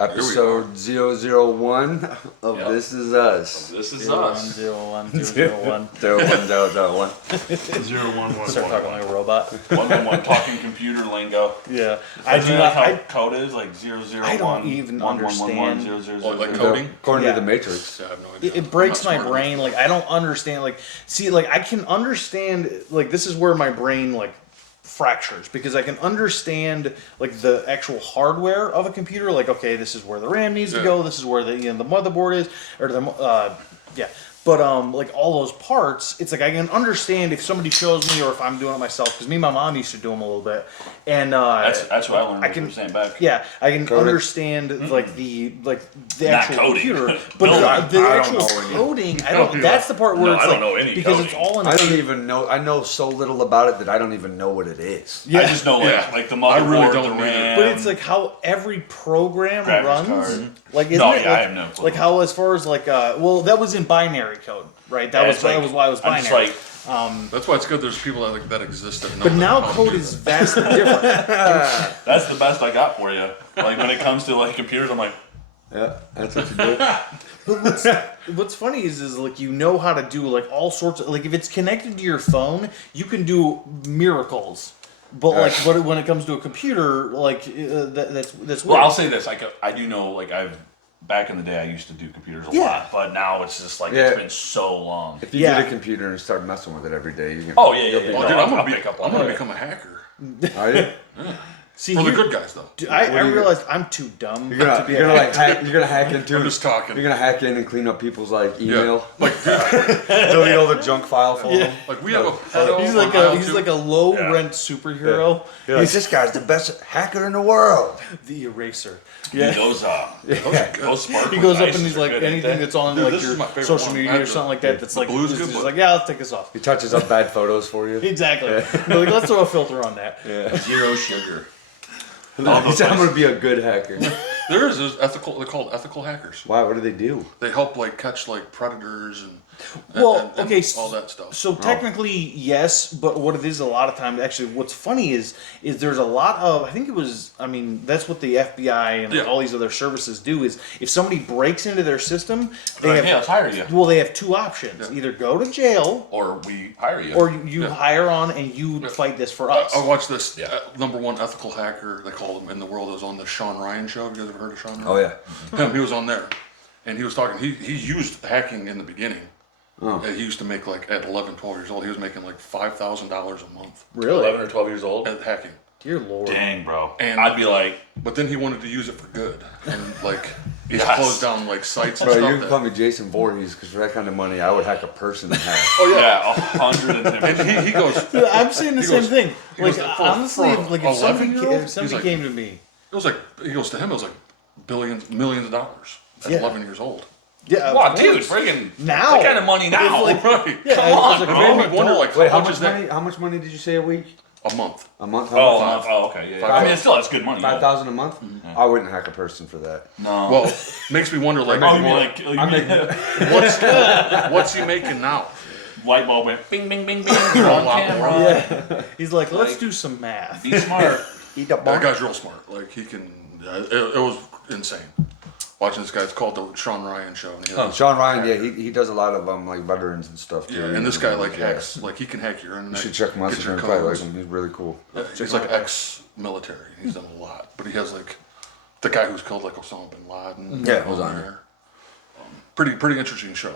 Episode 001 of Yep. This Is Us. This is 01, us. 01, 001. 01001. 0111. Start talking like a robot. 111 talking computer lingo. Yeah. I Isn't do that not. like how I, code is like 001. I don't even understand. Like coding? According Yeah. to the Matrix. Yeah, I have no idea. it breaks I'm my not smart brain. enough. Like I don't understand. Like see, like I can understand. Like this is where my brain like fractures because I can understand like the actual hardware of a computer. Like okay, this is where the RAM needs to Yeah. go. This is where the the motherboard is, or the yeah. But like all those parts, it's like I can understand if somebody shows me or if I'm doing it myself. Because me and my mom used to do them a little bit, and That's what I learned. I I can- can saying back. yeah, I can Coding? understand like the Not actual coding. computer, No, but I the don't actual know any. coding, I don't. Yeah. That's the part where No, it's I like don't know any because it's coding. all in. I don't even know. I know so little about it that I don't even know what it is. Yeah, I just know Yeah. like the I motherboard, really don't the either. RAM. but it's like how every program Graphics runs. card. Like isn't No, it yeah, I like, have no clue. like how as far as like well that was in binary code, right? That Yeah, was it's like- that was why it was I'm binary. just That's why it's good there's people that exist that know but now how to code do is that. vastly different. that's the best I got for you. Like when it comes to like computers, I'm like, Yeah, that's what you do. But what's funny is like you know how to do like all sorts of like if it's connected to your phone, you can do miracles. But like when it comes to a computer, like that's well, weird. I'll say this. I do know like back in the day I used to do computers a Yeah. lot, but now it's just like Yeah. it's been so long. If you Yeah. get a computer and start messing with it every day, you can. Oh, yeah, you'll yeah, be yeah. Oh, done. dude, I'll I'm gonna pick up on I'm gonna that. become a hacker. Are you? See, For the here- good guys though. I realized I'm too dumb You're gonna, to be you're a gonna like hack. You're gonna hack into. I'm just talking. You're gonna hack in and clean up people's like Yeah. email. Like, Delete all the junk file for them. like we have a pedo He's on like aisle he's two. like a low rent superhero. This guy's the best hacker in the world. The eraser. Yeah. Those those sparkling He goes up ices and he's are like good, ain't anything they? that's on Dude, like this is my your favorite social one. media I or have something the- like that. That's the like blue's he's good, just but- like yeah, let's take this off. He touches up bad photos for you. Exactly. They're like let's throw a filter on that. Zero sugar. He said, I'm gonna be a good hacker. There's ethical. They're called ethical hackers. Why? What do they do? They help like catch like predators and Well, and okay, all that stuff. So technically, yes, but what it is a lot of times, actually, what's funny is there's a lot of, I think it was, I mean, that's what the FBI and Yeah. all these other services do is if somebody breaks into their system, they Like, have, hey, let's hire you. well, they have two options: either go to jail Or we hire you. or you Yeah. hire on and you fight this for us. I watched this Yeah. number one ethical hacker, they call him in the world, it was on the Sean Ryan show. You guys ever heard of Sean Ryan? Oh yeah. Him, he was on there. And he was talking, he used hacking in the beginning. He used to make like, at 11, 12 years old, he was making like $5,000 a month Really? 11 or 12 years old. at hacking. Dear Lord. Dang, bro. And- I'd be like, But then he wanted to use it for good. And like, he's Yes. closed down like sites and Bro, stuff. you can call me Jason Voorhees because for that kind of money, I would hack a person in half. Oh yeah, 110. And he goes, Dude, I'm saying the He same goes- thing. he Like goes, for- honestly, for like if somebody, 11-year-old, if somebody he's came to me, it was like, he goes to him, it was like millions of dollars at Yeah. 11 years old. yeah, Wow, of dude, course. freaking Now. that kind of money now. It's like- Right. Yeah, Come it was on, like a bro. very I wonder like, Wait, how how much much is that? money? How much money did you say a week? A month. A month? How Oh, much? okay, yeah. I mean, it still that's good money. 5,000 a month? I wouldn't hack a person for that. No. Well, makes me wonder like, oh, you mean what- like you I'm mean making- what's he making now? light bulb went bing, bing, bing, bing. A You're on lot camera. more. Yeah. He's like, let's Like- do some math. Be smart. Eat the That guy's real smart. Like he can. It was insane. Watching this guy, it's called the Sean Ryan Show. And he has- Sean Ryan, yeah, he does a lot of like veterans and stuff too. yeah, and this guy like Yeah. hacks. Like he can hack your You internet. should check him out. get You're your gonna probably like codes. him. He's really cool. He's like ex-military. He's done a lot, but he has like the guy who's killed like Osama bin Laden. Yeah, was on there. Pretty interesting show.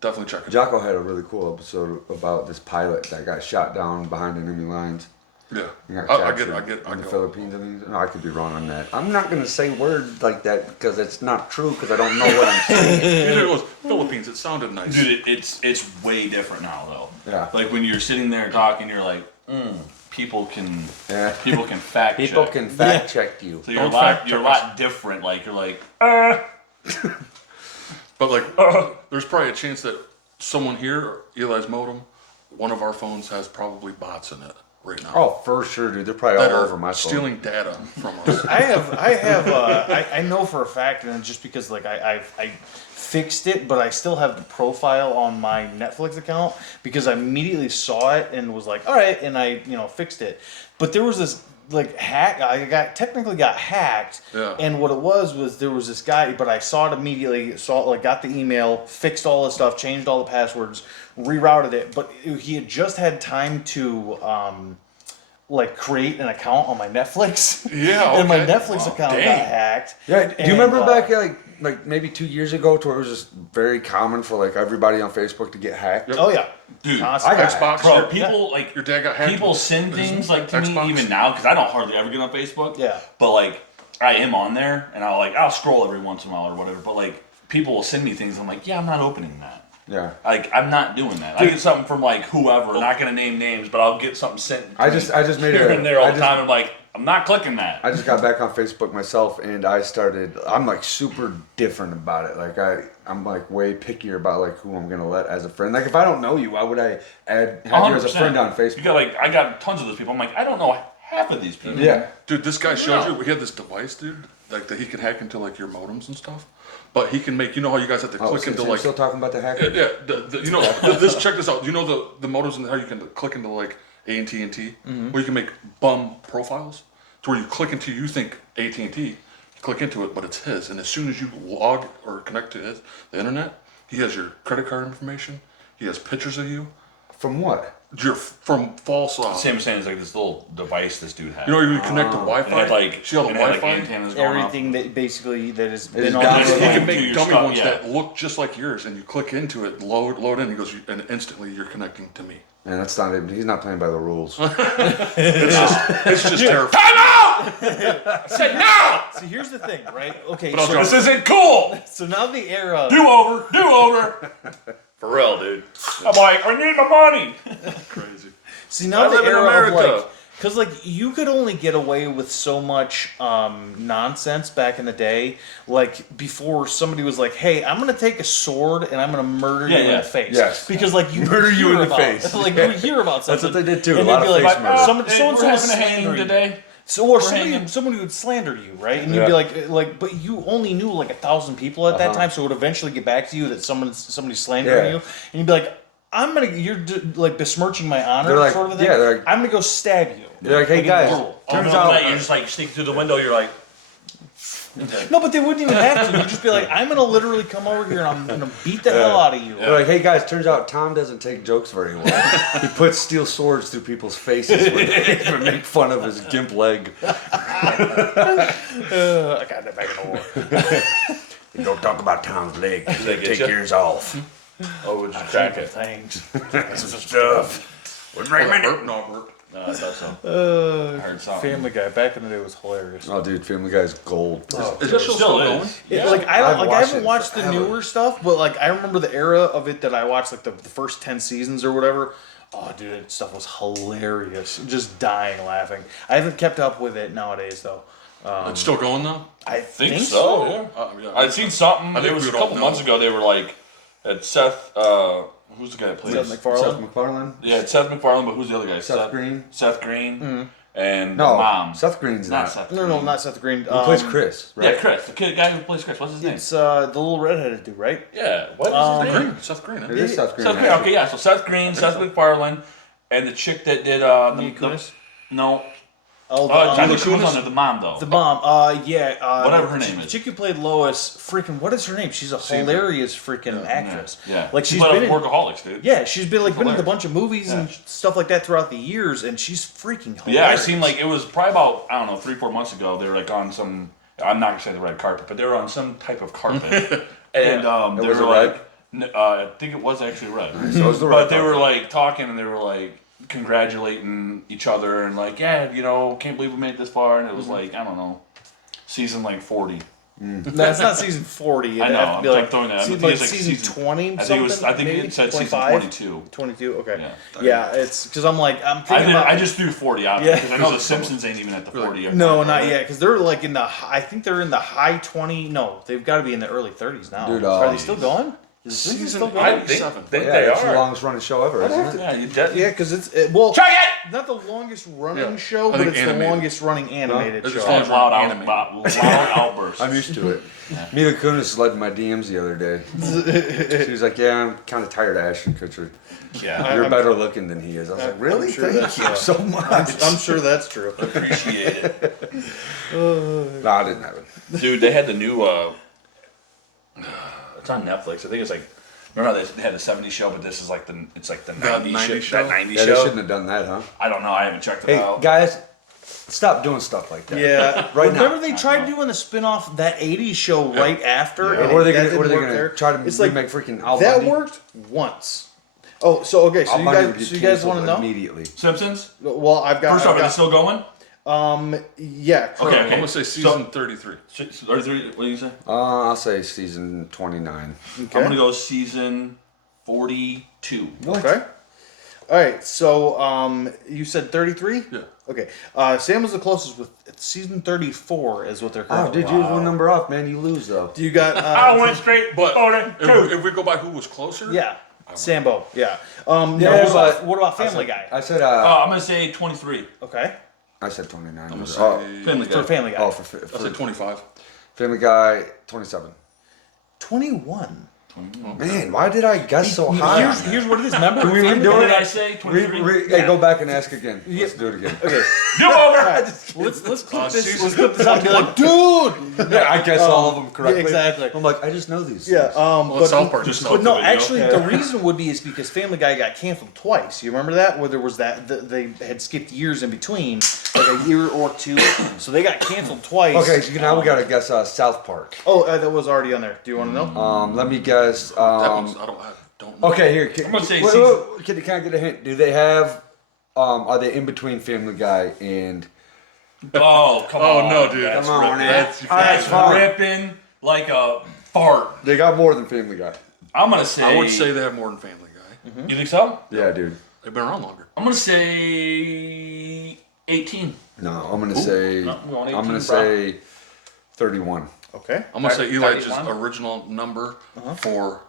Definitely check it. out. Jocko had a really cool episode about this pilot that got shot down behind enemy lines. Yeah, He got I captured get. I in the go. Philippines. I mean, no, I could be wrong on that. I'm not gonna say words like that because it's not true because I don't know what I'm saying. Usually it was Philippines. It sounded nice. Dude, it's way different now though. Yeah. Like when you're sitting there talking, you're like, people can fact People check. can fact check you. So you're Don't a lot fact you're a check lot different. Like you're like, But like, there's probably a chance that someone here, Eli's modem, one of our phones has probably bots in it right now. Oh, for sure, dude. They're probably that all are over my phone. stealing data from us. I know for a fact, and just because like I fixed it, but I still have the profile on my Netflix account because I immediately saw it and was like, all right, and I fixed it. But there was this hacked. I technically got hacked. Yeah. And what it was there was this guy, but I saw it immediately. Got the email, fixed all the stuff, changed all the passwords, rerouted it. But he had just had time to create an account on my Netflix. Yeah, And my okay. Netflix account Dang. got hacked. Yeah, do And, you remember back like maybe 2 years ago, to where it was just very common for like everybody on Facebook to get hacked? Oh yeah, Dude, constantly. I got Xbox. bro, your, people like your dad got hacked. people with send his things like to Xbox? me even now because I don't hardly ever get on Facebook. Yeah. But like I am on there and I'll scroll every once in a while or whatever. But like people will send me things. I'm like, yeah, I'm not opening that. Yeah. Like I'm not doing that. I get something from like whoever. Not gonna name names, but I'll get something sent. to I me just made here and there all I the just- time. I'm like, I'm not clicking that. I just got back on Facebook myself, and I'm like super different about it. Like I'm like way pickier about like who I'm gonna let as a friend. Like if I don't know you, why would I have you as a 100%. friend on Facebook? You got I got tons of those people. I'm like, I don't know half of these people. Yeah. Dude, this guy showed No. you. We had this device, dude, like that he can hack into like your modems and stuff. But he can make. You know how you guys have to Oh, click so into you're like. still talking about the hacker? Yeah, you know, check this out. You know the modems and how you can click into like AT&T, where you can make bum profiles, to where you click into, you think AT&T, you click into it, but it's his. And as soon as you log or connect to the internet, he has your credit card information. He has pictures of you. From what? You're from false. Same as saying is like this little device this dude had. You know, you can connect to Wi-Fi. and it had like, see all the and it had, Wi-Fi. like antennas going off. Everything that basically that has is been on downloaded. He the can to make your dummy stuff, ones yeah. that look just like yours, and you click into it, load in. He goes, and instantly you're connecting to me. Man, that's not even. He's not playing by the rules. It's just terrifying. Time out! I said no! So here's the thing, right? Okay, But I'll so, drop This isn't cool! so now the era. Do over! For real, dude. I'm like, I need my money! Crazy. See now I the live in era of America. like, because like you could only get away with so much nonsense back in the day. Like before somebody was like, "Hey, I'm gonna take a sword and I'm gonna murder you in yeah. the face." Yes. Because like you Murder you hear in the about- face. Like you would hear about something. That's what they did too. And A lot they'd of be face like, murder. Someone we're was having a slandering hanging you. today. So or hanging. somebody would slander you, right? And you'd Yeah. be like, but you only knew like 1,000 people at that Uh-huh. time, so it would eventually get back to you that somebody's slandering Yeah. you, and you'd be like, you're like besmirching my honor, They're like- sort of a thing. yeah, they're like- I'm gonna go stab you. They're like, hey guys, turns out. you're just like sneaking through the window, you're like, No, but they wouldn't even have to. You'd just be like, I'm gonna literally come over here and I'm gonna beat the hell out of you. They're like, hey guys, turns out Tom doesn't take jokes very well. He puts steel swords through people's faces when they make fun of his gimp leg. I got that back in the war. You don't talk about Tom's leg. they get Take ya? yours off. oh, would you crack it? Things. Some stuff. Would recommend it. No, Bert. No, I thought so. I heard something. Family Guy back in the day was hilarious. Oh, dude, Family Guy's gold. Is that show still going? is. It, Yeah. like I don't, I've like I watched haven't it watched the forever. newer stuff, but like I remember the era of it that I watched, like the first 10 seasons or whatever. Oh, dude, that stuff was hilarious. Just dying laughing. I haven't kept up with it nowadays though. It's still going though. I think so, yeah. Yeah. I'd seen something. I think It was we a would all couple know. months ago. They were like, at Seth. Who's the guy that plays? Seth MacFarlane. Seth MacFarlane? Yeah, it's Seth MacFarlane, but who's the other guy? Seth Green? Seth Green. And No, Mom. Seth Green's not not. Seth. No, Green. not Seth Green. He plays Chris, right? Yeah, Chris, the guy who plays Chris. What's his name? It's the little redheaded dude, right? Yeah, what is his name? Green. Seth Green. It is Seth Green. Seth Green. actually. Okay, yeah. So Seth Green, Seth MacFarlane, and the chick that did Mila the Kunis? no. Oh, I the, think she was on there. The mom though. the mom. Yeah. Whatever her name the is. chick who played Lois. Freaking, what is her name? She's a hilarious freaking actress. Yeah. Like she's put been up in. Workaholics, dude. Yeah, she's been like been in a hilarious. bunch of movies and stuff like that throughout the years, and she's freaking hilarious. Yeah, I seen like it was probably about I don't know 3-4 months ago. They were like on some. I'm not gonna say the red carpet, but they were on some type of carpet, and they was were it like, red? I think it was actually red. So it was the But red they were carpet. like talking, and they were like congratulating each other, and like, yeah, you know, can't believe we made it this far, and it was like I don't know, season like 40. That's not season 40. It'd I know, have to be I'm like, throwing that. I think like it's like season season- 20 I think something. it was. I think maybe? it said season 25? 22. 22. Okay. Yeah. Yeah, it's because I'm thinking about. I just threw 40 out Yeah. because I know the Simpsons ain't even at the 40 yet. No, not yet, because they're like in the. I think they're in the high 20. No, they've got to be in the early 30s now. Dude, Are they still going? Simpsons season still going? I think 87. they Yeah, it's the are. longest running show ever, isn't it? Yeah, you dead. Yeah, because it's well, Check it. not the longest running Yeah. show, I but think it's animated. the longest running animated It's show. as long as Loud, animated. loud outbursts. I'm used to it. Mila Kunis slid in my DMs the other day. She was like, "Yeah, I'm kind of tired of Ashton Kutcher. Yeah, You're better looking than he is." I was like, "Really? sure Thank that's, you so much." I'm sure that's true. appreciate it, No, I didn't have it. dude. They had the new. It's on Netflix. I think it's like. Remember how they had the '70s show, but this is like the 90s 90s show. show? That '90s Yeah, they show. shouldn't have done that, huh? I don't know. I haven't checked it Hey, out. guys, stop doing stuff like that. Yeah, Right now. remember they tried doing a spin-off that '80s show right after. Yeah. and What are they that gonna? What are they didn't work gonna there. try to It's like remake freaking Al that Bundy? worked once. Oh, so okay, so Al you Bundy would guys, get so you guys want to canceled know? immediately? Simpsons. Well, I've got. First off, I've is it still going? yeah. Okay. I'm gonna say season 33. 33. What do you say? I'll say season 29. Okay. I'm gonna go season 42. Okay. All right. So, you said 33. Yeah. Okay. Sam was the closest with season 34 is what they're Oh, calling. dude, you one number off, man. You lose though. You got. I went straight. But 42. if we go by who was closer, Yeah. Sambo. Yeah. Yeah, Now, but- what about Family Guy? I said. I'm gonna say 23. Okay. I said 29. I'm gonna say, oh, Family For Guy. Family Guy. oh, I'll say 25. Family Guy 27. 21. Man, why did I guess so high? Here's what it is. Remember? Can we Family redo What Guy- did I say? 23. Hey, go back and ask again. Let's do it again. Okay. Do over. Let's clip this. season Let's clip this out and be like, dude. Yeah, I guess all of them correctly. exactly. I'm like, I just know these. Yeah. things. Well, South Park Just just But no, Video. actually, the reason would be is because Family Guy got canceled twice. You remember that? Where there was that they had skipped years in between, like a year or two, so they got canceled twice. Okay, so now we gotta guess South Park. Oh, that was already on there. Do you want to know? Let me guess. that one's, I don't know. Okay, here. Can, I'm gonna say wait, season- wait, can I get a hint? Do they have? Are they in between Family Guy and? Oh, come Oh on. no, dude. That's Come on, ripping. man. That's That's That's fine. ripping like a fart. They got more than Family Guy. I'm gonna say. I would say they have more than Family Guy. You think so? Yeah, dude. They've been around longer. I'm gonna say 18. No, I'm gonna say. no, we're on I'm 18, gonna bro. say 31. Okay. I'm gonna say Eli's 31? original number for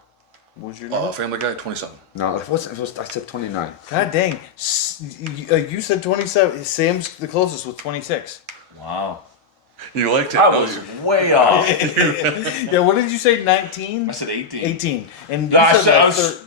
What was your number? Family Guy 27. No, it was, I said 29. God dang. You said 27. Sam's the closest with 26. Wow. You liked it. I don't was you? way off. Yeah, what did you say? 19? I said 18. 18. And you No, I said said- I that was-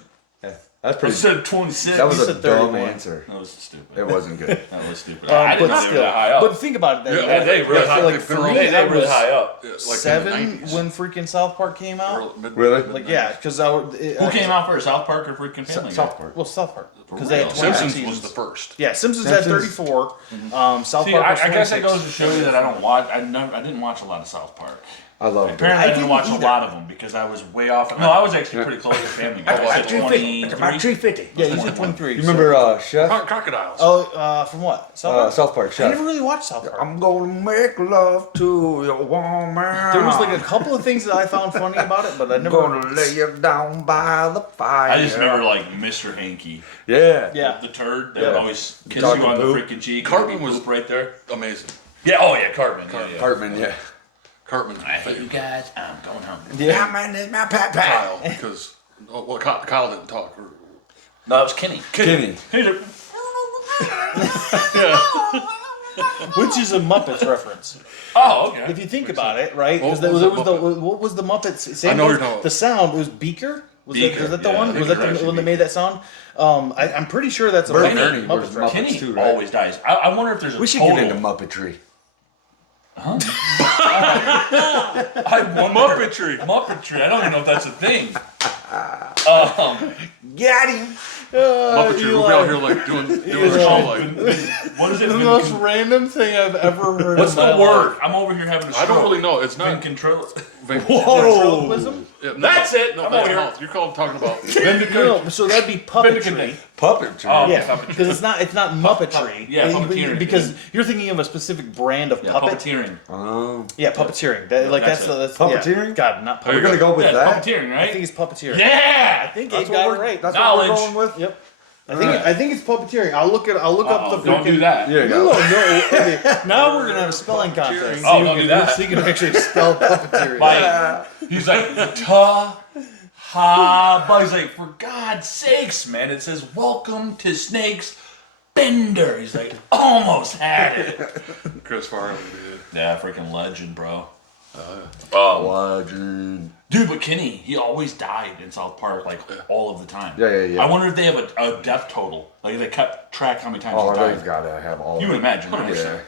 That's I pretty. said 26. That was you a said dumb 31. answer. That was stupid. It wasn't good. That was stupid. I didn't but know they were still, that high up. but think about it. Yeah, they really high. like they've been for around me, they that really was high up. Yeah, like 7 in the 90s. when freaking South Park came out. Really? Like yeah, because I would. Who came out first, South Park or freaking Family Guy? South Park. Well, South Park For because they had real? 20 Simpsons seasons. was the first. Yeah, Simpsons had Simpsons. 34. South See, Park I was 26. guess that goes to show you that I don't watch. I didn't watch a lot of South Park. I love it. Apparently, I didn't didn't watch either. a lot of them because I was way off. No, I was actually pretty close to Family Guy. I said 23. 350. Yeah, you said 23. You remember Chef? Crocodiles. Oh, from what? South Park? South Park I Chef. never really watched South Park. I'm gonna make love to your woman. There was like a couple of things that I found funny about it, but I I'm never. gonna lay you down by the fire. I just remember like Mr. Hanky, Yeah. Yeah. the turd that Yeah. would always kiss Dog you on and the poop. freaking cheek. Cartman and was- poop right there. Amazing. Yeah. Oh yeah, Cartman. Yeah, yeah. Cartman, yeah. Cartman's I my hate you favorite. guys. I'm going home. Yeah. man is my pet Kyle, because Kyle didn't talk. No, it was Kenny. Kenny. Which is a Muppets reference. Oh, okay. If you think about it, right? What Because there was was the the Muppet? what was the Muppets? Same I know goes- you're talking about. the sound was Beaker. Was Beaker, that the yeah, one? Was that Beaker, the one that actually. made that sound? I'm pretty sure that's a Bert Muppet, Ernie Muppets was reference. Muppets Kenny too, right? always dies. I wonder if there's a We should total. get into Muppetry. I wonder, Muppetry. Muppetry. I don't even know if that's a thing. Got him. Muppetry. We'll be out here like doing the show like. What is it? The most random thing I've ever heard. What's in my the word? life. I'm over here having a I don't really know. It's not. control. Ventriloquism? Yeah, no, That's it. No, I'm that's over here. mouth. You're talking about. No, so that'd be puppetry. Vindicant. Puppetry. Oh, Yeah, puppetry. because it's not muppetry. yeah, puppeteering. Because you're thinking of a specific brand of Yeah, puppet. puppeteering. Oh. Yeah, puppeteering. That, like that's that's it. Puppeteering? Yeah. God, not There you We're gonna go with Yeah, that. puppeteering, I right? think it's puppeteering. Yeah. I think That's Abe what got we're. it right. That's what we're Knowledge. going with. Yep. Alright. I think it's puppeteering. I'll look up the. Don't do freaking- that. Yeah, No, go. no. Okay. Now we're gonna have a spelling contest. Oh, See don't who do can- that. So you can actually spell puppeteering. Like, he's like, ta, ha. Buddy's like, for God's sakes, man. It says, welcome to Snake's Bender. He's like, almost had it. Chris Farley, dude. Yeah, freaking legend, bro. Legend. Dude, but Kenny, he always died in South Park, like, all of the time. Yeah. I wonder if they have a death total. Like, if they kept track how many times Oh, he's they've died. got to have all. You of would it. imagine, right? Yeah.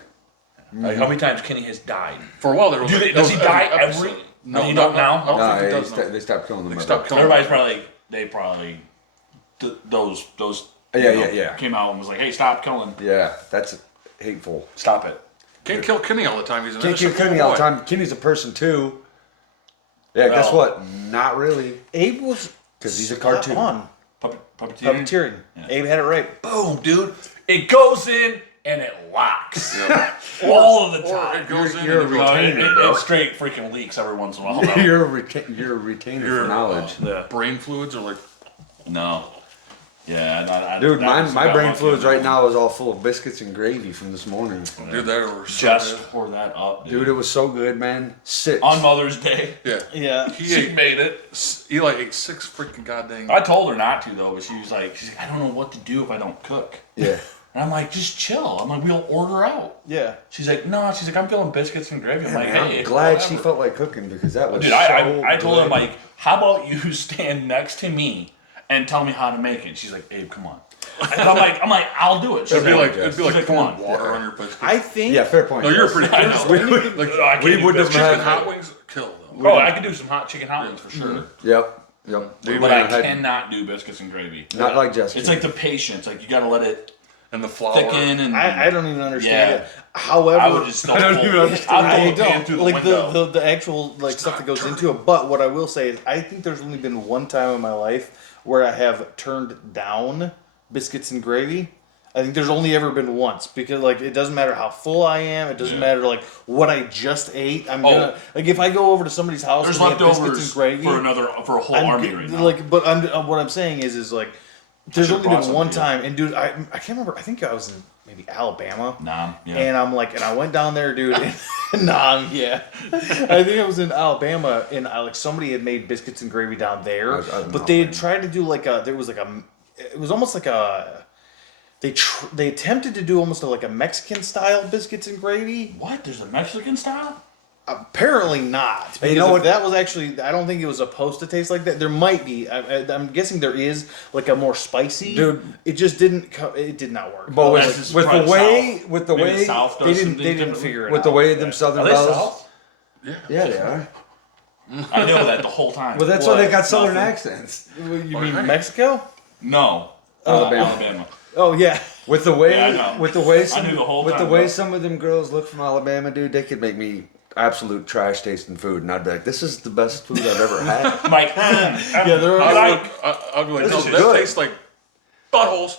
Like, how many times Kenny has died? For a while there was. Does he die every? No, he no, don't now? I don't Nah, think he does now. they stopped killing them. They stopped killing Everybody's probably those Yeah. came out and was like, hey, stop killing. Yeah, that's hateful. Stop it. Can't kill Kenny all the time. He's an Can't kill innocent Kenny little all the boy. time. Kenny's a person too. Yeah, guess Well- what? Not really. Abe was 'Cause he's a spot cartoon. on Puppeteering. puppeteering. Abe had it right. Boom, dude. It goes in and it locks. Yeah. All of the Or time. it goes in. you're and a it goes- retainer. It straight freaking leaks every once in a while. though. You're a retainer for knowledge. Yeah. brain fluids are like. No. Yeah, Dude, that was my about brain one fluids thing. right now is all full of biscuits and gravy from this morning. Dude, they were so Just good. pour that up, Dude, it was so good, man. 6. On Mother's Day, Yeah. Yeah. He she ate. made it. Eli ate 6 freaking goddamn. I told her not to though, but she's like, I don't know what to do if I don't cook. Yeah. And I'm like, just chill. I'm like, we'll order out. Yeah. She's like, no. She's like, I'm feeling biscuits and gravy. I'm like, Man, hey, I'm glad she whatever. felt like cooking because that was Dude, so I told her, I'm good. like, how about you stand next to me and tell me how to make it? She's like, Abe, come on. And I'm like, I'll do it. She's It'd be like Yes. it'd be like Come pouring on. water on your biscuits. I think. Yeah, fair point. No, you're yes. pretty. I You're know. just like I can't we do wouldn't have biscuits. chicken had- hot wings kill though. Oh, I could do some chicken hot wings for sure. Yep. We But wouldn't I have had- cannot do biscuits and gravy. Not like Jessica. It's like the patience. Like, you got to let it And the flour. thicken and... I don't even understand Yeah. it. However, I would just still I don't pull- even understand. I'd pull I the pan don't through the like window. the actual like stuff that goes into it. But what I will say is, I think there's only been one time in my life where I have turned down biscuits and gravy. I think there's only ever been once because like it doesn't matter how full I am. It doesn't matter like what I just ate. I'm gonna like if I go over to somebody's house There's and they have biscuits leftovers and gravy. for a whole I'm army good- right now. Like, but what I'm saying is like there's Should've only brought been some one to you. time, and dude, I can't remember. I think I was in maybe Alabama. Nah, yeah. And I'm like, and I went down there, dude. And, yeah. I think I was in Alabama, and like somebody had made biscuits and gravy down there, I was in but they had Alabama. tried to do like it was almost like they attempted to do almost like a Mexican style biscuits and gravy. What? There's a Mexican style? Apparently not. Because Hey, you know if what- that was actually, I don't think it was supposed to taste like that. There might be. I'm guessing there is like a more spicy. Dude. It just didn't. It did not work. But That's with, just with the spread way, south. with the Maybe way, South does they some didn't. They things didn't different. figure it with out. the way them Southern Are they bells. South? Yeah, they are. I know that the whole time. Well, that's why they What? got Southern Nothing. accents. You mean Mexico? No. Alabama. Alabama. Oh yeah. With the way, Yeah, I know. with the way, I some, knew the whole with the time, way bro. some of them girls look from Alabama, dude, they could make me absolute trash tasting food, and I'd be like, "This is the best food I've ever had." I'm like, Yeah, there are. I'd be like, This no, is that good. tastes like buttholes.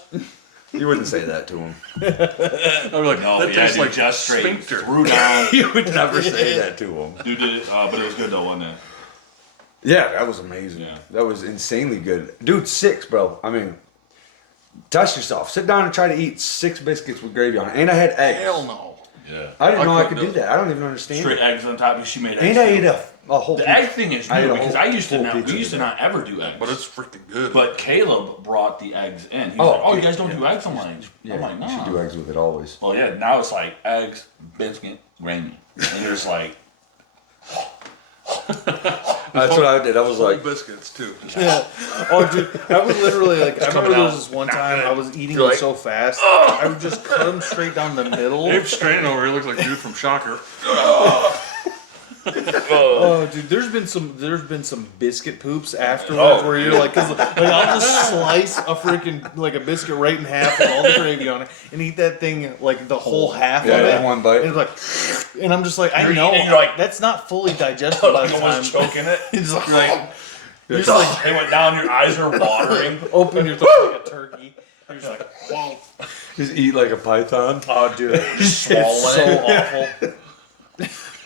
You wouldn't say that to them. I'd be like, no, that yeah, tastes dude, like just straight sphincter. threw down. You would never say that to them. Dude did it, but it was good though, wasn't it? Yeah, that was amazing. Yeah. That was insanely good, dude. 6, bro. I mean, test yourself. Sit down and try to eat 6 biscuits with gravy on it, and I had eggs. Hell no. Yeah. I didn't know I couldn't could do do it. that. I don't even understand. Straight it. eggs on top. She made eggs. And I too. ate a whole. The egg thing is I ate new a because whole- I used to full not. pizza We used to today. not ever do eggs. But it's freaking good. But Caleb brought the eggs in. He's Oh, like, "Oh, you yeah, guys don't yeah. do eggs?" I'm like, Yeah, "I'm like, no." you should do eggs with it always. Well, yeah. Now it's like eggs, biscuit, gravy, and you're just like, That's what I did. I was Whole like, biscuits too. Yeah. Oh, dude, I was literally like, I remember coming there was out. this one time I was eating You're them like, so fast, I would just cut them straight down the middle. Abe Straining over here looks like dude from Shocker. Oh, dude, there's been some biscuit poops afterwards where you're like, cause like I'll just slice a freaking like a biscuit right in half with all the gravy on it and eat that thing like the whole half yeah, of it. in one bite. And it's like, and I'm just like, I You're know, eating, you're like- that's not fully digestible by like the time. almost choking it. It's like, You're you're just like, They went down. Your eyes are watering. open your throat like a turkey. You're just like, whoa. Just eat like a python. Oh, dude, It's so awful.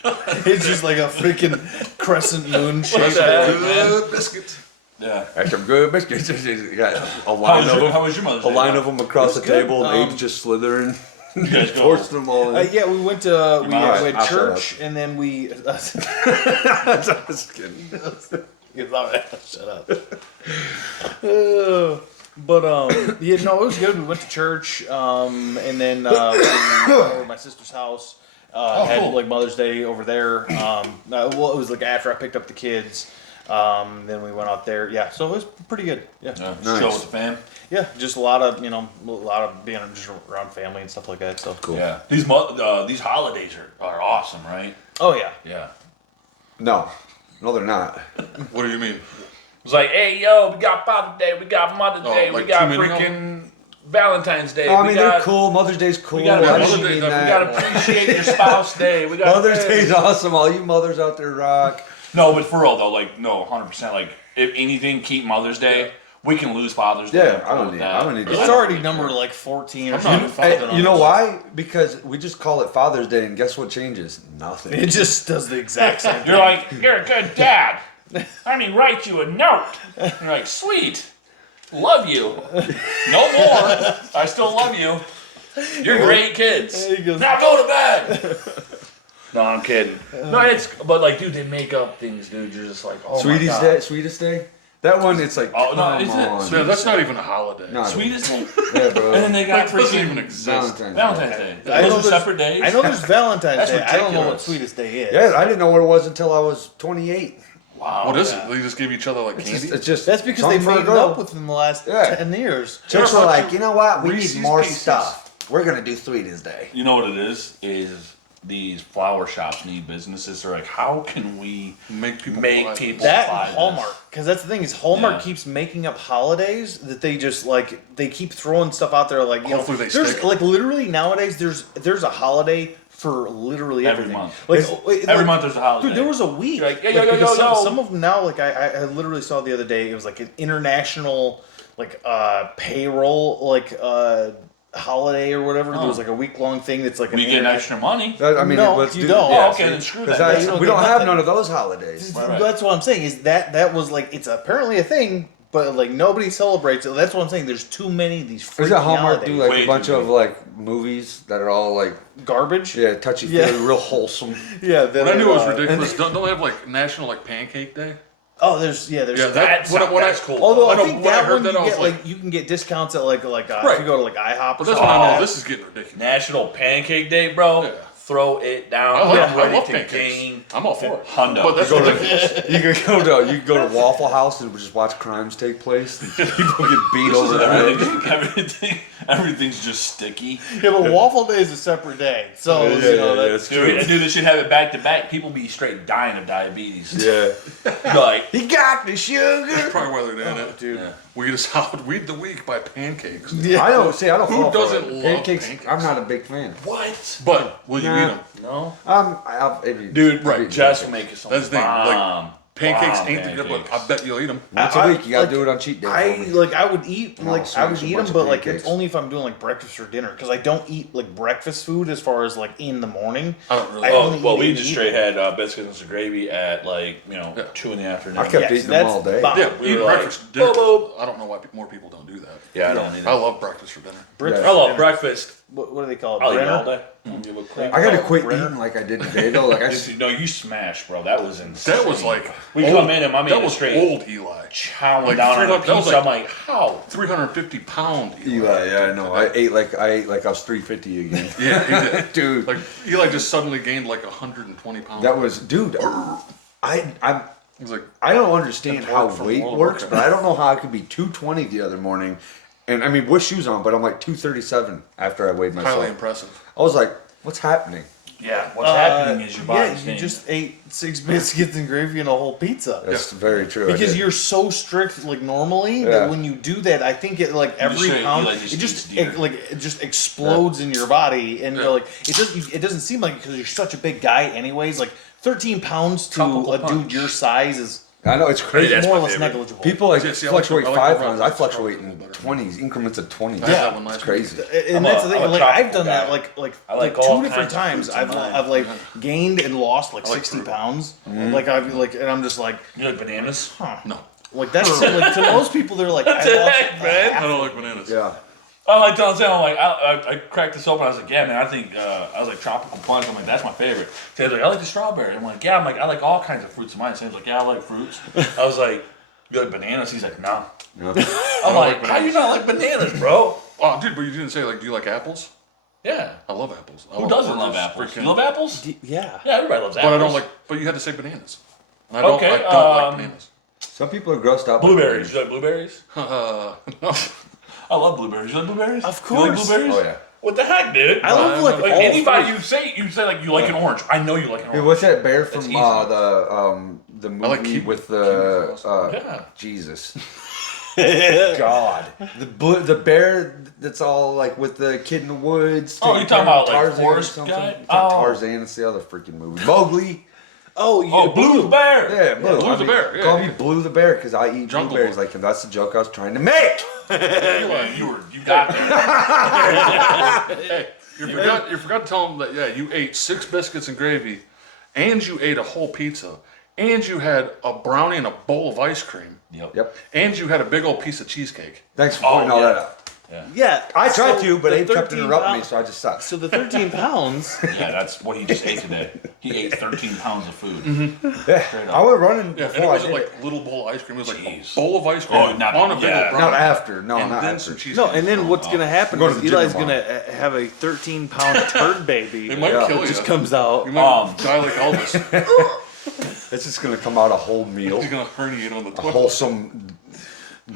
It's just like a freaking crescent moon shape. Good biscuits. Yeah. That's some good biscuits. You got a How line was, of your, them. how was your Mother's A Day? line of them across the It was good. table, and Abe's just slithering. You guys go. Forced them all in. Yeah, we went to we Alright, had I'll shut church and then we. That's just kidding. Shut up. Yeah, no, it was good. We went to church, and then we went over to my sister's house. Had cool. like Mother's Day over there. Well, it was like after I picked up the kids. Then we went out there. Yeah, so it was pretty good. Yeah, Yeah, Nice. chill with the fam. yeah, just a lot of being just around family and stuff like that. So Cool. Yeah, these holidays are awesome, right? Oh yeah. Yeah. No, they're not. What do you mean? It's like, hey, yo, we got Father's Day, we got Mother's Oh, Day, like we got 2 minutes freaking Valentine's Day. No, I we mean got, they're cool. Mother's Day's cool. We got I Mother's didn't Day, mean we We that. got Appreciate Your Spouse Day. We got Mother's this. Day's awesome. All you mothers out there rock. No, but for real though, like no, 100%. Like if anything, keep Mother's Day. We can lose Father's Day. Yeah, I don't need It's that. already number like 14 or I'm not- something. Hey, you know why? Because we just call it Father's Day, and guess what changes? Nothing. It just does the exact same thing. You're like, you're a good dad. Let me write you a note. And you're like, sweet. Love you. No more. I still love you. You're great kids. He goes- Now go to bed. No, I'm kidding. No, but like, dude, they make up things, dude. You're just like, oh my Sweetest god. Day, Sweetest Day. That one, it's like, Oh, no, come is it? on. Man, that's not even a holiday. No, Sweetest day. yeah, bro. And then they got That doesn't freaking even exist. Valentine's Day. Valentine's Day. I know Those are there's- separate days. I know there's Valentine's That's Day. I don't know what ridiculous. Sweetest Day is. Yeah, I didn't know what it was until I was 28. Wow. What is yeah. it? They just give each other like It's candy? just, it's just That's because something they for a made it girl. up within the last Yeah. 10 years. Chicks were like, you know what? We Reese's need more Pieces. stuff. We're gonna do Sweetest Day. You know what it is? Is these flower shops need businesses? They're like, how can we Make people make buy people That buy and Hallmark, because that's the thing is Hallmark Yeah. keeps making up holidays that they just like they keep throwing stuff out there like you Hopefully know they there's stick. like literally nowadays there's a holiday for literally Every everything. month. Like Every month there's a holiday. Dude, there was a week. You're like, yo, yo, yo, because yo, yo. some of them now, like I literally saw the other day, it was like an international like payroll like holiday or whatever. There was like a week long thing that's like We get extra money. That, I mean, No, let's you do don't. Oh, yeah, okay, see? then screw 'Cause that. You don't we get don't have nothing. none of those holidays. Right. That's what I'm saying is that was like it's apparently a thing, but like nobody celebrates it. That's what I'm saying. There's too many of these freaking Is it Hallmark do holidays. like Way a bunch too of many. like movies that are all like Garbage. touchy Yeah. feely, real wholesome? Yeah. That What I knew was are, ridiculous. Don't they have like National like Pancake Day? Oh, there's Yeah, that. that, That's cool. Although I know, think when I that heard one that, you I was get like you can get discounts at like if Right. you go to like IHOP. But Or that's something. when I know Oh. this is getting ridiculous. National Pancake Day, bro. Yeah. Throw it down. I I'm ready love to pancakes. gain I'm all for it. hundo. But that's Go ridiculous. to, you could go to Waffle House and just watch crimes take place. And people get beat over the head. Everything's just sticky. Yeah, but Waffle Day is a separate day, so Yeah, you know yeah, that's it's true. Dude, they should have it back to back. People be straight dying of diabetes. Yeah, You're like, he got the sugar. Probably why they're doing it. dude. yeah. We get a solid weed the week by pancakes. Yeah. I don't see. I don't. Who fall for doesn't it. love pancakes? pancakes? I'm not a big fan. What? But will you Nah. eat them? No. Dude, Right, Jess will make you some That's the thing. Like bomb. pancakes Bomb ain't the good, but I pancakes. bet you'll eat them. Once a week, you gotta like, do it on cheat days. I for me. like I would eat No, like I smash would a eat bunch them, of but like pancakes. it's only if I'm doing like breakfast or dinner because I don't eat like breakfast food as far as like in the morning. I don't really. I Oh, only well, eat we in just the straight evening. had biscuits and some gravy at like 2 in the afternoon. I kept Yes, eating them that's all day. bomb. Yeah, we eating were like, breakfast, dinner. boop, boop. I don't know why more people don't do that. Yeah, I don't either. I love breakfast for dinner. Breakfast I love dinner. breakfast. What do they call it? I'll eat Brenner? all day. Give a quick- I gotta quit Brenner? eating like I did today though. Like No, you smash, bro. That was insane. That was like we old, come in and my man that is was straight old Eli. chowing Like down on a 300 that was pizza. like- I'm like, how? 350-pound Eli. Eli, yeah, I know. I ate like I was 350 again. Yeah, he did. Dude, Like Eli just suddenly gained like 120 pounds. that was dude. I He's like, I don't understand how From weight World of works, Warcraft. but I don't know how I could be 220 the other morning, and I mean with shoes on, but I'm like 237 after I weighed myself. highly impressive. I was like, what's happening? Yeah, what's happening is your Yeah, body's you just ate 6 biscuits and gravy and a whole pizza. That's very true. I Because did. you're so strict, like normally, Yeah. that when you do that, I think it like every sure pound, Eli just it just eats deer. it just explodes in your body, and you're like it doesn't seem like because you're such a big guy, anyways. Like 13 pounds to Tropical a dude punch. your size is I know it's crazy. That's more or my less favorite. negligible. People like Yeah, see, I like fluctuate the- I like 5 the pounds. red I ones. fluctuate Probably a in little better. 20s increments of 20s. I had that one last It's crazy. and I'm that's a- the thing. I'm a Like I've tropical done that guy. like I like two all different kinds of times. foods in mine. I've like gained and lost like I like 60 fruit. pounds. Mm-hmm. Like I've like and I'm just like, You like bananas? huh. No, Like that's like to most people they're like I lost heck, man. I don't like bananas. Yeah. I like telling Sam, I'm like, I cracked this open. I was like, yeah, man, I think I was like tropical punch. I'm like, that's my favorite. Sam's like, I like the strawberry. I'm like, yeah. I'm like, I like all kinds of fruits in mine. Sam's like, yeah, I like fruits. I was like, you like bananas? He's like, no. No. I'm like, how do you not like bananas, bro? Oh, dude, but you didn't say like, do you like apples? Yeah. I love apples. I Who love doesn't love oranges, apples? freaking- You love apples? Yeah. Yeah, everybody loves But apples. I don't like. But you had to say bananas. And I don't. Okay, I don't like bananas. Some people are grossed out. by Blueberries. You like blueberries? No. I love blueberries. You like blueberries? Of You like course. blueberries? Oh yeah. What the heck, dude? I love like Like all anybody, fruits. you say like you like an orange. I know you like an Dude, orange. what's that bear from easy. the movie like kiwi. with the Yeah. Jesus. God, the bear that's all like with the kid in the woods. Oh, taking you talking care of about, like, Tarzan or Forrest something? guy? It's not Oh. Tarzan. It's the other freaking movie. Mowgli. Oh, yeah. Oh, Blue the bear. Yeah, Blue. Blue the bear, yeah, call yeah. me Blue the bear because I eat Jungle blueberries Book. like him. That's the joke I was trying to make. You got there. You forgot to tell them that you ate 6 biscuits and gravy, and you ate a whole pizza, and you had a brownie and a bowl of ice cream, Yep. and you had a big old piece of cheesecake. Thanks for pointing all yeah. that out. Yeah. I tried so to, but the Abe kept 13 interrupting me, pound- so I just stopped. So the 13 pounds. Yeah, that's what he just ate today. He ate 13 pounds of food. Yeah, I was running Yeah, and it before I wasn't did like it. little bowl of ice cream. It was like Jeez. a bowl of ice cream Oh, not- on a big yeah. old brownie. Not after. No, and not then after. some cheesecake. No, and then what's gonna happen Go is to the gym Eli's tomorrow. gonna have a 13-pound turd baby. They might Yeah. kill It you. just comes out. You might die like Elvis. It's just gonna come out a whole meal, He's gonna herniate on the a toilet. wholesome,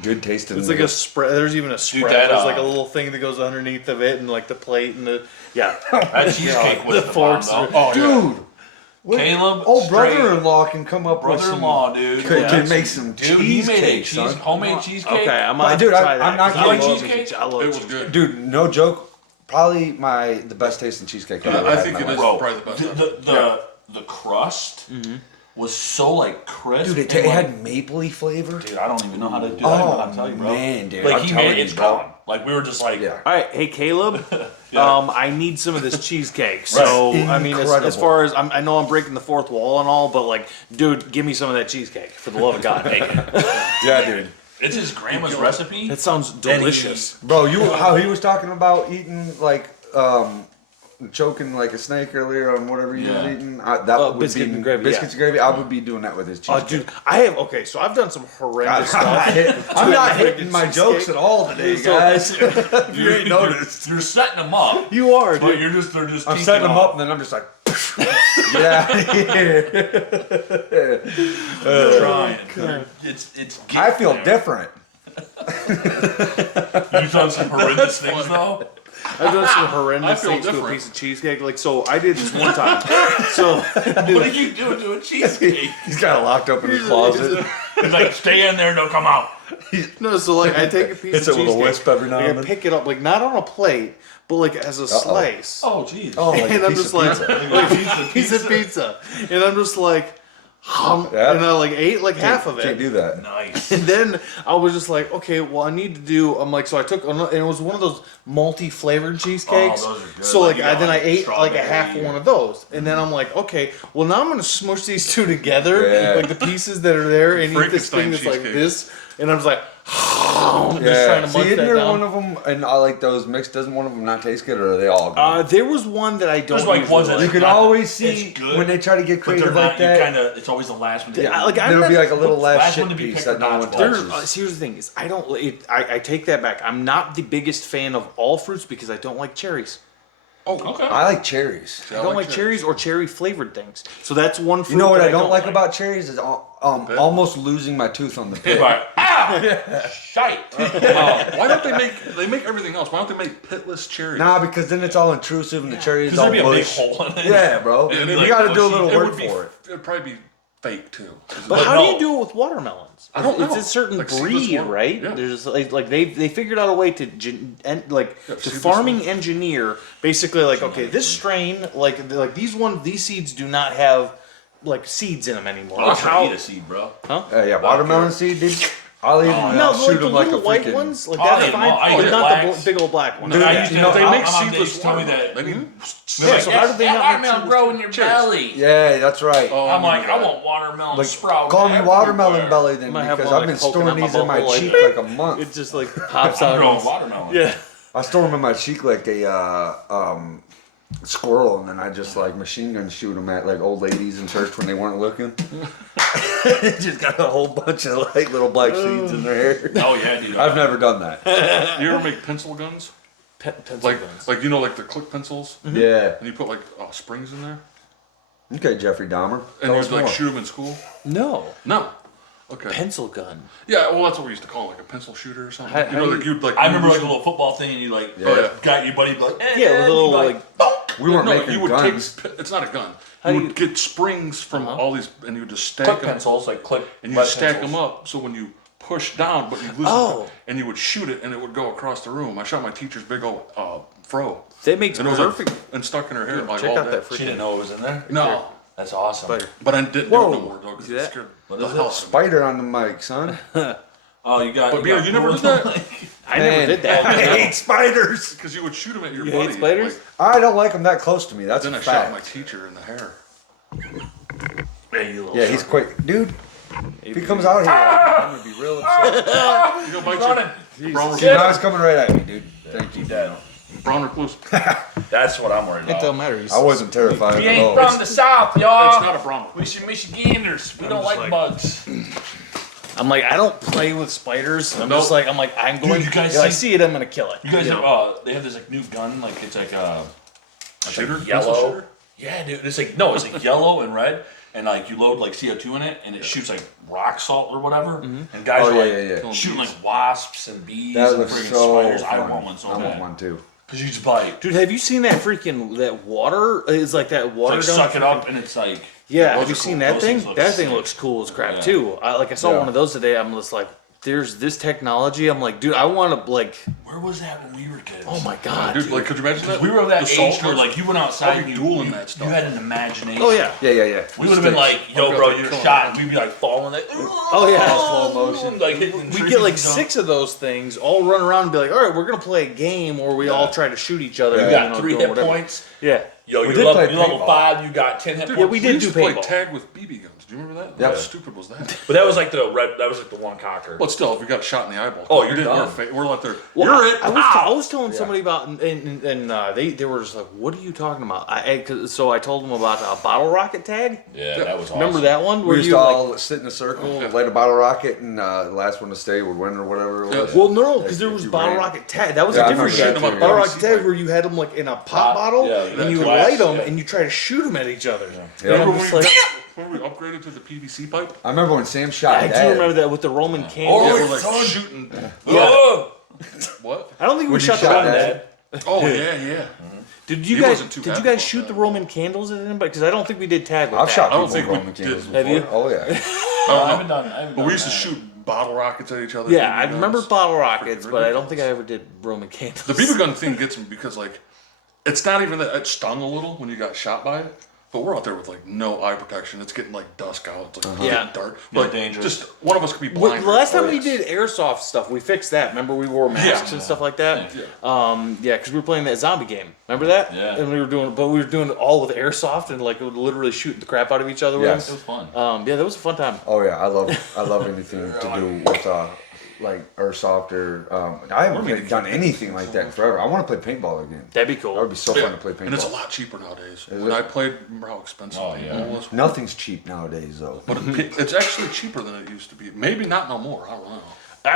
good tasting. It's like a spread. There's even a spread. that, There's like a little thing that goes underneath of it, and like the plate and the That cheesecake was the the bomb, forks though. are- Oh, dude. What- Caleb, old straight brother-in-law can come up with some. brother-in-law, dude. Can make some Dude, he made a cheesecake, son. homemade cheesecake. Okay, I'm But gonna dude, try I'm that. not 'cause I kidding. love Cheesecake? I love It was cheesecake. good. Dude, no joke. Probably the best tasting cheesecake I've ever I had think in it my is life. Bro, probably the best. the crust was so like crisp. Dude, it and, like, had mapley flavor. dude, I don't even know how to do that. I don't know how to tell you, bro. man, dude. Like I'm he telling made you, it's bro. gone. Like we were just like, Yeah. All right, hey Caleb, Yeah. I need some of this cheesecake. So I mean, as Incredible. far as I know, I'm breaking the fourth wall and all, but like, dude, give me some of that cheesecake for the love of God. Yeah, dude. it's his grandma's recipe. That sounds Then he- delicious. Bro, how he was talking about eating like choking like a snake earlier on whatever he was Yeah. eating. That would biscuit be and gravy, Biscuits and gravy. I would be doing that with his Oh, cheesecake. dude, I have so I've done some horrendous stuff. I'm not Freaking hitting my cheesecake. jokes at all today, So- guys. If you ain't noticed. You're setting them up. You are, But dude. they're just. I'm teeing setting them off. up and then I'm just like, yeah. Trying. It's. I feel getting there. different. You've done some horrendous things though. I've done some horrendous I feel things to a different. piece of cheesecake. Like, so I did this one time. So, What did you do to a cheesecake? He's got it locked up in his closet. He's like, stay in there, don't come out. no, so like I take a piece Hits of it with a cheesecake, wisp every now like, and I then. pick it up, like not on a plate, but like as a slice. Oh, jeez. Oh, like and a I'm piece just of like, pizza. piece of pizza, and I'm just like, Yeah. and I like ate like half of it. Can't do that. Nice. And then I was just like, okay, well, I need to do. I'm like, so I took, and it was one of those multi-flavored cheesecakes. Oh, those are good. So Like, like, you got, then I like, ate like a half strawberry. one of those, and then I'm like, okay, well now I'm gonna smush these two together, Yeah. like the pieces that are there, and eat this thing Frankenstein that's like cheesecake. this, and I'm just like, just Yeah. trying to See, munch isn't that there down. one of them, and I like those mixed, doesn't one of them not taste good, or are they all good? There was one that I don't. There's, like, usually ones that you like. can not- always see it's good, when they try to get But they're creative not. like that. You kind of. It's always the last one. Yeah, like, I'm There'll not- be like a little last last shit one to be piece picked that or no not one to There- touches. here's the thing: is I don't. I take that back. I'm not the biggest fan of all fruits because I don't like cherries. Oh, Okay. I like cherries. I don't like cherries or cherry flavored things. So that's one fruit. You know what that I don't like about cherries is almost losing my tooth on the pit. Right. Ow! Shite. Why don't they make everything else? Why don't they make pitless cherries? Nah, because then it's all intrusive and the cherry is Because all there'd be a big mush. hole in it. Yeah, bro. And You like got to do a mushy. little it work would be, for it. It'd probably be fake too. But But how no. do you do it with watermelons? I don't It's know. a certain Like seedless breed, water- right? yeah. There's like they figured out a way to Yeah, to seedless farming ones. engineer basically like okay this strain like these seeds do not have like seeds in them anymore. I'll Like how? eat a seed, bro. Yeah, watermelon seed, dude. I'll even No, shoot like the them like a little white freaking. ones, like Oh, that's yeah, fine, I eat but the not the blacks. big old black ones. Dude, I Yeah. used to You know, they my make mom seedless used to tell me watermelon. that. They need Yeah, so how do they not make watermelon seedless grow in your cherries? belly? Yeah, that's right. Oh, I'm like, remember I that. want watermelon Like, sprout. call me watermelon everywhere. belly then Might have because one, I've been like, poking storing out my these in my butthole, like, cheek like a month. It just like pops I'm out. growing watermelon. Yeah. I store them in my cheek like a squirrel, and then I just like machine gun shoot them at like old ladies in church when they weren't looking. Just got a whole bunch of like little black seeds in their hair. Oh yeah, dude. I've never done that. You ever make pencil guns? Pencil Like guns. like you know like the click pencils, Yeah. and you put like springs in there, Okay, Jeffrey Dahmer. and Tell you us would like more. shoot them in school. No. No. Okay. Pencil gun. Yeah, well, that's what we used to call it, like a pencil shooter or something. How- you know, how like you'd like. I remember like a little football thing, and you like Yeah. got your buddy be like, Yeah, with a little like. bonk. We weren't no, making you would guns. take. It's not a gun. How You do would get springs from all these, and you would just stack Click them, pencils, like click. and you lead just stack pencils. them up. So when you push down, but you lose Oh. and you would shoot it, and it would go across the room. I shot my teacher's big old fro, That makes and it was perfect. like, and stuck in her hair like Check all out day. that She freaking. didn't know it was in there. No, That's awesome. Spider. but I didn't do Whoa. it no more though because See it that? scared What the is hell it? out of me. Spider on the mic, son. Oh, you got. But Bino, got you never pulled. did that I never did that. I hate spiders. because you would shoot them at your You buddy. hate spiders? I don't like them that close to me. That's Then a I shot my fact. teacher in the hair. Hey, you little Yeah, he's shark. quick, dude. If he comes out here, I'm gonna be real upset. You know, bite running. you. Brown, See, now he's coming right at me, dude. Thank you. Dead. brown recluse. That's what I'm worried It don't about. matter. I wasn't terrified We at ain't all. from the south, It's y'all. not a brown. We should Michiganders. We don't just like like- bugs. I'm like, I don't play with spiders. I'm Nope. just like, I'm going. you guys if I see- see it, I'm gonna kill it. You guys know? have they have this like new gun, like it's like Shooter? like Pencil yellow. shooter? Yeah, dude. It's like no, it's like yellow and red, and like you load like CO2 in it, and it shoots like rock salt or whatever. And guys Oh, are yeah, like yeah, yeah. shooting like wasps and bees That and looks friggin' so spiders. fun. I want one so I want bad. one too. Cause you just bite, Dude, have you seen that freaking that water? It's like that water like gun. suck it up, and it's like Yeah, Those have you are seen cool. that Those thing? things look That thing sick. looks cool as crap Yeah. too. I saw Yeah. one of those today. I'm just like, there's this technology. I'm like, dude, I want to like. where was that when we were kids? Oh my god, Dude, like, could you imagine that? We were of that The salt age where was- like you went outside and be you, dueling you, that stuff. you had an imagination. Oh yeah. Yeah. We would have been like, yo, Okay, bro, okay, you're come on. shot, and we'd be like falling like, Oh yeah. Slow motion. like hitting the We trees get like and stuff. 6 of those things, all run around and be like, all right, we're gonna play a game, or we all try to shoot each other. Yeah. You you got know, 3 doing hit whatever. points. Yeah. Yo, We you're did level, play you're level paintball. 5. You got 10 hit Dude, points. we did used do to play paintball. tag with BB guns. Do you remember that? Yeah. How stupid was that? But that was like the red. That was like the one cocker. But still, if we got shot in the eyeball, Oh, we you're didn't wear done. we're like there. Well, You're it. I was telling somebody about, and they were just like, "What are you talking about?" So I told them about bottle rocket tag. Yeah, that was awesome. Remember that one? We Where used you to like, all sit in a circle, Yeah. light a bottle rocket, and the last one to stay would win or whatever it was. well, no, because there If was you bottle ran. rocket tag. That was Yeah, a I different remember shit. that too, Bottle yeah. rocket tag where you had them like in a pop Pop, bottle, yeah, and that you would glass, light them, yeah. and you try to shoot them at each other. Yeah. And I'm Remember just when, like, when we upgraded to the PVC pipe? I remember when Sam shot I do Dad. remember that with the Roman Oh, candle. Yeah, yeah. we're like son. shooting. Oh! What? I don't think we When you shot the shot Roman. Dad. Oh yeah. Did you He guys? wasn't too Did you happy guys about shoot that. the Roman candles at anybody? Because I don't think we did tag with I've that. shot I don't people think with we Roman did. candles Have you? before. Oh yeah. I haven't done. I haven't But done we used to that. shoot bottle rockets at each other. Yeah, BB I remember guns. bottle rockets, Freaking but I don't think I ridiculous. ever did Roman candles. The BB gun thing gets me because like, it's not even that it stung a little when you got shot by it. But we're out there with like no eye protection. It's getting like dusk out. It's like Yeah. getting dark. Yeah, Like, dangerous. Just one of us could be Well, blind. the last time Oh, we yes. did airsoft stuff, we fixed that. Remember, we wore masks and stuff like that. Yeah, because we were playing that zombie game. Remember that? Yeah. And we were doing it all with airsoft and like literally shooting the crap out of each other with Yes. It was fun. them. Yeah, that was a fun time. Oh yeah, I love anything to do with like airsoft or I haven't done anything like that in forever. I want to play paintball again. That'd be That would cool. be so Yeah. fun to play paintball. And it's a lot cheaper nowadays. Is When it? I played, remember how expensive Oh, paintball yeah. was? Nothing's cheap nowadays though. But it's actually cheaper than it used to be. Maybe not no more. I don't know.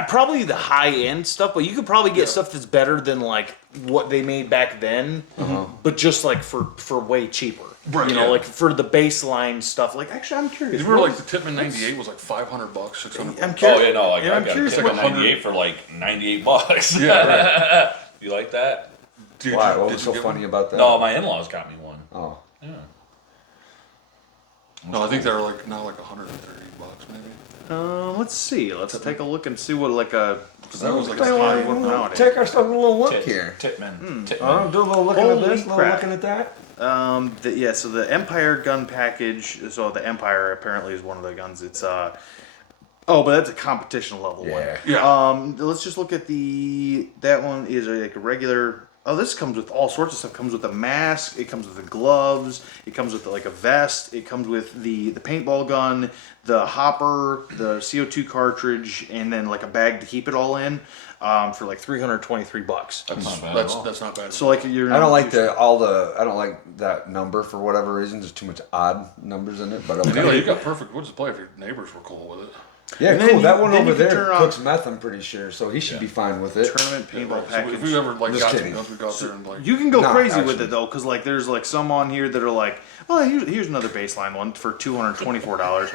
Probably the high end stuff, but you could probably get stuff that's better than like what they made back then, but just like for way cheaper. Right, You know, yeah. like for the baseline stuff. Like actually, I'm curious. You remember like the Titman 98 was like $500, $600. I'm curious. Oh yeah, no, like Yeah, I I'm got curious a about Titman 98 for like $98. Yeah, You like that? Did Why? you- What did was you so get funny one? about that? No, my in-laws got me one. Oh. Yeah. No, I think they're like now like $130 maybe. Let's see. Let's take a look and see what like a. Because that was like Take a high one nowadays. Take our stuff a little look Tit- here. Titman. Titman. Do a little looking Holy at this, a little crap. looking at that. Yeah. So the Empire gun package. So the Empire apparently is one of the guns. It's Oh, but that's a competition level one. Yeah. Yeah. Let's just look at that one is like a regular Oh, this comes with all sorts of stuff. It comes with a mask. It comes with the gloves. It comes with like a vest. It comes with the paintball gun, the hopper, the CO2 cartridge, and then like a bag to keep it all in. For like $323. That's not bad at all. that's not bad. So like you're. I don't like I don't like that number for whatever reason. There's too much odd numbers in it, but you okay. got perfect woods to play if your neighbors were cool with it. Yeah, And cool. then That you- one then over you can there turn on- cooks meth, I'm pretty sure, so he should be fine with it. Tournament paintball So package. if we ever like Just got kidding. to guns, we go out there and like. You can go Nah, crazy with actually. it though, because like there's like some on here that are like, well, here's another baseline one for $224.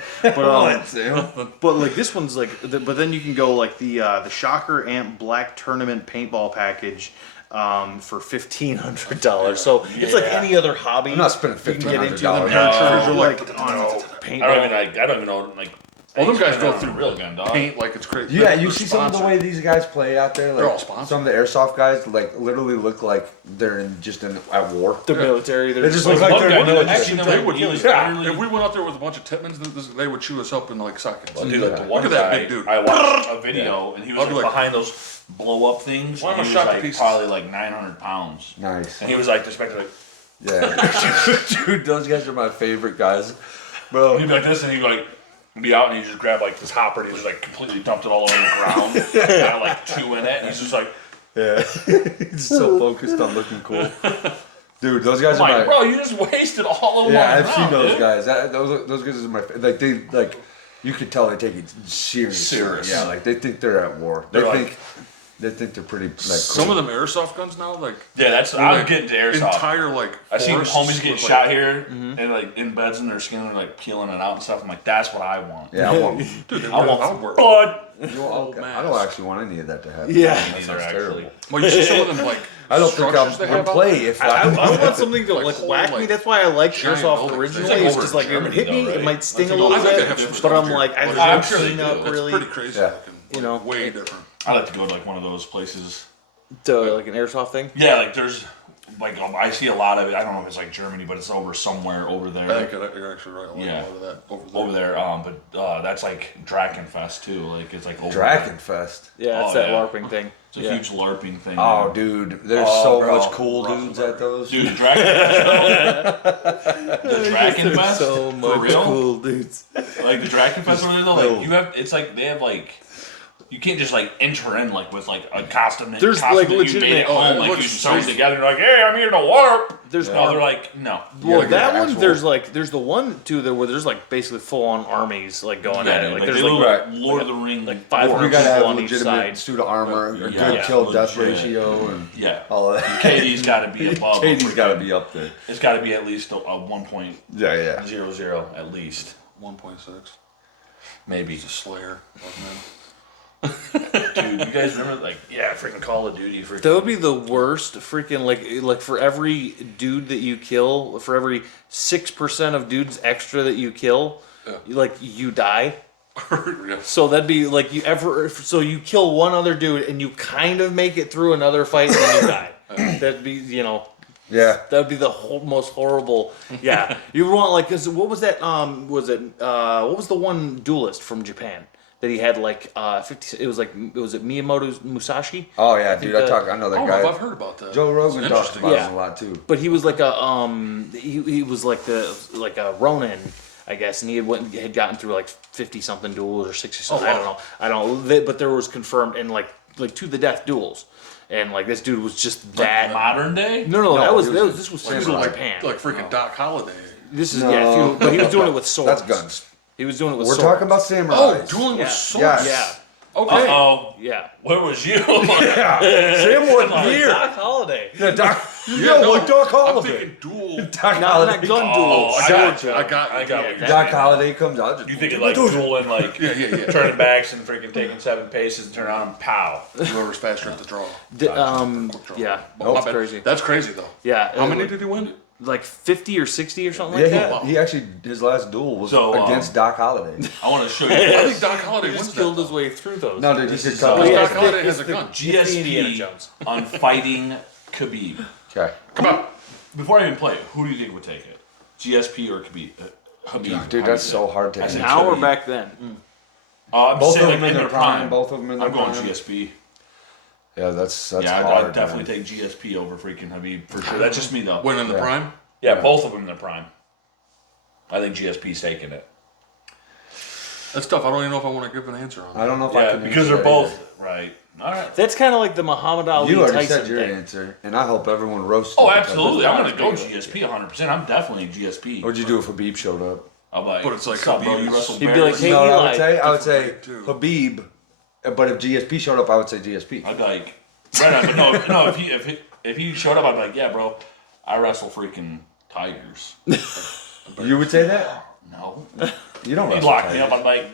But like this one's like, but then you can go like the Shocker Amp Black Tournament paintball package. For $1,500, so it's like Yeah. any other hobby. I'm not spending you can get into. $1,500. The No. miniatures are No. like on I don't paintball. even I don't even know like. All them guys I go don't through know, real gun dog. paint like it's crazy. Yeah, They're you see some of the sponsored. way these guys play out there. Like, They're all sponsored. Some of the airsoft guys, like, literally look like they're at war. The military, They just look like One they're guy, in the military. actually, They never would, really yeah, if we went out there with a bunch of Titmans, they would chew us up in like seconds. Well, dude, like the one Look at that guy, big dude. I watched a video and he was I'll be like like, behind those blow up things. Why am And I he shot was to like pieces? probably like 900 pounds. Nice. And he was like, expecting like, Yeah. Dude, those guys are my favorite guys. Bro. he'd be like this and he'd like be out and he just grab like this hopper and he just like completely dumped it all over the ground. Got like 2 in it and he's just like, Yeah. He's so focused on looking cool. Dude, those guys I'm are like, my... bro, you just wasted all of them. Yeah, on I've the seen ground, those dude. guys. Those guys are my... Like, they, like... You could tell they take it seriously. Serious. Yeah, like, they think they're at war. They're like- They think they're pretty, like, Some cool. of them airsoft guns now, like Yeah, that's, they're, I'm like, getting to airsoft. entire like. I seen forests homies get with, shot like, here and like in beds in their skin and like peeling it out and stuff. I'm like, that's what I want. Yeah, I want... Dude, they I I want would work. blood. okay. I don't actually want any of that to happen. Yeah. That Neither, sounds actually. terrible. Well, you see some of them like. I don't think structures I they would have out play there? if I want something to Like like whole, whack me. like, That's why I like giant airsoft buildings. originally. It's like It's over just like it would hit Germany, me, though, it right? might sting a I little think they bit, have some but stuff I'm here. like, I Well, just I'm don't sure they clean do. up It's It's really. pretty crazy. Yeah. Looking. You know. way different. I like to go to like one of those places. To like an airsoft thing. Yeah, like there's like I see a lot of it. I don't know if it's like Germany, but it's over somewhere over I there. think you're actually right. I like Yeah. a lot of that over there. Over there, but that's like Drakenfest too. Like it's like over Drakenfest. Yeah, it's Oh, that yeah. LARPing thing. It's a Yeah. huge LARPing thing. Oh, man. dude. There's Oh, so bro. much cool Rough dudes and at those. Dude, Drakenfest though. The Drakenfest So for much real. cool dudes. Like the Drakenfest over there though, like you have. It's like they have like. You can't just like enter in like with like a costume. There's, costume like, that you made legitimate- at home, it like you looks sewn crazy. together. You're like, hey, I'm here to LARP. There's No, they're like, no. Well, like that an one, actual- there's the one too there where there's like basically full on armies like going at it. Like they there's look like like Lord of the Rings. like 500 You gotta have on each legitimate side. suit of armor, a Yeah. good kill death Legit. ratio, and Yeah. all of that. KD's got to be above. Katie's got to be up there. It's got to be at least a 1.00 Yeah, yeah. at least. 1.6. Maybe. He's a slayer. Man. Dude, you guys remember like freaking Call of Duty freaking. That would be the worst freaking like for every dude that you kill, for every 6% of dudes extra that you kill, Yeah. you die. Yeah. So that'd be like you kill one other dude and you kind of make it through another fight and then you die. That'd be Yeah. that'd be the most horrible. Yeah, you want like cause what was that? What was the one duelist from Japan that he had like 50? It was it Miyamoto Musashi? Oh yeah, dude. that- I know that Oh, guy. I've heard about that. Joe Rogan It's talks interesting. about Yeah. him a lot too. But he was like a he was like a Ronin, I guess, and he had gotten through like 50 something duels or 60 something. wow. I don't know. But there was confirmed and like to the death duels, and like this dude was just that. modern day. No, No, this was feudal samurai. Japan. Like freaking Doc Holliday. This is No. feudal, but he was doing it with swords. That's guns. He was doing it with We're swords. talking about samurais. Oh, dueling Yeah. with swords. Yes. Yeah, Okay. Oh, yeah. where was you? Yeah. Sam wasn't Like, here. Doc Holiday. Yeah, Doc. Yeah, no, like Doc I'm Holliday. thinking duel. Doc Not Holliday. gun Oh, duels. I got you. I got I you. got Yeah, what you're Doc saying. Holliday comes out. Just You think it like dueling like Yeah. turning backs and freaking taking 7 paces and turn on and pow. Whoever's faster at the draw. Yeah, My that's bad. crazy. That's crazy though. Yeah, How many did he win? like 50 or 60 or something Yeah, like that. he actually his last duel was So, against Doc Holliday. I want to show you I this. think Doc Holliday He wins just that. killed his though. way through those. No, dude, he should is, come. uh, Yeah, Doc it's Holliday the- has a it's the gun. Indiana GSP Jones. on fighting Khabib. Okay. Come on. Before I even play it, who do you think would take it? GSP or Khabib? Khabib. Dude, that's so hard to I said answer. Now or Khabib. back then? I'm Both saying of like them in their prime. Both of them in their I'm going prime. GSP. Yeah, that's Yeah, hard. I'd definitely man. take GSP over freaking Habib for sure. That's just me though. When in the Yeah. prime? Yeah, both of them in their prime. I think GSP's taking it. That's tough. I don't even know if I want to give an answer on that. I don't know if I Yeah, can because answer they're that both right. All right. That's kind of like the Muhammad Ali either. You already Tyson said your thing. answer, and I hope everyone roasts. Oh, you because absolutely. I'm it's gonna not go big. GSP 100%. I'm definitely GSP. What'd you do if Habib showed up? I'm like, But it's like what's up, bro? Habib You is- wrestled He'd be Barry? like, hey, No, I Eli. would say Different too. Habib, but if GSP showed up, I would say GSP. I'd be like, right on, but no. If he showed up, I'd be like, yeah, bro. I wrestle freaking tigers. You would say that? No. You don't. He'd wrestle lock me tigers. up. I'm like,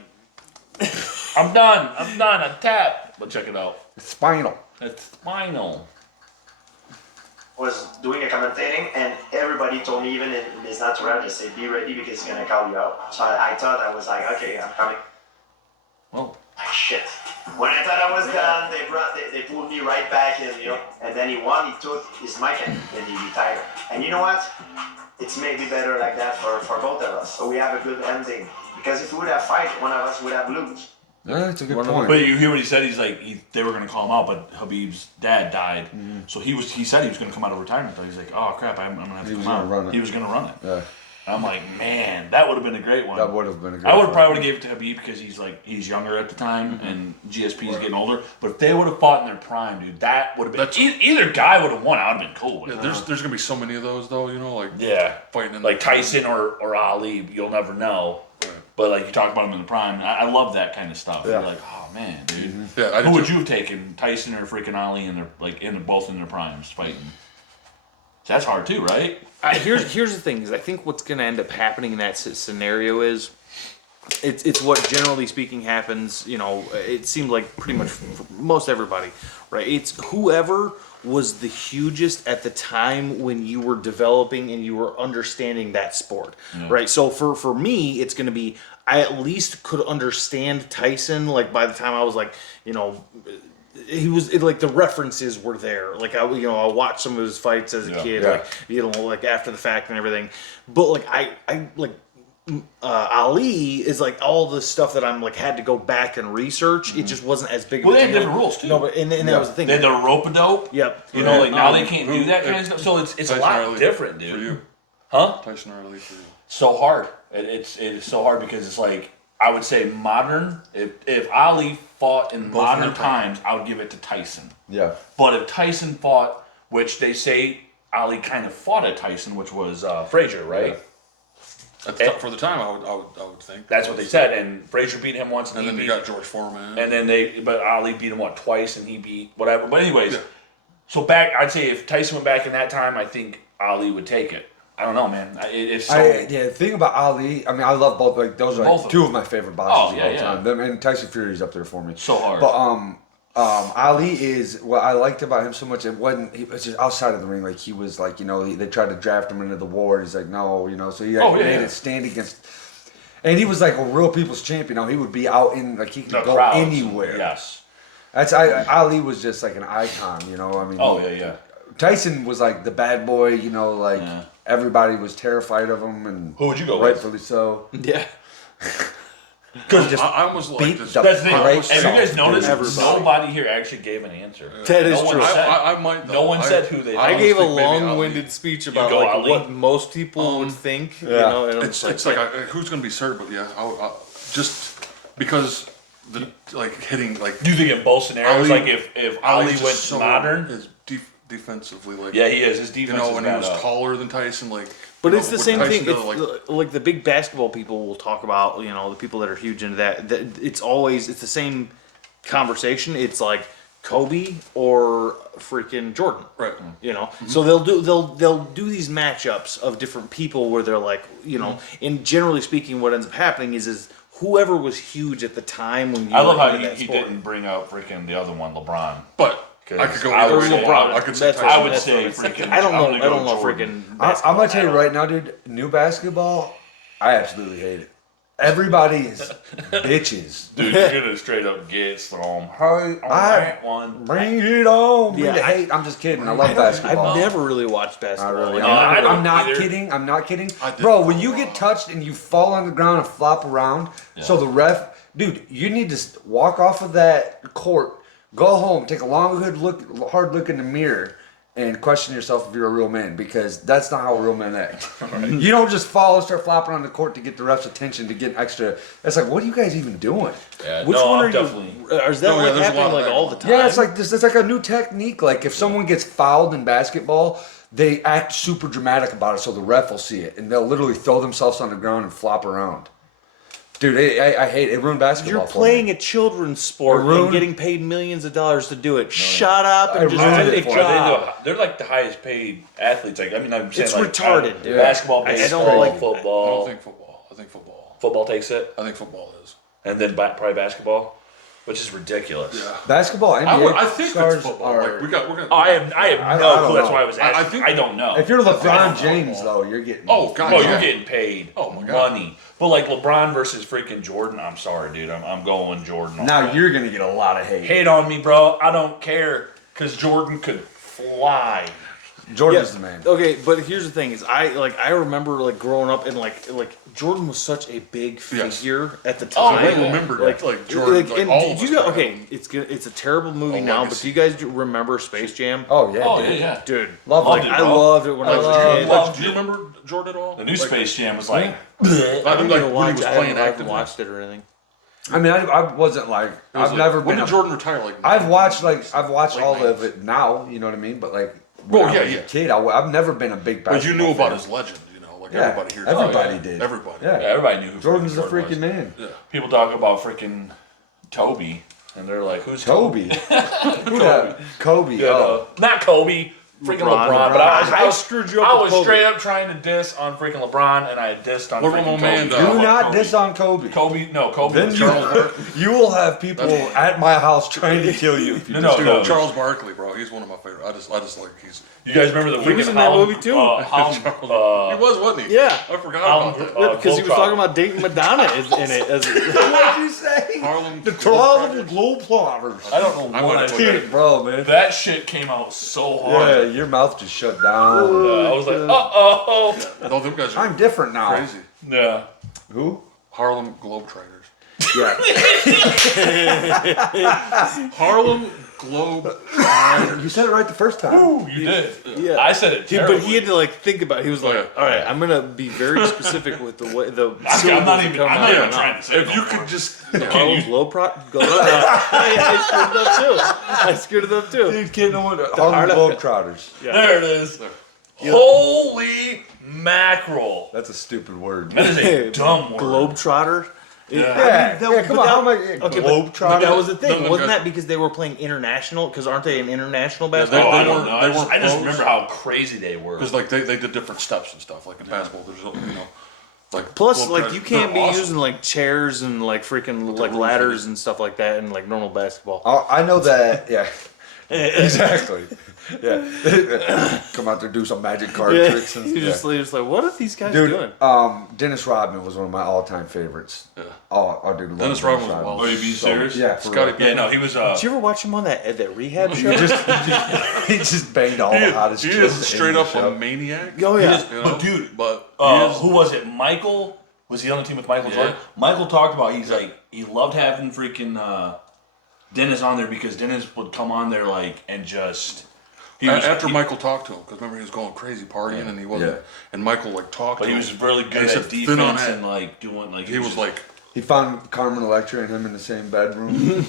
I'm done. I'm tapped. But check it out. It's spinal. It's final. Was doing a commentating, and everybody told me, even in Les Naturels, they say, be ready because he's gonna call you out. So I thought, I was like, okay, I'm coming. Well, Like, shit. When I thought I was done, they pulled me right back in, and then he won, he took his mic and he retired. And you know what? It's maybe better like that for both of us. So we have a good ending. Because if we would have fight, one of us would have lose. Yeah, that's a good One of point. but you hear what he said. He's like, they were gonna call him out, but Habib's dad died, so he said he was gonna come out of retirement. Though he's like, oh crap, I'm gonna have to He was come gonna out. run it. He was gonna run it. Yeah, And I'm like, man, that would have been a great one. that would have been a great. I would fight. probably would have gave it to Habib because he's younger at the time and GSP is getting older. But if they would have fought in their prime, dude, that would have been either guy would have won. I would have been cool with Yeah, it. there's gonna be so many of those though, like Yeah, fighting in like the Tyson or Ali, you'll never know. Right. But like you talk about him in the prime, I love that kind of stuff. Yeah. You're like, oh man, dude. Yeah, I Who did would too. you have taken, Tyson or freaking Ali, in their both in their primes fighting? That's hard too, right? Here's the thing: is I think what's going to end up happening in that scenario is it's what generally speaking happens. It seems like pretty much for most everybody, right? It's whoever was the hugest at the time when you were developing and you were understanding that sport, right? So for me, it's going to be I at least could understand Tyson. Like by the time I was like, he was like the references were there. Like I watched some of his fights as a kid, Yeah. like like after the fact and everything. But like I like Ali is like all the stuff that I'm like had to go back and research. It just wasn't as big. Well, of a they had deal. different rules, too. No, but and that was the thing. They had the rope a dope. Yep. You know, like now they Um, can't who- do that kind of stuff. So it's a Tyson lot Riley different, for dude. you. Huh? Tyson or Ali for you. So hard. It is so hard because it's like I would say modern. If Ali fought in Both in modern their prime. times, I would give it to Tyson. Yeah, But if Tyson fought, which they say Ali kind of fought at Tyson, which was Frazier, right? For the time, I would think. That's what they said. And Frazier beat him once, And he then you beat, got George Foreman. and then but Ali beat him twice, and he beat whatever. But anyways, Yeah. so back, I'd say if Tyson went back in that time, I think Ali would take it. I don't know, man. It's so. the thing about Ali, I mean, I love both. Like those are Both like of two them. of my favorite boxers Oh, of all yeah. time. Them and Tyson Fury's up there for me. So hard. But Ali is what I liked about him so much. It was just outside of the ring. Like he was like they tried to draft him into the war. He's like no, so he Oh, yeah, made yeah. it stand against. And he was like a real people's champion. He would be out in like he could the go crowds, anywhere. Yes. Ali was just like an icon. I mean. Oh yeah. Tyson was like the bad boy. Like Yeah. everybody was terrified of him, and Who would you go with? rightfully so. Yeah. Because I almost like beat this. the that's the thing. Right. Have you guys noticed Everybody. nobody here actually gave an answer? That is No one true. said. I might. No though. one said who they. I thought. gave a think maybe Ali. long-winded speech about go like Ali? what most people would think. Yeah. And It's like who's gonna be served, but yeah, just because hitting like Do you think in both scenarios, Ali- like if Ali Ali's went just so modern? is defensively like Yeah, he is. His defense is when he bad was up. taller than Tyson, But it's the what same Tyson thing. does, It's like the big basketball people will talk about, the people that are huge into that. It's the same conversation. It's like Kobe or freaking Jordan. right. So they'll do these matchups of different people where they're like, and generally speaking, what ends up happening is whoever was huge at the time when you I love were how into that he sport. didn't bring up freaking the other one, LeBron. But I could go I either would way. say- I could say That's Tyson. I would That's say what freaking. I don't know. I'm I gonna don't go know Jordan. freaking. I'm gonna tell you right now, dude. New basketball, I absolutely hate it. Everybody is bitches. Dude, you're gonna straight up get some. Hey, on I- that one. Bring it on. Bring Yeah, the hate. I'm just kidding. I love basketball. I've never really watched I basketball. really, Yeah, I I'm, don't I'm not either. kidding. I'm not kidding. I did Bro, for when a you while. get touched and you fall on the ground and flop around, so the ref, dude, you need to walk off of that court Go home, take a hard look in the mirror, and question yourself if you're a real man, because that's not how real men act. You don't just fall and start flopping on the court to get the ref's attention to get extra. It's like, what are you guys even doing? Yeah, Which no, one I'm are definitely. you? Is that No, yeah, like there's a happening lot of like that. all the time? Yeah, it's like this. It's like a new technique. Like if someone gets fouled in basketball, they act super dramatic about it, so the ref will see it, and they'll literally throw themselves on the ground and flop around. Dude, I hate it. It ruined basketball. You're for playing me. a children's sport ruined- and getting paid millions of dollars to do it. Shut up I and just ruined do it the for job. They're like the highest paid athletes. Like, I mean, I'm saying It's like, retarded, dude. Basketball, I don't baseball, like it. I football. don't think football. I think football. Football takes it, I think football is. and then probably basketball, which is ridiculous. Yeah. Basketball. NBA I think stars it's football. are- Like, we're gonna. Oh, I have I no don't clue. That's know. why I was I asking. think- I don't know. If you're I don't LeBron know. James, though, you're getting. Oh, God. Oh, yeah. you're getting paid Oh, my God. money. But like LeBron versus freaking Jordan, I'm sorry, dude. I'm going Jordan. Now you're gonna get a lot of hate. hate on me, bro. I don't care because Jordan could fly. Jordan's the man. Okay, but here's the thing: is I remember like growing up and like Jordan was such a big Yes. figure at the Oh, time. yeah. I remember like Jordan. Like, and all did of you us guys, were okay, it's good. It's a terrible movie A now, but legacy. do you guys remember Space Jam? Oh yeah. Oh dude. yeah. Dude, Love Loved it. it. I bro. loved it when I was a kid. loved do you it. remember Jordan at all? The new Like, Space Jam was like, I I mean, didn't like even when he watch. was I playing haven't active. watched it or anything. I mean, I wasn't like. I've never When been. did Jordan retire? Like I've watched all Late of it now. You know what I mean? But like, when Well, I yeah, was yeah. a kid, I've never been a big. But you knew basketball about fan. his legend, you know, like Yeah, everybody here. everybody yeah. did. Everybody. Yeah. everybody knew who Jordan's a Jordan freaking was. man. Yeah. People talk about freaking Toby, and they're like, "Who's Kobe. Who that? Kobe. Yeah, Oh. not Kobe, freaking LeBron. But I screwed you up I with was Kobe. straight up trying to diss on freaking LeBron, and I dissed on What about freaking my man, Kobe. though? Do not Kobe. diss on Kobe. Kobe. No, Kobe. Then was you, Charles. you will have people at my house trying to kill you. If you No, just no. Charles Barkley, bro, he's one of my favorite. I just like he's. You guys remember the He was freaking in that Harlem- movie, too. He was, wasn't he? Yeah. I forgot Harlem- about that. Yeah, because he was Globetrotter. talking about dating Madonna in it. What did you say? Harlem. The 12 Globetrotters. I don't know I what went I to did. Dude, bro, man. That shit came out so Yeah, hard. your mouth just shut down. I was like, oh. No, them guys are I'm different now. crazy. Yeah. Who? Harlem Globetrotters. Yeah. Harlem Globe. You said it right the first time. Ooh, you did. Yeah. I said it Dude, terribly. but he had to like think about it. He was like, Yeah. "All right, I'm gonna be very specific with the way the." I'm not syllables even. come I'm out not even and trying out." to say. If you no could more. just. Harlem Globetrot. I screwed it up too. I screwed it up too. Dude, kid, no wonder. Harlem Globetrotters. There it is. Holy mackerel! That's a stupid word. That is a dumb word. Globetrotter. Yeah, come on. How am I? Okay, but Globetrotter. that was the thing, No, wasn't guys- that because they were playing international? Because aren't they an international they- Oh, basketball? I they don't weren't- know. they I just, weren't I just pros. remember how crazy they were. Because like they did different steps and stuff. Like in basketball, there's like. Plus, Globetrotters, like you can't be they're awesome. using like chairs and like freaking like rules ladders is- and stuff like that in like normal basketball. Oh, I know that. Yeah. Exactly. Yeah. Come out there, do some magic card Yeah, tricks and you're just like, what are these guys Dude, doing? Dennis Rodman was one of my all-time favorites. Yeah. Oh, dude, love Dennis Rodman was wild. Oh, you being serious? Yeah, for Scottie real. Yeah, no, he was. Did you ever watch him on that rehab show? He just banged all the hottest He chicks is straight in the up show. a maniac. Oh yeah. You know? But dude, But he is. who was it? Michael was he on the team with Michael Yeah. Jordan? Michael talked about he's like he loved having freaking Dennis on there because Dennis would come on there like and just After Michael talked to him, because remember he was going crazy partying and he wasn't. Yeah. And Michael like talked but to he him. was really And good he at said, "Thin on defense that." and like doing like He was like, He found Carmen Electra and him in the same bedroom.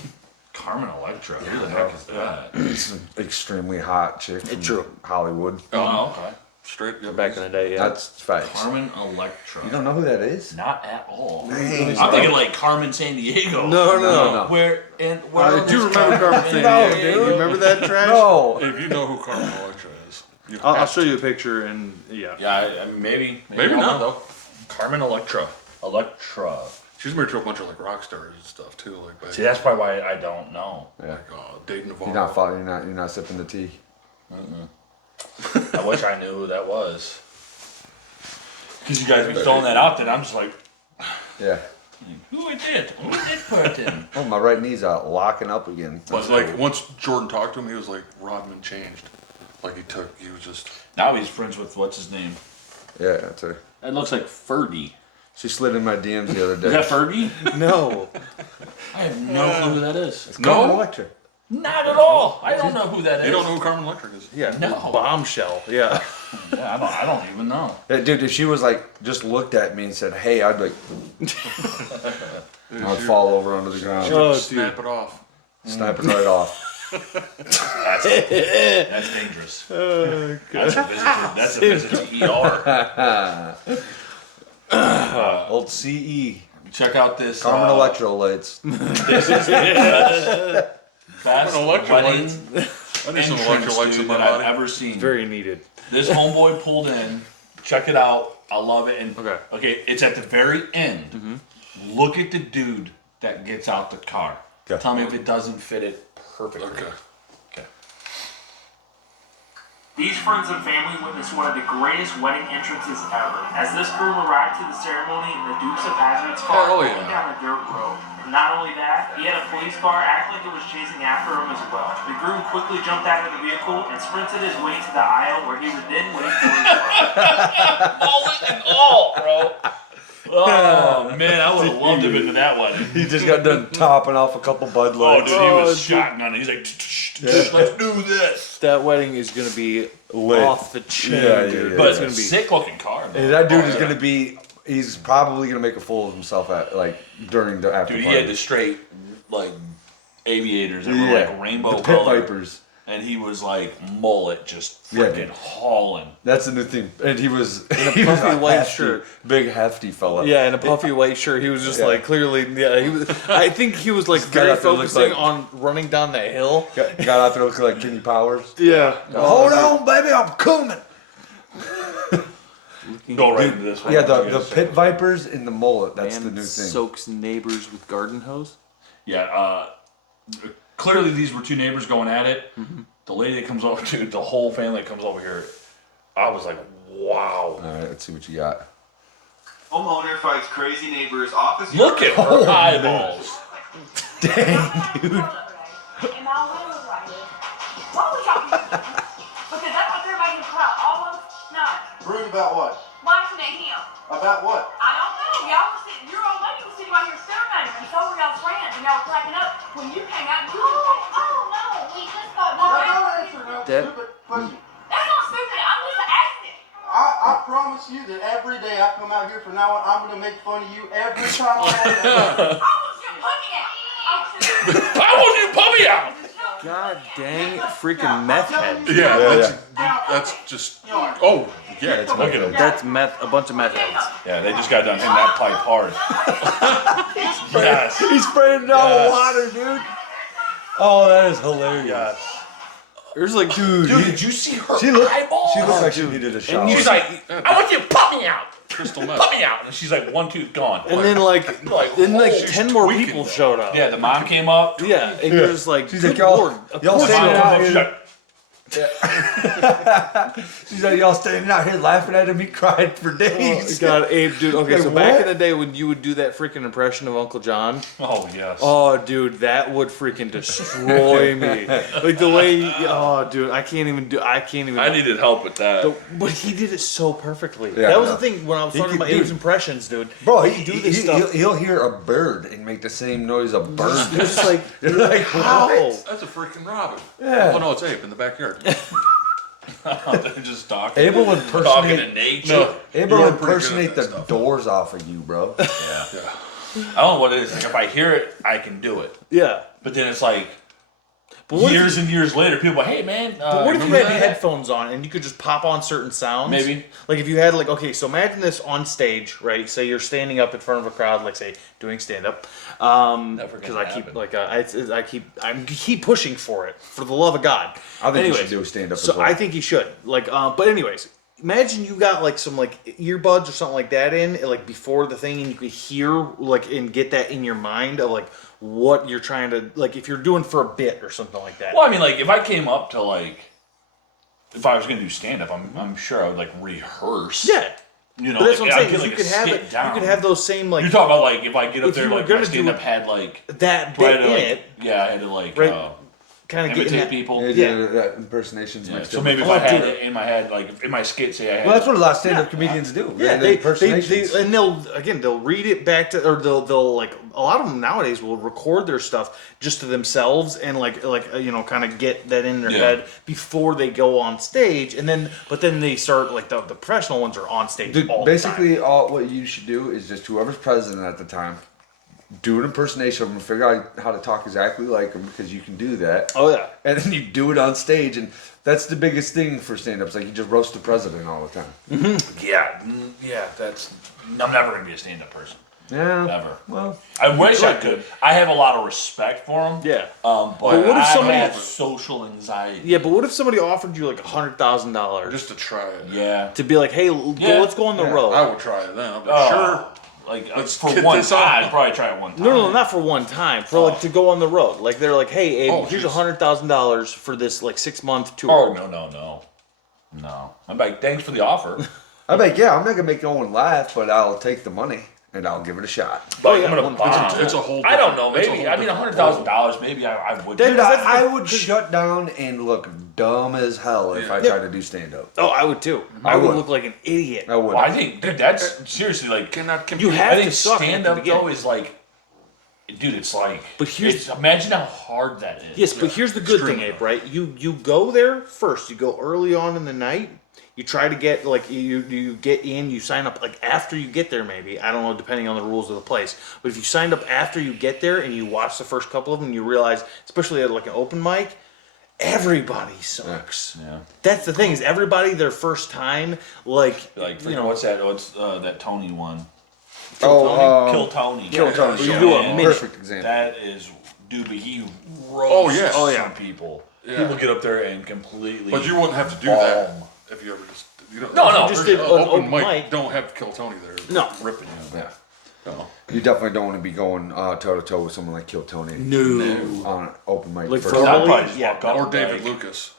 Carmen Electra. Who the heck is that? It's an extremely hot chick from True. Hollywood. Oh, okay. straight. Yeah, Back in the day, yeah. That's facts. Carmen Electra. You don't know who that is? Not at all. Dang. I'm thinking like Carmen San Diego. No. Where and where I on do this remember Carmen San San No, Diego. dude. You remember that trash? No. If you know who Carmen Electra is, you I'll have show you a picture and yeah. Yeah, maybe. Maybe I'll not know. though. Carmen Electra. Electra. She's married to a bunch of like rock stars and stuff too, like back. See, that's probably why I don't know. Yeah. Dayton Navarro. You're not following. You're not sipping the tea. I wish I knew who that was. Because you guys be throwing that out there, I'm just like, Yeah. who is it? Who is this person? Oh, my right knee's out, locking up again. But like once Jordan talked to him, he was like Rodman changed. Like he was just. Now he's friends with what's his name? Yeah, that's her. That looks like Fergie. She slid in my DMs the other day. Is that Fergie? No. I have no clue who that is. It's No? Carmen Electra. Not at all. I don't know who that is. You don't know who Carmen Electra is? Yeah, No. Bombshell. Yeah. Yeah, I don't even know. Dude, if she was like just looked at me and said, "Hey," I'd be like, I'd fall over onto the ground, Oh, Snap it off. snap it right off. That's dangerous. That's a visit to ER. Old CE, Check out this. Carmen electrolytes. This is best Carmen wedding electrolytes. I need some entrance, electrolytes in dude, my that I've body. ever seen. Very needed. This homeboy pulled in. Check it out. I love it. And Okay. it's at the very end. Look at the dude that gets out the car. Okay. Tell me if it doesn't fit it perfectly. Okay. These friends and family witnessed one of the greatest wedding entrances ever, as this groom arrived to the ceremony in the Dukes of Hazzard's car Hell rolling yeah. down a dirt road. And not only that, he had a police car act like it was chasing after him as well. The groom quickly jumped out of the vehicle and sprinted his way to the aisle, where he would then wait for his bride. Mullet and all, bro. Oh man, I would have loved to have been to that wedding. He just got done topping off a couple Bud Oh, Lights. dude, he was shotgunning. He's like, let's do this. That wedding is gonna be Lit. off the chain, Yeah, yeah, dude. yeah. But It's gonna be. sick looking car, man. And that dude Oh, is yeah. gonna be. He's probably gonna make a fool of himself at during the after Dude, he party. had the straight like aviators that were Yeah. like rainbow the Pit color, Vipers. and he was like mullet, just Yeah, freaking dude. hauling. That's the new thing. And he was In a he was puffy white hefty, shirt. big hefty fella. Yeah, in a puffy white shirt. He was just Yeah. like clearly. Yeah, he was. I think he was like guy very out there looks focusing like- on running down that hill. Got out there looking like Kenny Powers. Yeah. Hold on, baby, I'm coming. Go right into this one. Yeah, the Pit Vipers in the mullet. That's the Man new thing. soaks neighbors with garden hose. Yeah, clearly these were two neighbors going at it. The lady that comes over, dude, the whole family that comes over here, I was like, wow. All right, let's see what you got. Homeowner fights crazy neighbors off his Look at her eyeballs. Am I alone right here? What was y'all doing? Because that's what they're making about almost none. Rude about what? Watching at him. About what? I don't know. Y'all were sitting, your old lady was sitting right here staring at him, and so were y'all's friends, and y'all were cracking up when you came out and you were no. We just got No, don't answer no That- stupid question. That's not stupid. I'm just asking. I promise you that every day I come out here from now on, I'm going to make fun of you every time I have that. I want you to put me out. I want you to pump me out. God dang freaking meth heads. Yeah, that's just. Oh, yeah. It's look at him. That's meth. A bunch of meth heads. Yeah, they just got done hitting that pipe hard. Yes. He's spraying it all Yes. water, dude. Oh, that is hilarious. Yes. There's like, Dude, Dude, did you see her she looked. eyeballs? She looked like she needed a shower. She's like, I want you to pump me out. Crystal meth. Pump me out. And she's like, 1, 2, gone. and then like, Like, then like holy 10 more tweaking people that. showed up. Yeah, the mom came up. Yeah, and you're just like, She's good like, y'all- Lord, of y'all course The mom standing comes out up, she's here. like, She's like, y'all standing out here laughing at him. He cried for Oh, days. God, Abe, dude. Okay, Like, so back what? in the day when you would do that freaking impression of Uncle John, oh, yes. oh, dude, that would freaking destroy me. Like the way, oh, dude, I can't even. I needed help with that. But he did it so perfectly. Yeah, that was I the know. thing when I was He talking could about do Abe's it. impressions, dude. Bro, he can do this stuff. He'll hear a bird and make the same noise a bird It's does. just like, You're like, how? That's a freaking Robin. Yeah. Oh, no, it's Abe in the backyard. They're just talking. Abel would Talking to impersonate. nature. Abel You're would pretty good at impersonate the that stuff. doors off of you, bro. Yeah. I don't know what it is. Like, if I hear it, I can do it. Yeah. But then it's like, But what years and years later, people are like, hey, man. But what if you remember had that? headphones on and you could just pop on certain sounds? Maybe. Like if you had like, okay, so imagine this on stage, right? Say you're standing up in front of a crowd, like say doing stand up. Never Because gonna I keep happen. like I keep pushing for it for the love of God. I think you Anyways, should do a stand up So as well. I think you should like, but anyways. Imagine you got like some like earbuds or something like that in like before the thing, and you could hear like and get that in your mind of like what you're trying to like if you're doing for a bit or something like that. Well, I mean, like, if I came up to, like, if I was going to do stand up, I'm sure I would, like, rehearse. Yeah. You know, But that's like, what I'm I'd saying. get, Is like, you could a have skit it. down. You could have those same like You're talking about, like, if I get up if there, you were like, gonna my do stand up had, like, that I had bit to, in like, it. yeah, I had to, like, Right. kind of getting imitate that. people. That impersonations Yeah, mixed so in. maybe if Oh, I had dude. it in my head, like in my skit, say I had. Well, that's what a lot of stand-up comedians do. Yeah, they they impersonations. and they'll read it back to, or they'll like, a lot of them nowadays will record their stuff just to themselves and like kind of get that in their Yeah. head before they go on stage, and then they start like the professional ones are on stage Dude, all basically, the time. all what you should do is just whoever's president at the time, do an impersonation of him, figure out how to talk exactly like him because you can do that, Oh yeah. and then you do it on stage, and that's the biggest thing for stand-ups. Like you just roast the president all the time. Yeah, that's. I'm never gonna be a stand-up person. Yeah. Never. Well, I wish I could. I have a lot of respect for them. Yeah. But what if I somebody- have social anxiety. Yeah, but what if somebody offered you like $100,000 Just to try it. Yeah. to be like, hey, Yeah. let's go on the road? I would try it then. I'd be Oh, sure. Like Let's for get one this time, out. I'd probably try it one time. No, not for one time. For like to go on the road. Like they're like, hey, Abe, Oh, here's jeez. $100,000 for this like 6-month tour. Oh no. I'm like, thanks for the offer. I'm like, yeah, I'm not gonna make no one laugh, but I'll take the money and I'll give it a shot. But yeah, I'm gonna 100%. bomb. It's a whole I don't know. different- it's a Maybe. whole I mean, different $100,000. Maybe I would. That- Dude, that's I the- would shut down and look dumb as hell if I Yeah. tried to do stand-up. Oh, I would too. I I would would. look like an idiot. I would. Well, I think, dude, that's seriously like. Cannot compete. You have I think to suck at stand the up beginning. though is like, dude, it's like. But here's- imagine how hard that is. Yes, but here's the good thing, Extremely. Abe, right? You go there first. You go early on in the night. You try to get like you get in. You sign up like after you get there. Maybe I don't know, depending on the rules of the place. But if you signed up after you get there and you watch the first couple of them, you realize, especially at like an open mic, everybody sucks. Yeah. That's the thing, is everybody their first time, like What's that? What's that Tony one? Oh, Kill Tony. Kill Tony. You show. do a Man, minute. Perfect example. That is, dude, but he roasts yes. Oh, yeah. some people. Yeah. People get up there and completely. But you wouldn't have to do bomb. that if you ever just. You know, No, no, just there's did an an open mic. Don't have Kill Tony there. No. Ripping you. Yeah. No. You definitely don't want to be going toe to toe with someone like Kill Tony no. on an open mic. Like first for time. I'd probably just Yeah, walk up Or and be David like, Lucas.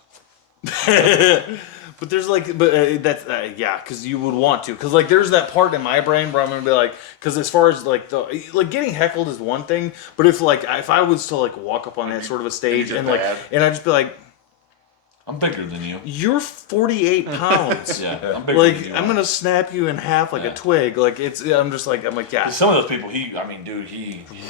But there's like, that's yeah, because you would want to, because like there's that part in my brain where I'm gonna be like, because as far as like getting heckled is one thing, but if I was to like walk up on that sort of a stage get and like, mad. and I'd just be like, I'm bigger than you. you're 48 pounds. Yeah, I'm bigger Like than you. I'm gonna snap you in half like Yeah. a twig. Like I'm like yeah, Some of those people, he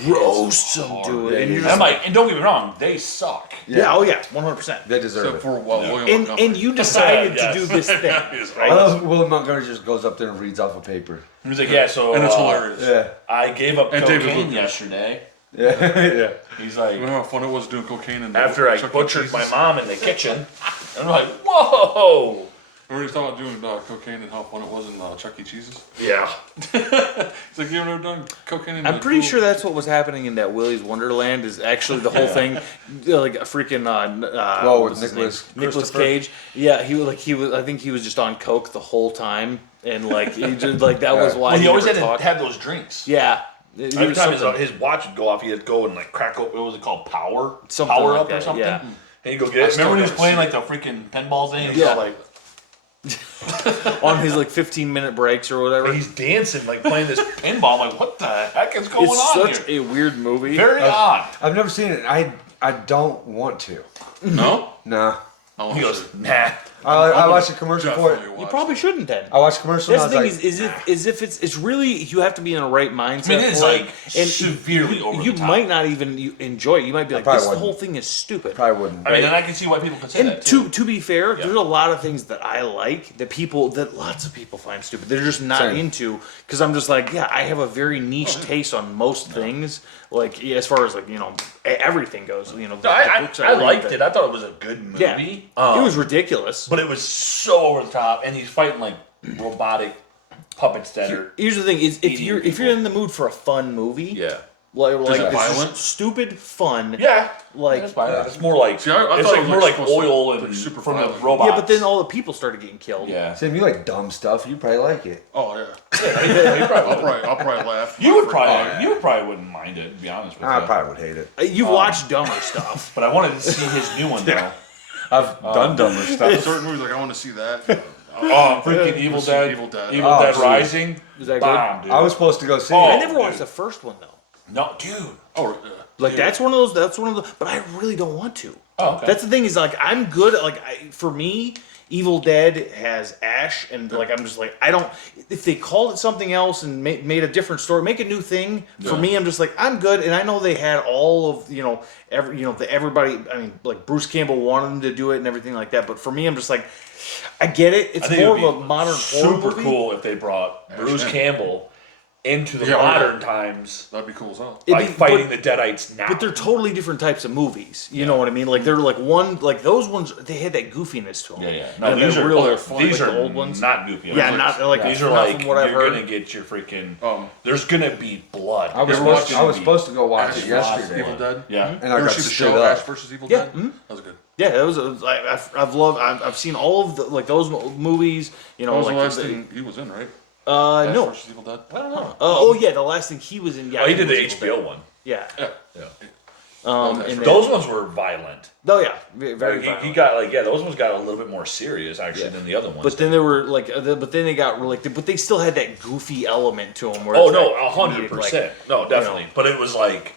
roast them, hard. dude. Yeah, And he you're And I'm just like, and don't get me wrong, they suck. yeah, oh yeah, 100%. They deserve Except it. for William Montgomery. And you decided Yes. to do this thing, I right? love Will Montgomery just goes up there and reads off a paper. He was like, yeah, so And it's hilarious. Yeah. I gave up And David cocaine Lucas. yesterday. Yeah. He's like, Remember how fun it was doing cocaine in the after I Chuck E. butchered Cheese's? my mom in the kitchen, and I'm like, whoa. Remember he was talking about doing cocaine and how fun it was in Chuck E. Cheese's? Yeah. He's like, you've never done cocaine in I'm the pretty pool?" sure that's what was happening in that Willy's Wonderland. Is actually the whole thing, like a freaking Well, what with was his Nicolas name? Nicolas Christopher. Cage. Yeah, he was. I think he was just on coke the whole time, and like he just, like that was why Well, he always had never to talked. have those drinks. Yeah, he Every was time something. his watch would go off, he'd go and like crack open, what was it called? Something Power like up or that, something? yeah. And he'd go get it. still Remember when he was never playing seen like the freaking pinball thing? He's Yeah. all like, on his like 15-minute breaks or whatever. he's dancing, like playing this pinball. I'm like, what the heck is going It's on such here? a weird movie. Very odd. I've never seen it. I don't want to. No? Nah. Oh, He goes, nah. I watched a commercial for it. definitely You watch probably it. shouldn't then. I watched a commercial. That's the and I thing was is, like, is if it's really, you have to be in the right mindset. I mean, it's for like it, and severely over you the top. might not even enjoy it. You might be like, probably this wouldn't. whole thing is stupid. probably wouldn't. I mean, and I can see why people could say And that too. to be fair, there's a lot of things that I like that lots of people find stupid. They're just not Same. into, because I'm just like, yeah, I have a very niche taste on most things. Like as far as like everything goes, the books I read, liked the- it. I thought it was a good movie. Yeah, it was ridiculous. but it was so over the top, and he's fighting like robotic puppets that are. Here's the thing: is if eating you're people. in the mood for a fun movie, Yeah. like it it's just violent? stupid fun. Yeah. Like That's fine. It's more like See, I it's thought like it was more like supposed to oil be and super from the violent. robots. yeah, but then all the people started getting killed. yeah. Sam, you like dumb stuff. You probably like it. Oh, yeah. You probably I'll probably laugh. You would Oh, probably yeah. you probably wouldn't mind it, to be honest with I you. probably would hate it. You've watched dumber stuff. But I wanted to see his new one though. I've done dumber stuff. Certain movies, like, I want to see that. Oh, freaking Evil Dead. Evil Dead. Evil Oh, Dead dude. Rising. Is that good? Bomb, dude. I was supposed to go see Oh, I it. never watched the first one though. No, dude. Oh, Like that's one of those. That's one of the. But I really don't want to. Oh, okay. That's the thing is like I'm good. Like for me, Evil Dead has Ash, and like I'm just like I don't. If they called it something else and made a different story, make a new thing. For me, I'm just like I'm good, and I know they had all of everybody. I mean, like Bruce Campbell wanted them to do it and everything like that. But for me, I'm just like I get it. It's I think more it of would a be modern horror super movie. cool if they brought Bruce Campbell into the Yeah, oh, modern yeah. times, that'd be cool as hell. It'd like be- fighting but- the Deadites now. But they're totally different types of movies. You know what I mean? Like they're like one, like those ones. They had that goofiness to them. yeah. No, And these they're are real. they're fun. these like are the old ones. not goofy. Yeah, Like, not like these are not like from what I've you're heard. gonna get your freaking. Um, There's gonna be blood. I was There's supposed, I gonna was be- supposed to go watch Ash it versus yesterday, Evil Dead. Yeah. and I You ever got see the stood show Ash up. versus Evil Yeah. Dead? Mhm. That was good. Yeah, that was I've loved. I've seen all of the like those movies. You know, That was like the last thing he was in, right? Ash no. versus Evil Dead. I don't know. Oh yeah, the last thing he was in. Yeah, Oh, he did the was Evil HBO Dead. one. Yeah. Yeah. And then- Those ones were violent. Oh yeah, very Like, violent. he got like those ones got a little bit more serious actually than the other ones. But then there were like, but then they got like, but they still had that goofy element to them. Where oh it's no, like comedic, 100%. No, definitely. But it was like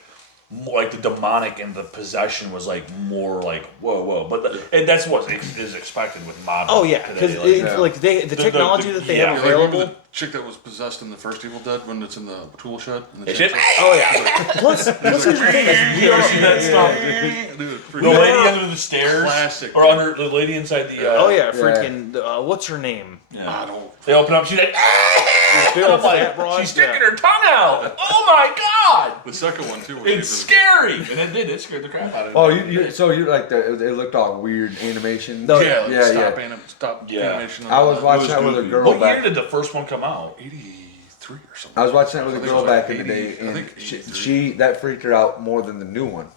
more like the demonic and the possession was like more like whoa. But and that's what is expected with modern. Oh yeah, today. because Like, like the technology that they yeah. have Like, remember available. the chick that was possessed in the first Evil Dead when it's in the tool shed? And the It's chick's just- Oh yeah. Plus here's the thing. is You ever seen that stuff? like, dude, The freaking- lady under the stairs, Classic. or under the lady inside the. Oh yeah, freaking. What's her name? I don't. They open up. She's like, Big I'm old like, fat broad, she's sticking yeah. her tongue out. Oh my god! The second one too. It's scary, and it did. It scared the crap out of me. Oh, so you like it looked all weird animation. No, Yeah, yeah, stop yeah. Stop Yeah. animation. I was watching It that with a goofy. girl What year back. did the first one come out? 83 or something. I was watching that with I a think it girl was like back in the 80, day, I and think she 83. that freaked her out more than the new one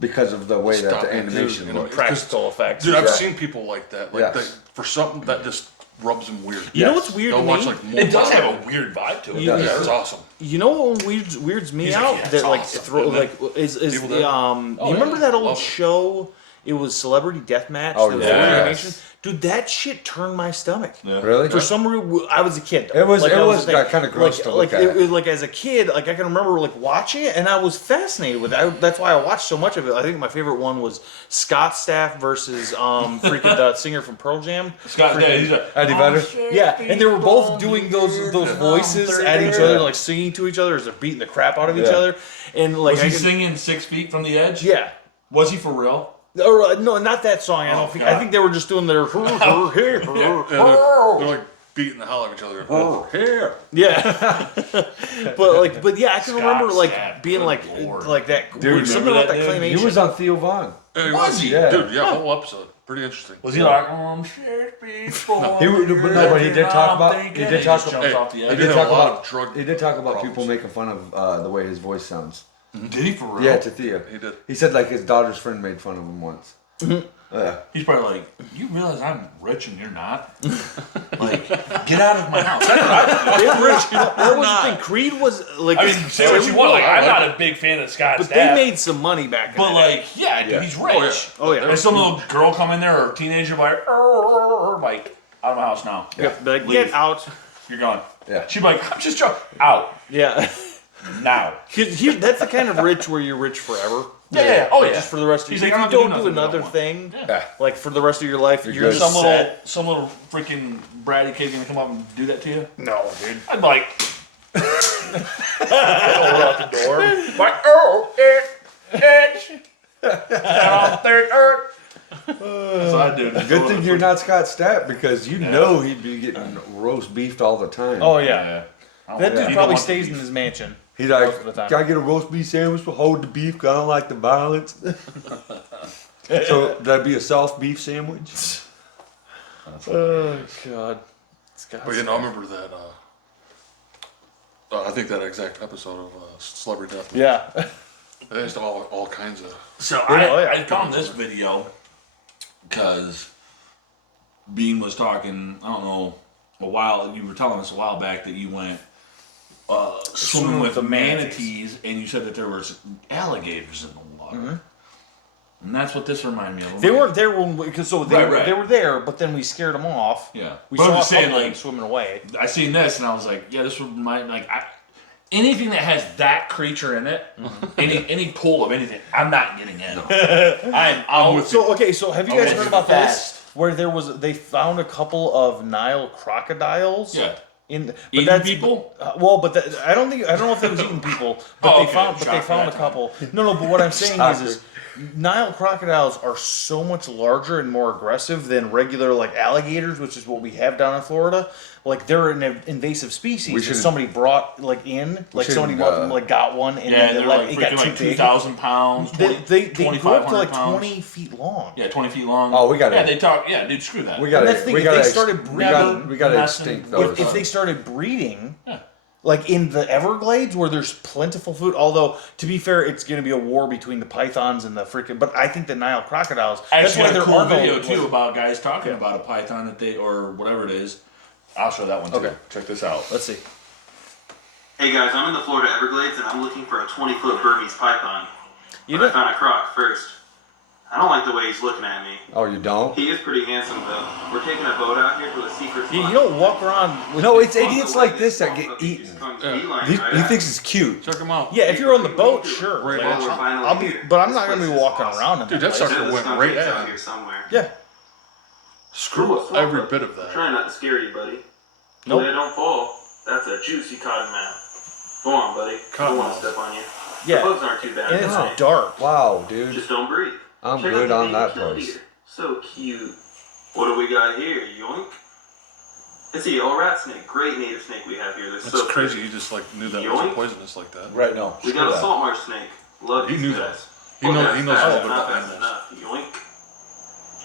because of the way that Stop the it, animation dude. looked. Practical effects. Dude, I've Yeah. seen people like that. Like Yes. that, for something that just rubs them weird. You know what's weird They'll to watch me? like more. It does have a weird vibe to it. Yeah. does. It's awesome. You know what weirds me He's like, out? yeah, that it's like awesome, throw, isn't it? like is Evil Dead? you remember yeah. that old Love it. show? It was Celebrity Deathmatch. Oh, that was yes. old animation. Dude, that shit turned my stomach. Really? For some reason, I was a kid. It was- Like, it that was the thing. kinda gross like, to look like, at. Like as a kid, like I can remember like watching it, and I was fascinated with it. That's why I watched so much of it. I think my favorite one was Scott Staff versus freaking the singer from Pearl Jam. Scott, yeah, he's a, Eddie Vedder? Yeah, and they were both doing those voices at each other, like singing to each other as they're beating the crap out of each Yeah. other. And like was he I can- singing 6 feet from the edge? yeah. Was he for real? Or no, not that song. I don't Oh, think. God. I think they were just doing their. Yeah, they're like beating the hell out of each other. Oh. Here. Yeah, but yeah, I can Scott remember like Stapp, being good like Lord. like that. Dude, something remember about that that dude? claymation. He was on Theo Vaughn. Yeah, Was he? Yeah. Dude, yeah, whole episode. Pretty interesting. Was he like, 6 feet from He would- but no, but he did talk about- he did He talk just about- jumps off the He edge. He did did have talk a lot about of drug. He did talk about problems. people making fun of the way his voice sounds. Did he for real? Yeah, to Theo. He did. He said like his daughter's friend made fun of him once. Yeah. He's probably like, you realize I'm rich and you're not? Like, get out of my house. That's what I That was the thing. Creed was like. I mean, say what you want. Like, I'm not a big fan of Scott but Stapp. they made some money back. But in the day. like, yeah, dude, he's rich. Oh, yeah. Oh, yeah. There's some little girl come in there or a teenager like, like, out of my house now. Yeah, like, Leave. get out. You're gone. Yeah. She'd be like, I'm just joking. Out Yeah, now. that's the kind of rich where you're rich forever. Yeah. Oh Like, yeah. Just for the rest of He's your like, life. I If you don't don't have to do do nothing another no thing, Yeah. like for the rest of your life, you're good. just set. Some little freaking bratty kid gonna come up and do that to you. No, dude. I'd be like, hold out the door. Like, oh, it's down third earth. That's what I do. Good thing you're not Scott Stapp because you know he'd be getting roast beefed all the time. Oh yeah. That Yeah. dude You don't probably want stays the in beef. his mansion. He's like, most of the time. can I get a roast beef sandwich to hold the beef? 'Cause I don't like the violence. So that'd be a soft beef sandwich. Oh god. But you know, I remember that. I think that exact episode of Celebrity Death. Yeah. There's all kinds of. So Oh, yeah. I found this video because Bean was talking, I don't know, you were telling us a while back that you went swimming with the manatees and you said that there was alligators in the water. And that's what this reminded me of. They weren't there when because they Right. were there, but then we scared them off. Yeah. We But I'm saw just saying, a couple like, swimming away. I seen this and I was like, yeah, this would remind, like, anything that has that creature in it, any pool of anything, I'm not getting in. I'm with you. So okay, so have you guys Okay. heard about this? Where they found a couple of Nile crocodiles. Yeah. But people? I don't know if it was eating people, but Oh, they okay. found Shocker a that couple. No, but what I'm saying is Nile crocodiles are so much larger and more aggressive than regular like alligators, which is what we have down in Florida. Like they're an invasive species that somebody brought like in, like somebody got one and Yeah, then they're like it got freaking too like big. 2,000 pounds. They grew up to 2,500 like pounds. 20 feet long. Yeah, 20 feet long. Oh, we gotta- Yeah, they talk. Yeah, dude, screw that. We gotta. And that's the thing, We if gotta. they started breeding- We gotta messing extinct those. If they started breeding, like in the Everglades where there's plentiful food, although to be fair, it's going to be a war between the pythons and the freaking. But I think the Nile crocodiles. Actually, that's why had a there cool are video no. too about guys talking about a python that they or whatever it is. I'll show that one too. Okay. Check this out. Let's see. Hey guys, I'm in the Florida Everglades and I'm looking for a 20-foot Burmese python. You But I know, found a croc first. I don't like the way he's looking at me. Oh, you don't? He is pretty handsome though. We're taking a boat out here to a secret spot. you don't walk around. With, No, it's idiots like this that get He eaten. just comes Yeah. beeline He right at thinks me. it's cute. Check him out. Yeah, if you're on the boat, sure. Right Like, now. We're finally I'll be, here. but I'm This not going to be place is walking awesome. around in Dude, that that place. sucker This went country right is at out him. here somewhere. Yeah. Screw every bit of I'm that. trying not to scare you, buddy. Nope. Nope. Don't fall. That's a juicy cottonmouth. Go on, buddy. I don't want to step on you. The Yeah. bugs aren't too bad. And it's tonight. dark. Wow, dude. Just don't breathe. I'm Check good out the on that baby killdeer. place. So cute. What do we got here? Yoink. It's a yellow rat snake. Great native snake we have here. They're That's so crazy. pretty. You just like knew that Yoink. wasn't poisonous like that. Right, no. We got a salt marsh snake. Love He these knew guys. that. He knows a fast, little bit not about fast animals. enough.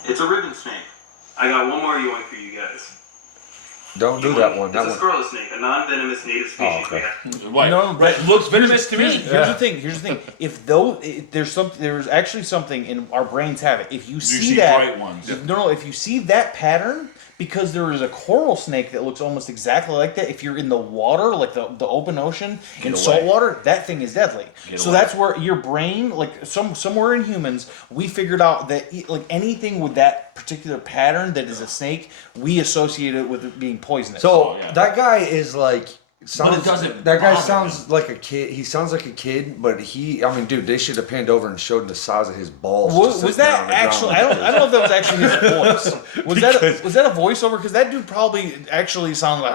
Yoink. It's a ribbon snake. I got one more yoink for you guys. Don't do that one. It's That a one. scarlet snake, a non-venomous native species okay. we have. Why? No, but That looks venomous to me. Here's the thing. Here's the thing. If there's actually something in our brains have it. If you see that, bright ones. if you see that pattern, because there is a coral snake that looks almost exactly like that. If you're in the water, like the open ocean, in away. salt water, that thing is deadly. So away. that's where your brain, like somewhere in humans, we figured out that like anything with that particular pattern that is a snake, we associate it with it being poisonous. So Oh, yeah. that guy is like. Sounds, doesn't that guy bother sounds like a kid. He sounds like a kid, but I mean, dude, they should have panned over and showed the size of his balls. Was just that sitting on the actually? ground. I don't know if that was actually his voice. Was that a voiceover? Because that dude probably actually sounded like.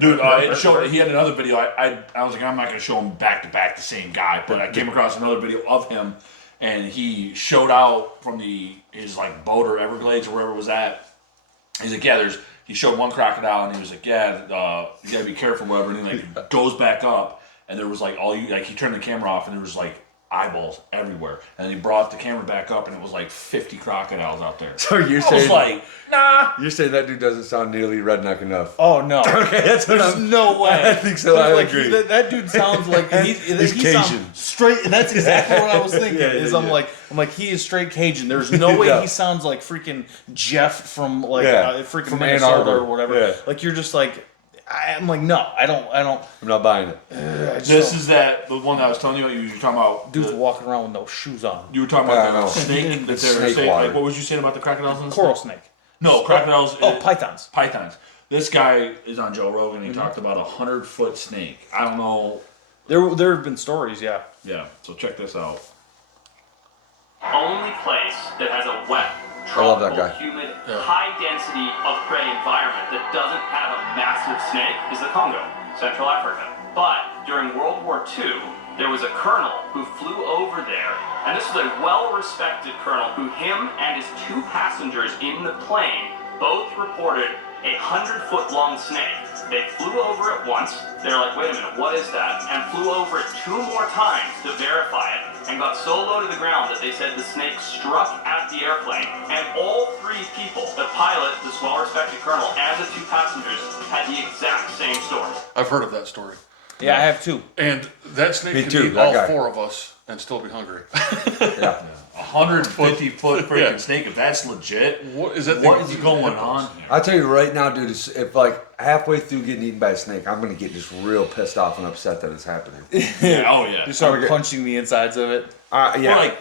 Dude, it showed. He had another video. I was like, I'm not gonna show him back to back the same guy, but I came across another video of him, and he showed out from his like boat or Everglades or wherever it was at. He's like, yeah, he showed one crocodile, and he was like, yeah, you gotta be careful, whatever. And he like goes back up, and there was like he turned the camera off, and there was like eyeballs everywhere. And then he brought the camera back up, and it was like 50 crocodiles out there. So you're I was saying like, nah. you're saying that dude doesn't sound nearly redneck enough? Oh no! Okay, that's what There's I'm. no way. I think so. I Like, agree. That dude sounds like he Cajun. sounds straight. And that's exactly what I was thinking. Yeah, is yeah, I'm yeah. like he is straight Cajun. There's no way Yeah. he sounds like freaking Jeff from like Yeah, freaking from Ann Minnesota Arbor. or whatever. Yeah. Like you're just like I'm like no, I don't. I'm not buying it. I just This don't. is the one that I was telling you about. You were talking about. Dude's walking around with no shoes on. You were talking Yeah, I about know. the snake that It's they're snake saying. water. Like, what was you saying about the crocodiles and the Coral snake? snake. No, crocodiles. Oh, pythons. Pythons. This guy is on Joe Rogan. He talked about a 100-foot snake. I don't know. There have been stories, yeah. Yeah. So check this out. Only place that has a wet, I love that tropical, guy. humid, high density of prey environment that doesn't have a massive snake is the Congo, Central Africa. But during World War II, there was a colonel who flew over there, and this was a well-respected colonel who him and his 2 passengers in the plane both reported a 100-foot long snake. They flew over it once, they're like, wait a minute, what is that? And flew over it 2 more times to verify it, and got so low to the ground that they said the snake struck at the airplane, and all 3 people, the pilot, this well-respected colonel, and the 2 passengers, had the exact same story. I've heard of that story. Yeah, I have too. And that snake Me can too, eat that all guy. 4 of us and still be hungry. Yeah. 150-foot freaking Yeah. snake. If that's legit, What is that thing? what is going on here? I'll tell you right now, dude. If like halfway through getting eaten by a snake, I'm gonna get just real pissed off and upset that it's happening. Yeah, oh yeah. You start punching the insides of it. Yeah. Well, like,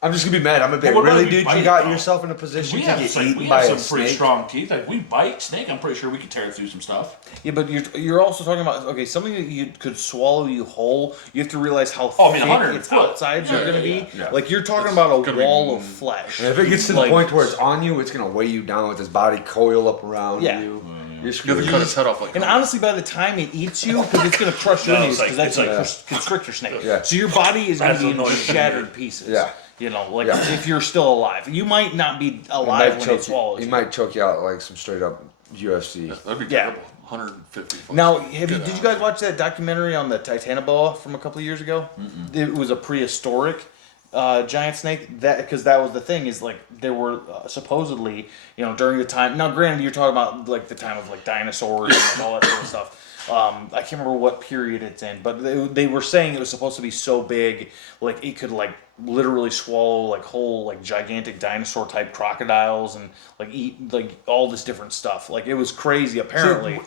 I'm just gonna be mad. I'm gonna be But like, what about really, if you dude? You bite, got though? yourself in a position We to have, get like, we eaten have by some a pretty snake? strong teeth. Like we bite snake, I'm pretty sure we could tear through some stuff. Yeah, but you're also talking about okay, something that you could swallow you whole. You have to realize how Oh, I mean, thick 100 its foot. outsides Yeah, are going to yeah, be. yeah. Like you're talking It's about a gonna be- wall of flesh. And if it gets to the Like- point where it's on you, it's gonna weigh you down with its body coil up around Yeah. you. You're You have screwed. to cut its head off like. And honestly, by the time it eats you, because it's going to crush your No, knees, it's because like- that's it's a like- constrictor snake. Yeah. So your body is going That's to be in annoying. shattered pieces. Yeah. You know, like Yeah. if you're still alive, you might not be He alive might when it choke swallows you. He you. might choke you out like some straight up UFC. That'd be Yeah. terrible. 150. Folks. Now, Get did out. you guys watch that documentary on the Titanoboa from a couple of years ago? It was a prehistoric giant snake. Because that was the thing is like there were supposedly during the time. Now, granted, you're talking about like the time of like dinosaurs and all that sort of stuff. I can't remember what period it's in, but they were saying it was supposed to be so big, like it could like literally swallow like whole like gigantic dinosaur type crocodiles and like eat like all this different stuff. Like it was crazy. Apparently,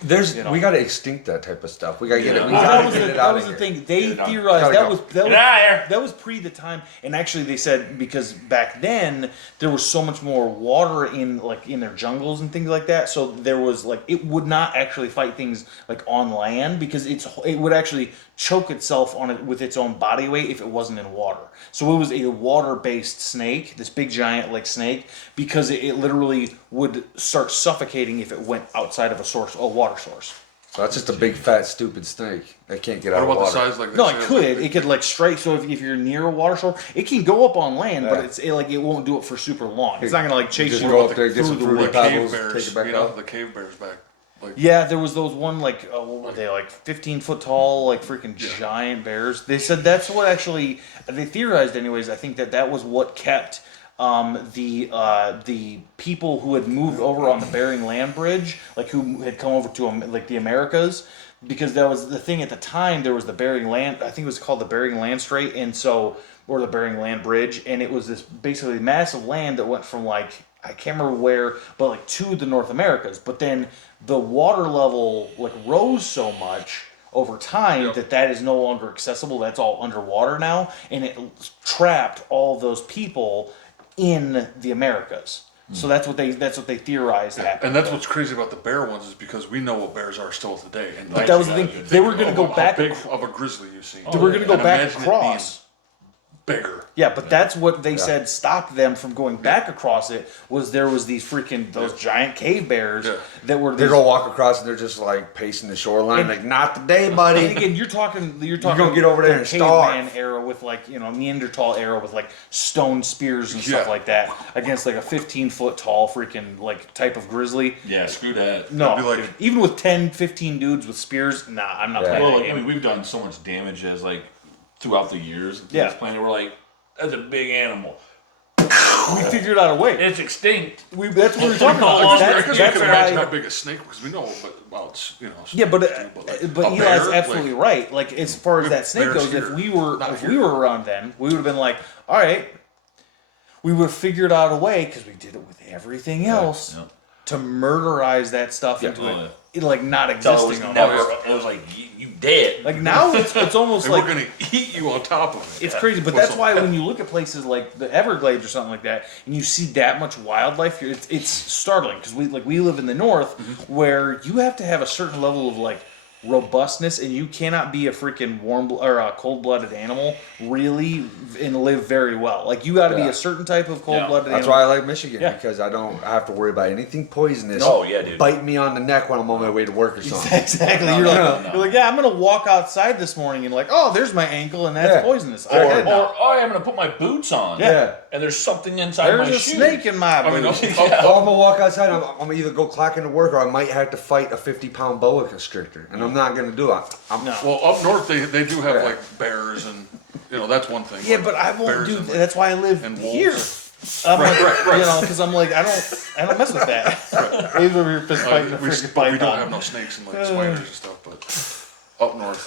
We gotta extinct that type of stuff. We gotta get it. We well, gotta that was get the, it that out was of the here. thing. They Get it out. theorized Gotta that go. was that Get was out of here. that was pre the time, and actually they said because back then there was so much more water in their jungles and things like that, so there was like it would not actually fight things like on land because it would actually choke itself on it with its own body weight if it wasn't in water. So it was a water-based snake, this big giant like snake, because it literally would start suffocating if it went outside of a water source. So that's just a big fat stupid snake that can't get What out of about the water. size like? No, they it say, could. like, It could like straight. So if you're near a water source, it can go up on land, Yeah. but it won't do it for super long. It's not gonna like chase Just you go up up there, get through some the fruity woods. the pebbles, cave take bears, it back you know, out. the cave bears back. Like, Yeah, there was those one like what were they like 15 foot tall like freaking giant bears. They said that's what actually they theorized anyways. I think that was what kept the people who had moved over on the Bering Land Bridge, like who had come over to like the Americas, because that was the thing at the time. There was the Bering Land, I think it was called the Bering Land Strait, and so or the Bering Land Bridge, and it was this basically massive land that went from like I can't remember where, but like to the North Americas. But then the water level like rose so much over time that is no longer accessible. That's all underwater now, and it trapped all those people in the Americas. So that's what they theorized happened. and that's what's crazy about the bear ones is because we know what bears are still today. And But that was the thing. They were going to go how back. big of a grizzly you've seen. They were going to go And back imagine it being across. bigger. Yeah, but that's what they said stopped them from going back across it. Was there was these freaking those giant cave bears Yeah. that were. They These, go walk across and they're just like pacing the shoreline, like not today, and buddy. again, you're talking gonna get over there the and caveman starve. era with like Neanderthal era with like stone spears and stuff Yeah. like that against like a 15-foot tall freaking like type of grizzly. Yeah, screw that. No, That'd be like- dude, even with 10, 15 dudes with spears, nah, I'm not Yeah. playing Well, that like, I game. mean, we've done so much damage as like throughout the years. To Yeah. this planet, we're like, that's a big animal. We figured out a way. It's extinct. That's what we were talking about. I That's, Because that's we can imagine why- how big a snake because we know about Yeah, but like, a Eli's bear, absolutely like, right. Like as far as that snake bears goes, if here, we were not if here. we were around then, we would have been like, all right, we would have figured out a way because we did it with everything else Yeah. to murderize that stuff into Oh, it like not So it existing. was almost. never. It was like you dead. Like now it's almost And like we're gonna eat you on top of it. it's crazy, but With that's some why pepper. when you look at places like the Everglades or something like that, and you see that much wildlife here, it's startling because we live in the north, where you have to have a certain level of like robustness, and you cannot be a freaking or a cold-blooded animal really and live very well. Like you got to be Yeah. a certain type of cold-blooded That's animal. why I like Michigan Yeah. because I don't have to worry about anything poisonous. Oh, yeah, dude. Bite me on the neck when I'm on my way to work or something. Exactly. No, you're, no, like, no. you're like, yeah, I'm gonna walk outside this morning and like, oh, there's my ankle and that's Yeah. poisonous. Or, I had now. I'm gonna put my boots on. Yeah. And there's something inside There's my a shoe. snake in my I mean, boot. Oh, I'm gonna walk outside. I'm gonna either go clock into work or I might have to fight a 50-pound boa constrictor, and I'm not gonna do it. No. Well, up north they do have Yeah. like bears and that's one thing. Yeah, like but I won't bears do. and, like, That's why I live and here. wolves. I'm Right, like, right. because I'm like, I don't mess with that. He's over here fist fighting a we freaking but we don't python. have no snakes and like spiders and stuff, but up north,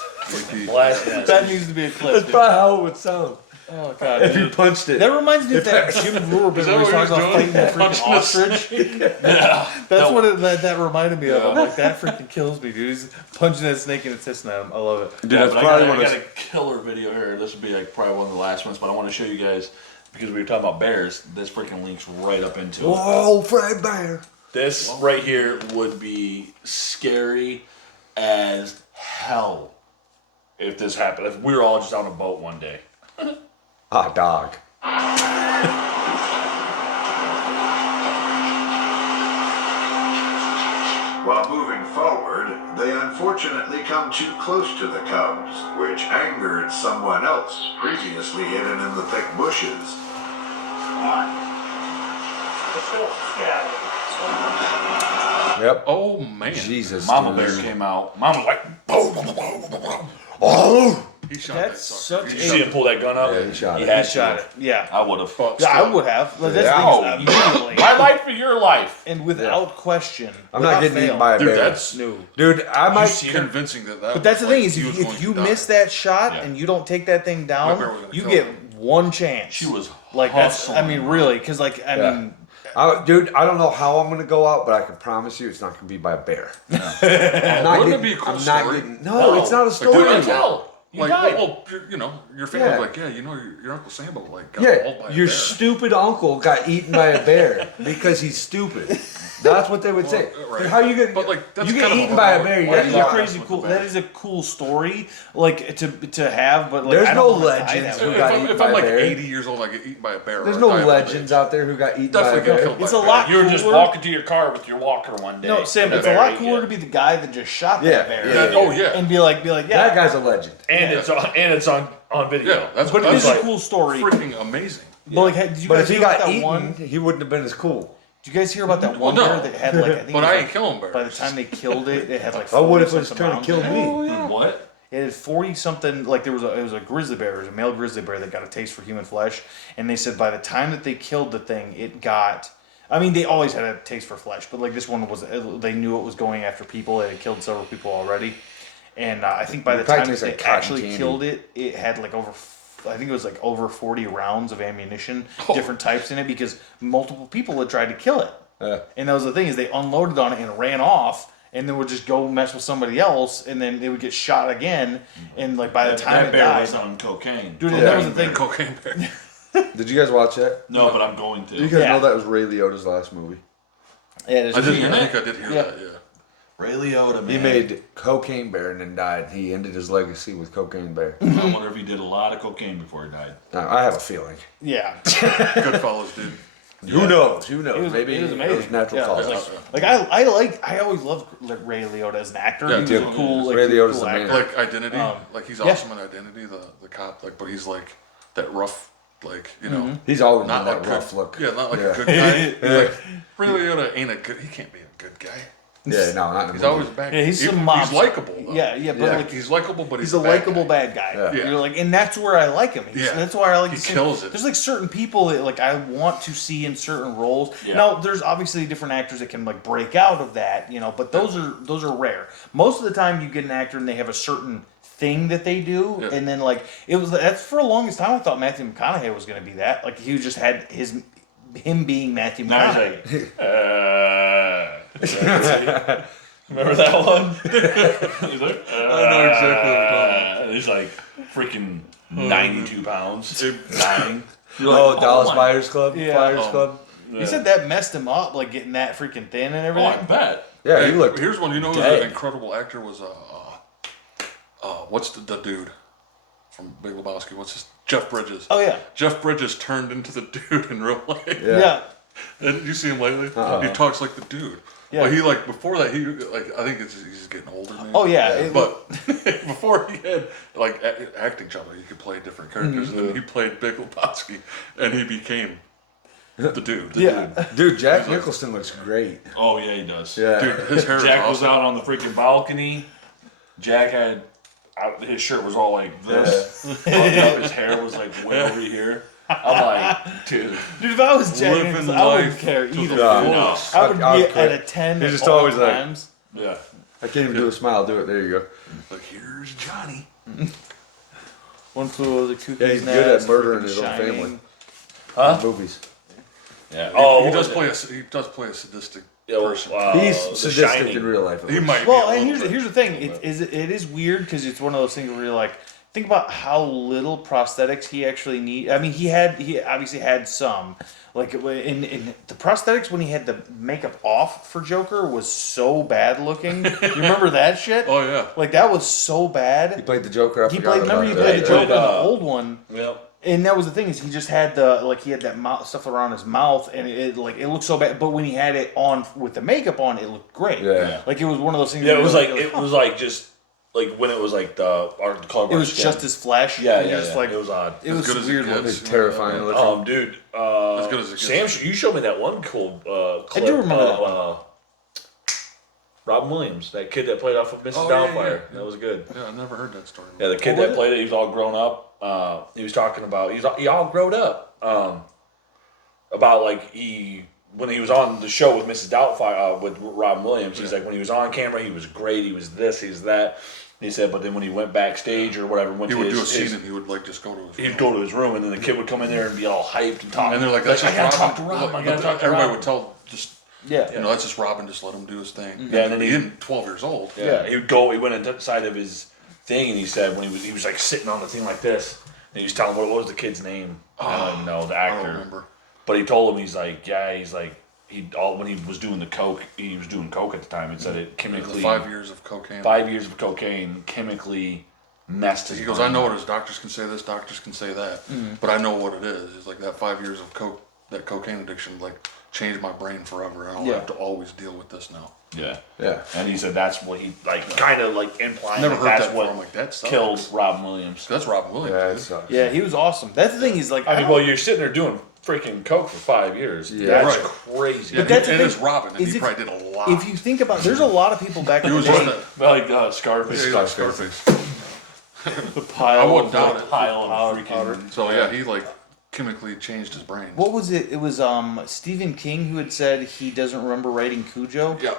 maybe. Blast That needs to be a clip. That's dude. probably how it would sound Oh god. if dude. you punched it. That reminds me of that Jim Brewer bit Is that where he what talks he was about fighting doing? that freaking Punching the ostrich. That's No. what that reminded me of. I'm like, that freaking kills me, dude. He's punching that snake in its hissing at him. I love it. Dude, Yeah, that's but probably I one got of a killer video here. This would be like probably one of the last ones, but I want to show you guys because we were talking about bears. This freaking links right up into it. Whoa, Fred Bear. This right here would be scary as hell if this happened. If we were all just on a boat one day. Hot dog. While moving forward, they unfortunately come too close to the cubs, which angered someone else previously hidden in the thick bushes. Yep. Oh man. Jesus. Mama dude. bear came out. Mama was like, boom. Oh. He shot That's that sucker. such You see him pull that gun up? Yeah, he shot it. had He shot it. Yeah. I would have. Yeah, I would have. But that's Yeah. the thing is immediately. My life for your life. And without question. I'm not getting eaten by a Dude, bear. that's No. Dude, I might. convincing that. But that's the was thing like is, he was if going you to die. miss that shot Yeah. and you don't take that thing My down, bear was gonna you kill get him. one chance. She was like that's. I hustling. mean, really, because like I Yeah. mean, Dude, I don't know how I'm gonna go out, but I can promise you it's not gonna be by a bear. I'm not Wouldn't it getting, be a cool I'm not story? getting. No, it's not a Like, story. Who did tell? You Like, died. well, your family Yeah. like, yeah, your Uncle Sambo like got Yeah, mauled by a your bear. stupid uncle got eaten by a bear because he's stupid. That's what they would say. right. Dude, how you get? But, like, that's you get kind of eaten a by a heroic- bear. You why that got is you a got crazy with cool. the bear. That is a cool story, like to have. But like, There's I no don't wanna die legends that who way. got If eaten I'm by a like bear. 80 years old, I get eaten by a bear. There's or no die of old legends age. out there who got eaten Definitely by get a bear. killed by It's a a bear. lot. You were just cooler. walking to your car with your walker one day. No, Sam, and it's a a bear lot ate cooler you. to be the guy that just shot Yeah, that bear. yeah, Oh yeah. And be like, yeah. That guy's a legend. And it's on video. Yeah, that's But it that's is a like cool story. freaking amazing. But like, did you But guys if he hear about got that eaten, one? he wouldn't have been as cool. Did you guys hear about that one no. bear that had like? I think it But was I like, ain't killing bears. by the time they killed it, it had like. Oh, what if it 40 was something trying to kill pounds in it. me? What? It had 40 something, like it was a grizzly bear, it was a male grizzly bear that got a taste for human flesh. And they said by the time that they killed the thing, it got, I mean, they always had a taste for flesh, but like this one was, they knew it was going after people. It had killed several people already. And I think by the probably time that tastes they like cotton actually candy. killed it, it had like I think it was like over 40 rounds of ammunition, Oh. different types in it, because multiple people had tried to kill it. Yeah. And that was the thing, is they unloaded on it and ran off, and then would just go mess with somebody else, and then they would get shot again, and like by the time that it bear died, was on cocaine. dude, Yeah. that was the thing. Cocaine bear. Did you guys watch that? No, but I'm going to. Do you guys Yeah. know that was Ray Liotta's last movie? Yeah, there's I did. in I it? think I did hear Yeah. that. Yeah. Ray Liotta, man. He made Cocaine Bear and then died. He ended his legacy with Cocaine Bear. I wonder if he did a lot of cocaine before he died. I have a feeling. yeah. Goodfellas, dude. Who knows? Who knows? It was- Maybe it was it amazing. was natural Yeah. causes. Like I always loved like Ray Liotta as an actor. Yeah, he was too. a cool, like Ray Liotta's cool the man. actor. Like Identity. Like he's yeah. awesome in Identity. The cop. Like, but he's like that rough. Like He's always not been like that rough look. Yeah, not like Yeah. a good guy. He's like Ray Liotta ain't a good. He can't be a good guy. Yeah, no, not in the He's movie. always bad. Yeah, he's some He's mobster. likable. Though. Yeah, but Yeah. like He's likable, but he's a bad likable guy. bad guy. Yeah. You're like, and that's where I like him. Yeah. That's why I like. He to see kills him. it. There's like certain people that like I want to see in certain roles. Yeah. Now, there's obviously different actors that can like break out of that, but those are rare. Most of the time, you get an actor and they have a certain thing that they do, Yeah. and then like that's for the longest time I thought Matthew McConaughey was going to be that. Like he just had him being Matthew Now McConaughey. he's like, remember that one? He's like, I know exactly what you're talking and he's like freaking 92 pounds, dying. Oh, Dallas my- Buyers Club? Yeah. Flyers Club? He said that messed him up, like getting that freaking thin and Oh, I everything. bet. Yeah, Hey, he looked. here's one. You know who's dead. an incredible actor was what's the dude from Big Lebowski? What's his Jeff Bridges? Oh yeah, Jeff Bridges turned into the dude in real life. yeah. Did you see him lately? He talks like the dude. Yeah. But he like before that he like I think he's getting older. Maybe. Oh yeah. But before he had like acting job, he could play different characters, and then he played Big Lebowski, and he became the dude. Yeah. Dude, Jack Nicholson looks great. Oh, yeah, he does. Yeah. Dude, his hair Jack is was awesome. out on the freaking balcony. Jack had, his shirt was all like this. Buttoned up, his hair was like way over here. I'm like, dude. Dude, if I was Jack Living Nicholson, I wouldn't life care to either. the dude. fullest. I would I'd be quit. at a 10. He's at just all always like- times. Yeah. I can't even do a smile. Do it. There you go. Like here's Johnny. One flew over the cuckoo's Yeah, he's nest. good at murdering freaking his own Shining. family. Huh? Movies. Yeah. Oh, he what does was it? play a sadistic Yeah, well, person. He's The sadistic Shining. in real life. He might. Well, be a and little bit. here's the thing. It is weird because it's one of those things where you're like, think about how little prosthetics he actually need. I mean, he obviously had some. Like in the prosthetics when he had the makeup off for Joker was so bad looking. You remember that shit? Oh yeah. Like that was so bad. He played the Joker. Remember he that. played the Joker in the Yeah. old one. Yep. And that was the thing is he just had he had that mouth, stuff around his mouth and it looked so bad. But when he had it on with the makeup on, it looked great. Yeah. Like it was one of those things. Yeah, where it was you're like it was like just like when it was like the color. it was just as flash. Yeah, and yeah, just yeah. like It was odd. it was good as it weird gets. looking. It's terrifying looking. Dude. As good as it gets. Sam, you showed me that one cool clip. I do remember that of, Robin Williams, that kid that played off of Mrs. Oh, yeah, Doubtfire. yeah. That was good. Yeah, I never heard that story. Yeah, the kid What was that it? played it, he was all grown up. He was talking about he all grown up. About like when he was on the show with Mrs. Doubtfire with Robin Williams, he's like when he was on camera he was great, he was this, he was that. He said, but then when he went backstage or whatever, He would do a scene and he would like just go to his he'd go to his room and then the kid would come in there and be all hyped and talk. and they're like, that's I just gotta talk to Robin. Robin. I gotta talk to Everybody Robin. would tell just Yeah. you know, that's just Robin, just let him do his thing. Yeah, and then he he- didn't 12 years old. Yeah, he would go. He went inside of his thing, and he said when he was like sitting on the thing like this, and he was telling what was the kid's name? I don't even know the I don't actor. remember. But he told him he's like when he was doing the coke, he was doing coke at the time. He said it The chemically 5 years of cocaine. 5 years of cocaine chemically messed his. He goes, brain. I know what his doctors can say this, doctors can say that, but I know what it is. It's like that 5 years of that cocaine addiction, like changed my brain forever. I don't have to always deal with this now. Yeah, Yeah. and he said that's what he like, kind of like implying Never like heard that's that what before. I'm like, that sucks. killed Robin Williams. That's Robin Williams. Yeah, dude. it sucks. Yeah, he was awesome. That's the thing. He's like, I mean, well, you're sitting there doing freaking coke for 5 years. Yeah. That's Right. crazy. Yeah, But that's the it thing. is Robin, and Is he it- probably did a lot. if you think about, there's a lot of people back in he the was day. one of like Scarface. the, Scarface. Scarface. The pile I wouldn't of, doubt like, it. Pile of freaking powder. So yeah, he like chemically changed his brain. What was it? It was Stephen King who had said he doesn't remember writing Cujo. Yeah,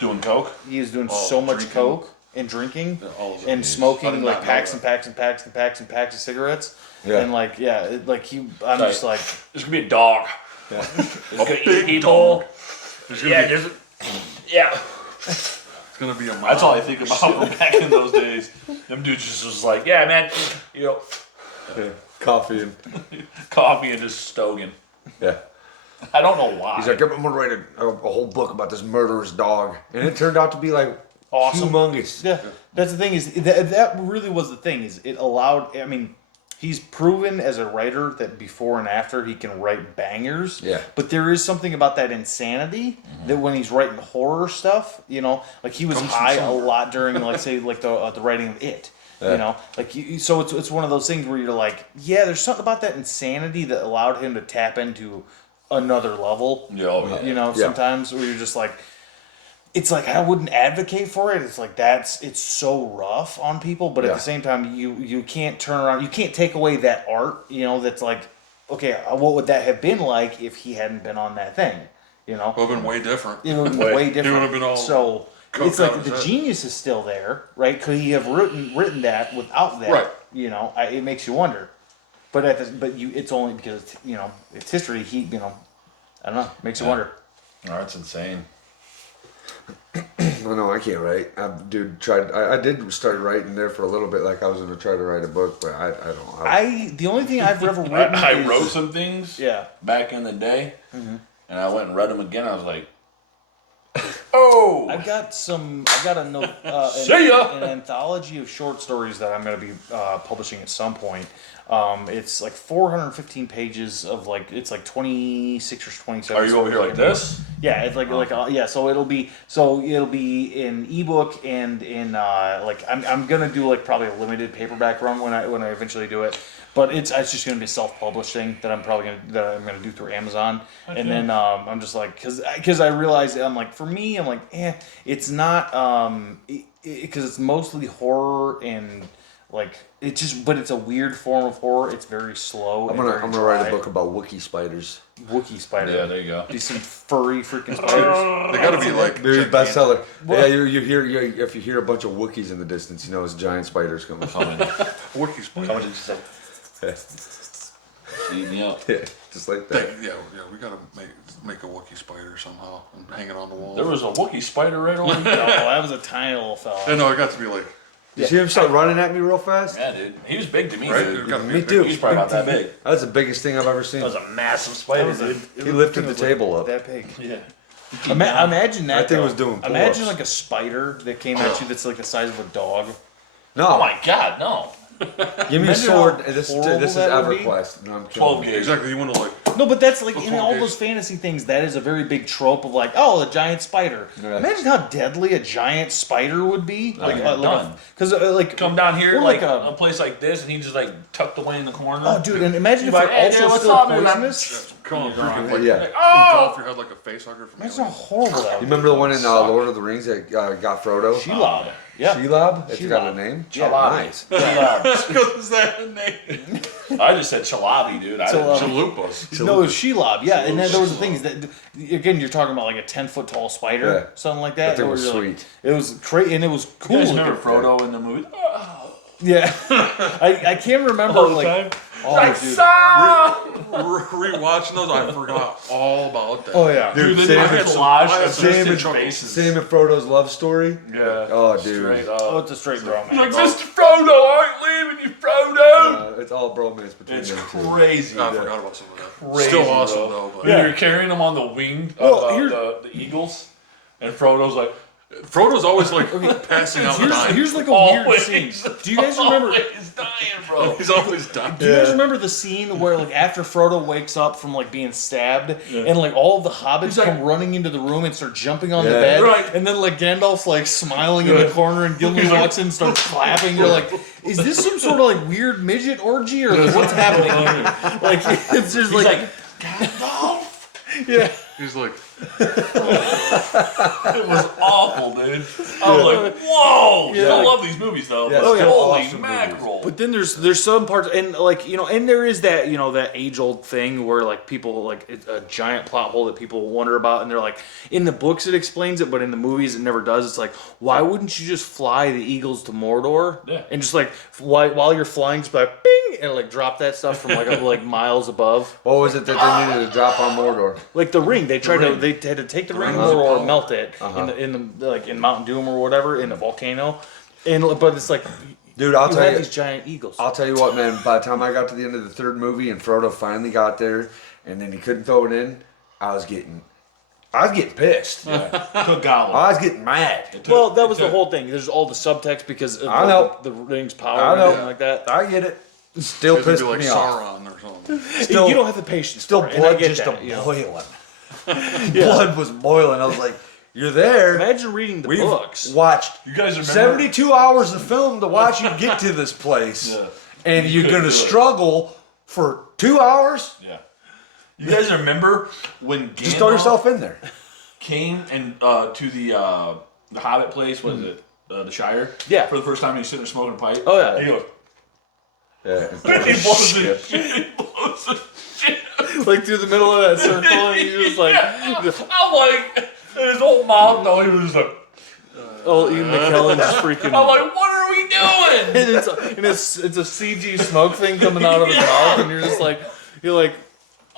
doing coke. He was doing Oh, so much drinking. coke and drinking Yeah, all of it. and I smoking did like not know packs that. and packs and packs and packs and packs of cigarettes. Yeah. And like like he, I'm Right. just like, There's gonna be a dog. Yeah. It's gonna eat people. There's gonna Yeah, be, there's yeah. it's gonna be a That's all I think about back in those days. Them dudes just was like, yeah, man, you know, Yeah. Coffee and coffee and just stoking. yeah. I don't know why. He's like, I'm gonna write a whole book about this murderous dog, and it turned out to be like Awesome. humongous. yeah. That's the thing is that really was the thing is it allowed. I mean, he's proven as a writer that before and after he can write bangers. Yeah. But there is something about that insanity that when he's writing horror stuff, you know, like he was Comes from high a somewhere. lot during, like say, like the writing of It. Yeah. You know, like so it's one of those things where you're like, yeah, there's something about that insanity that allowed him to tap into another level. Yeah, oh, yeah. You know, Yeah. sometimes where you're just like, it's like I wouldn't advocate for it. It's like it's so rough on people, but at Yeah. the same time, you can't turn around. You can't take away that art. You know, that's like, okay, what would that have been like if he hadn't been on that thing? You know, would have been way different. it would have been way different. would have been all so coked it's out like of the his head. genius is still there, right? Could he have written that without that? Right. You know, it makes you wonder. But it's only because it's history. I don't know, makes you wonder. Oh, that's insane. No, I can't write. I did start writing there for a little bit, like I was gonna try to write a book, but I don't. The only thing I've ever written. I is- wrote some things Yeah. back in the day, and I went and read them again. I was like, oh, I've got a note, See ya! an anthology of short stories that I'm going to be publishing at some point. It's like 415 pages of it's like 26 or 27. are you over here like this? Yeah, it's yeah. So it'll be in ebook and in I'm gonna do probably a limited paperback run when I eventually do it. But it's just gonna be self-published thing that I'm gonna do through Amazon. Okay. And then I'm just like because I realize I'm like for me I'm like it's not because it's mostly horror and but it's a weird form of horror. It's very slow. I'm gonna write a book about Wookiee spiders. Wookiee spider. Yeah, there you go. Do some furry freaking spiders. They gotta be like They're gigantic. bestseller. Yeah, if you hear a bunch of Wookiees in the distance, you know it's giant spiders coming. Wookiee spider. Coming in just like Yeah, eating me up. just like that. Yeah, we gotta make a Wookiee spider somehow and hang it on the wall. There was a Wookiee spider right over Oh, there. that was a tiny little fella. I know it got to be like You see him start running at me real fast? Yeah, dude. He was big to me, Right? dude. Gotta be Me big. too. He was probably about that big. That was the biggest thing I've ever seen. That was a massive spider, dude. He lifted the table up. That big. Yeah. Imagine that. That thing though. was doing pull-ups. Imagine like a spider that came at you that's like the size of a dog. No, Oh my god, no. give me a Imagine sword. how This horrible is that would be. EverQuest. No, I'm 12 killing you. gauge. Exactly. You want to like. No, but that's like That's in what all it those is. fantasy things. That is a very big trope of like, oh, a giant spider. Yeah. Imagine how deadly a giant spider would be. Like, yeah, done. because like Come down here, or like a- a place like this, and he just like tucked away in the corner. oh, dude, and imagine if You're like, they're "Hey, also dude, what's still up, man?" poisonous. Come on, freaking like. Yeah. Engulf your head like a face hugger from Imagine how Alien. horrible that You would remember the one in Lord of the Rings that got Frodo? be. Shelob. Yeah. Shelob? It's got a Shelob. name? Yeah. Nice. Is that a name? I just said Chalabi, dude. I Challabi. Chalupas. No, it was Shelob. Yeah, and then there was the things that again you're talking about like a 10-foot tall spider, Yeah. something like that. That thing where was you're like- sweet. it was great, and it was You cool. guys looking. remember Frodo in the movie? Yeah, I can't remember All the like. time? Oh, Like, dude. Rewatching those, I forgot all about that. Oh yeah. Dude, Dude, they did same a as- collage of same Mr. as- faces. Same in Frodo's love story? Yeah. Oh, dude. Straight Oh, up. it's a straight bromance. Like, Mr. Frodo, I ain't leaving you, Frodo! It's all bromance between It's them two. crazy. I dude. forgot about some of that. Crazy, Still awesome bro. though. But When you're carrying him on the wing of Well, here- the Eagles, and Frodo's like, Frodo's always like passing out and dying. Here's like a weird always, scene. Do you guys remember? Always dying, bro. He's always dying. Do you guys remember the scene where like after Frodo wakes up from like being stabbed and like all of the hobbits come running into the room and start jumping on the Yeah. bed, Right. and then like Gandalf's like smiling in the corner and Gimli walks in and starts clapping. You're like, is this some sort of like weird midget orgy or like, what's happening here? Like it's just He's like, like, Gandalf. yeah. He's like, It was awful, dude. I was like, whoa. Yeah. Still love these movies, though. Yeah, but still holy awesome mackerel. But then there's some parts and like and there is that that age old thing where like people like it's a giant plot hole that people wonder about and they're like in the books it explains it but in the movies it never does. It's like why wouldn't you just fly the eagles to Mordor and just like while you're flying just like bing and like drop that stuff from like like miles above What was it that they needed to drop on Mordor? like the ring they tried to they had to take the ring of Mordor melt it Uh-huh. in the like in Mount Doom or whatever in the volcano and but it's like Dude, I'll you tell have you. these giant eagles. I'll tell you what, man. By the time I got to the end of the third movie and Frodo finally got there, and then he couldn't throw it in, I was getting pissed. Took Gollum. I was getting mad. Well, that was the whole thing. There's all the subtext because of I know. the ring's power I and know. everything like that. I get it. Still he's gonna pissed be like me off. Sauron or something. Still, you don't have the patience. still for it, and I blood get just that, you know. boiling. Blood was boiling. I was like, "You're there." Imagine reading the We've books. watched You guys remember? 72 hours of film to watch you get to this place, Yeah. and you're couldn't gonna do it. struggle for 2 hours. Yeah. You guys remember when Just throw Gandalf yourself in there. came and to the Hobbit place? What is it? The Shire. Yeah. For the first time, he's sitting there smoking a pipe. Oh, yeah. He goes. Yeah. He blows his shit. He blows his shit. Like through the middle of that circle, and you're just like, I'm like, and his whole mouth, though, he was just like, oh, Ian McKellen's freaking. I'm like, what are we doing? and it's a CG smoke thing coming out of his mouth, and you're just like,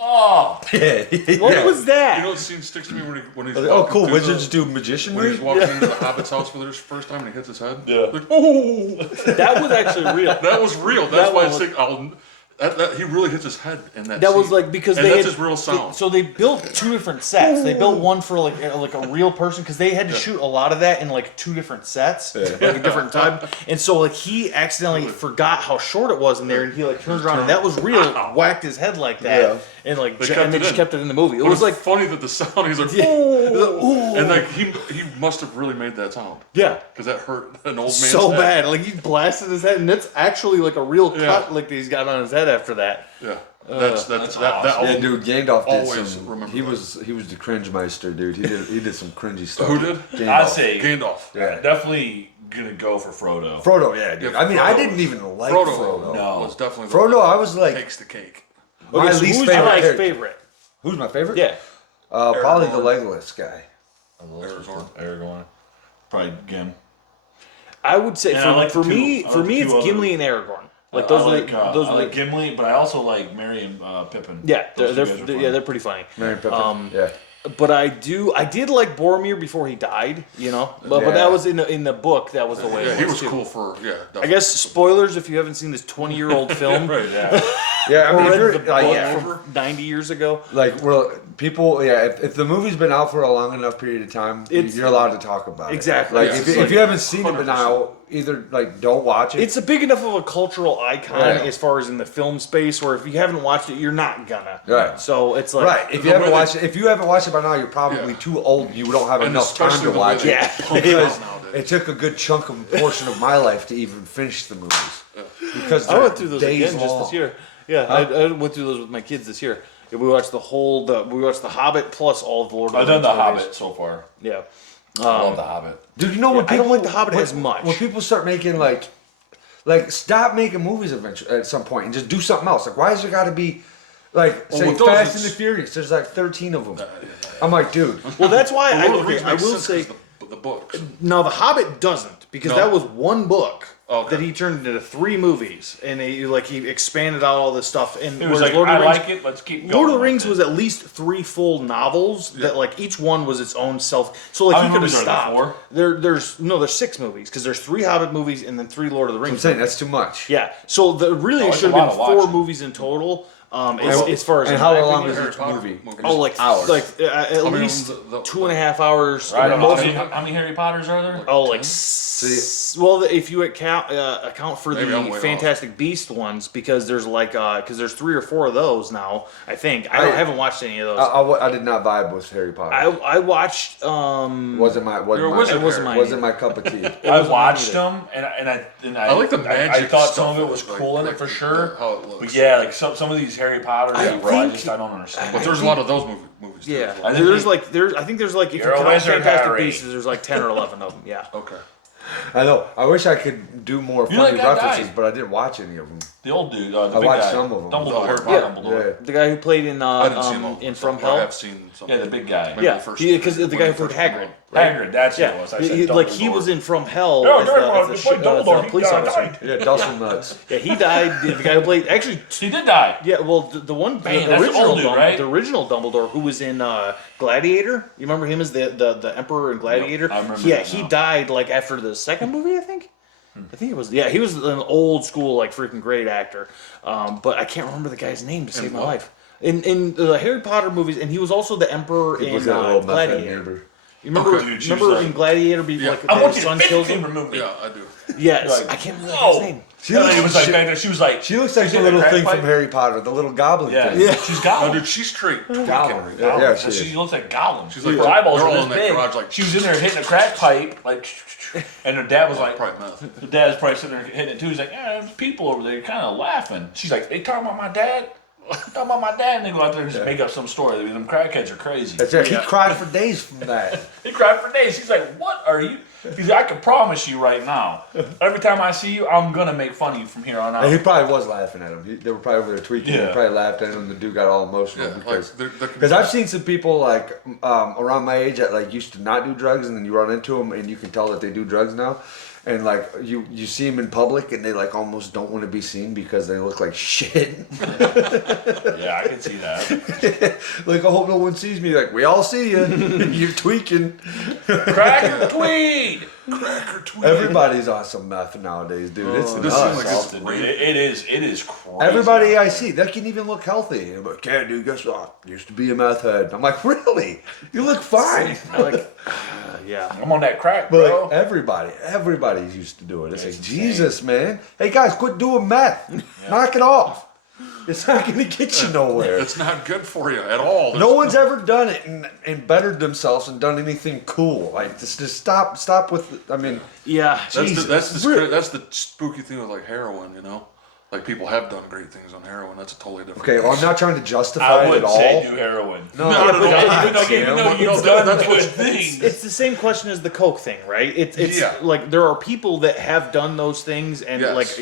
Oh, Yeah. what was You that? know what scene sticks to me when he's Oh, walking cool. through Wizards the, do magician when he's ring? walking into the Hobbit's house for the first time and he hits his head. Yeah. Like, oh, That was actually real. that was real. That's That why one it's like, that he really hits his head in that. That was scene. like because and they that's had, his real sound. so they built two different sets. They built one for like a real person because they had to shoot a lot of that in like two different sets, like a different time. And so like he accidentally forgot how short it was in there, and he like turns around and that was real. Whacked his head like that, Yeah. and like They and kept they it just in. kept it in the movie. It It was like funny that the sound. He's like, Yeah. oh, and like he must have really made that sound yeah. because that hurt an old man's So head. bad, like he blasted his head, and it's actually like a real Yeah. cut, like that he's got on his head after that. Yeah, that's awesome. Yeah, dude, Gandalf did Always some. remember He that. was the cringe meister, dude. He did some cringy stuff. Who did? Gandalf. I'd say Gandalf. Yeah. definitely gonna go for Frodo. Frodo. Yeah, dude. Yeah, I mean, I Frodo didn't was- even like Frodo, Frodo. No. was definitely Frodo, I was like takes the cake. my Okay, so least who's favorite. your character. favorite? Who's my favorite? Yeah. Probably the Aragorn. Legolas guy. Aragorn. Probably Gim. I would say And I like for the me two- I like the it's two Gimli and Aragorn. Like I those like, are those I are like Gimli, but I also like Merry and Pippin. yeah, Those two they're guys are yeah, fun. they're pretty funny. Merry Pippin. Um, yeah. But I did like Boromir before he died, you know. But Yeah. that was in the book. That was the way. Yeah, it he was was too. cool for I guess spoilers if you haven't seen this 20-year-old film Yeah, I mean, or if you're, read the like, book yeah, from 90 years ago. like, well, people, yeah, if the movie's been out for a long enough period of time, It's- you're allowed to talk about Exactly. it. Like, Yeah, if, it's if you haven't seen it 100%. now, either like don't watch it. It's a big enough of a cultural icon Right. as far as in the film space, where if you haven't watched it, you're not gonna. Right. So it's like Right. If the you haven't way they- watched it, if you haven't watched it by now, you're probably Yeah. too old. You don't have And enough time especially to the watch way it. they pump it Because out nowadays. it took a good chunk of portion of my life to even finish the movies. Because I went through those days again just long. this year. Yeah, I went through those with my kids this year. Yeah, we watched we watched The Hobbit plus all of the Lord of I've the done Rings The movies. Hobbit so far. Yeah. I love The Hobbit. Dude, you know when I don't people like The Hobbit when- as much. When people start making like stop making movies eventually at some point and just do something else. Like, why has there got to be like say with those, Fast and it's- the Furious? There's like 13 of them. I'm like, dude. Well, that's why Lord of the I Rings makes will sense say 'cause the books. no. The Hobbit doesn't because No? that was one book Okay. that he turned into 3 movies, and he expanded out all this stuff. And It was whereas like, I the Rings, like it, let's keep going. Lord of the with Rings it. was at least 3 full novels that like each one was its own self. So How like he many could have movies are there, stopped. 4? There's 6 movies because there's 3 Hobbit movies and then 3 Lord of the I'm Rings. saying that's too much. Yeah. So really it it's should a have lot been of 4 watching. movies in total. And, As far as and in how my long opinion. is Harry each Potter movie? movies. Oh, like Hours. at How many least of them- 2.5 hours. Right, Most how many Harry Potters are there? Oh, like well, if you account for Maybe I'm the way Fantastic Beast ones, because there's because there's 3 or 4 of those now. I think I haven't watched any of those. I did not vibe with Harry Potter. I watched. wasn't my You're a wizard, wasn't my cup of tea. I watched them, and I like the I magic thought stuff some of it was like- cool in like it for the- sure. how it looks. But yeah, like some of these Harry Potters, I bro, I think- don't understand. But there's a lot of those movies too. Yeah, I think there's they- I think there's like if you You're a count wizard, Fantastic Harry. Beasts, there's like 10 or 11 of them. Yeah. Okay. I know. I wish I could do more You know funny that guy? references, but I didn't watch any of them. The old dude, the I big watched guy, some of them. Dumbledore, Harry Harry Potter. Dumbledore. Yeah. The guy who played in I didn't see them all. in From I Hell. have seen some. Yeah, the big guy. Maybe Yeah, the first- because the when guy he who played first came Hagrid. out. Hagrid, that's who Yeah, it was. I said like he Dumbledore. was in From Hell No, as Dumbledore, the he played Dumbledore, he police officer. died. Yeah, Dustin Nuts. Yeah, he died. The guy who played actually. He did die. Yeah, well, the one Man, the that's the original old dude, right? the original Dumbledore who was in Gladiator. You remember him as the Emperor in Gladiator? I remember Yeah, that he now. died like after the second movie, I think. I think it was. Yeah, he was an old school like freaking great actor. But I can't remember the guy's name to save my what? life. In the Harry Potter movies, and he was also the Emperor He in was that little meth head Gladiator. neighbor. You remember? Okay, dude, she was remember like- in Gladiator, Yeah. like I the want you son to kills physically him. remove me. Yeah, I do. Yes, Like, I can't remember whoa. his name. She And looks, he was like she, back there. She was like, she looks like she's the in little crack thing pipe. from Harry Potter, the little goblin Yeah, thing. yeah. She's No, Gollum. dude, she's straight. Gollum. Gollum. Yeah, she She is. looks like Gollum. She's like, her eyeballs they're are all this in that big. garage, like- She was in there hitting a crack pipe, like, and her dad was like, Probably meth. the dad's probably sitting there hitting it too. He's like, yeah, there's people over there kind of laughing. She's like, they talking about my dad? Talking about my dad? And they go out there and just make up some story. I mean, them crackheads are crazy. That's right. He cried for days from that. He cried for days. He's like, what are you? He's like, I can promise you right now, every time I see you, I'm going to make fun of you from here on And he out. probably was laughing at him. They were probably over there tweaking. Yeah. They probably laughed at him. The dude got all emotional Yeah, like because there can because I've seen some people like around my age that like used to not do drugs, and then you run into them and you can tell that they do drugs now. And like you see them in public and they like almost don't want to be seen because they look like shit. Yeah, I can see that. Like, I hope no one sees me. Like, we all see you. You're tweaking. Cracker tweed. cracker tweet. Everybody's on some meth nowadays, dude. It's This nuts. seems like it's Dude, it is crazy. Everybody out I there. see, that can even look healthy. I'm like, yeah, dude, guess what? Used to be a meth head. I'm like, really? You look fine. Yeah. I'm on that crack, But bro. like, everybody's used to do it. It's It's like, insane. Jesus, man. Hey, guys, quit doing meth. Knock it off. It's not going to get you nowhere. It's not good for you at all. No one's ever done it and bettered themselves and done anything cool. Like, just stop with, I mean, Yeah. That's the spooky thing with like heroin, you know. Like people have done great things on heroin. That's a totally different. okay, well, I'm not trying to justify I it at wouldn't say all. do heroin. No, Even though you've done good things. It's the same question as the Coke thing, right? It's Yeah. like there are people that have done those things and Yes. like have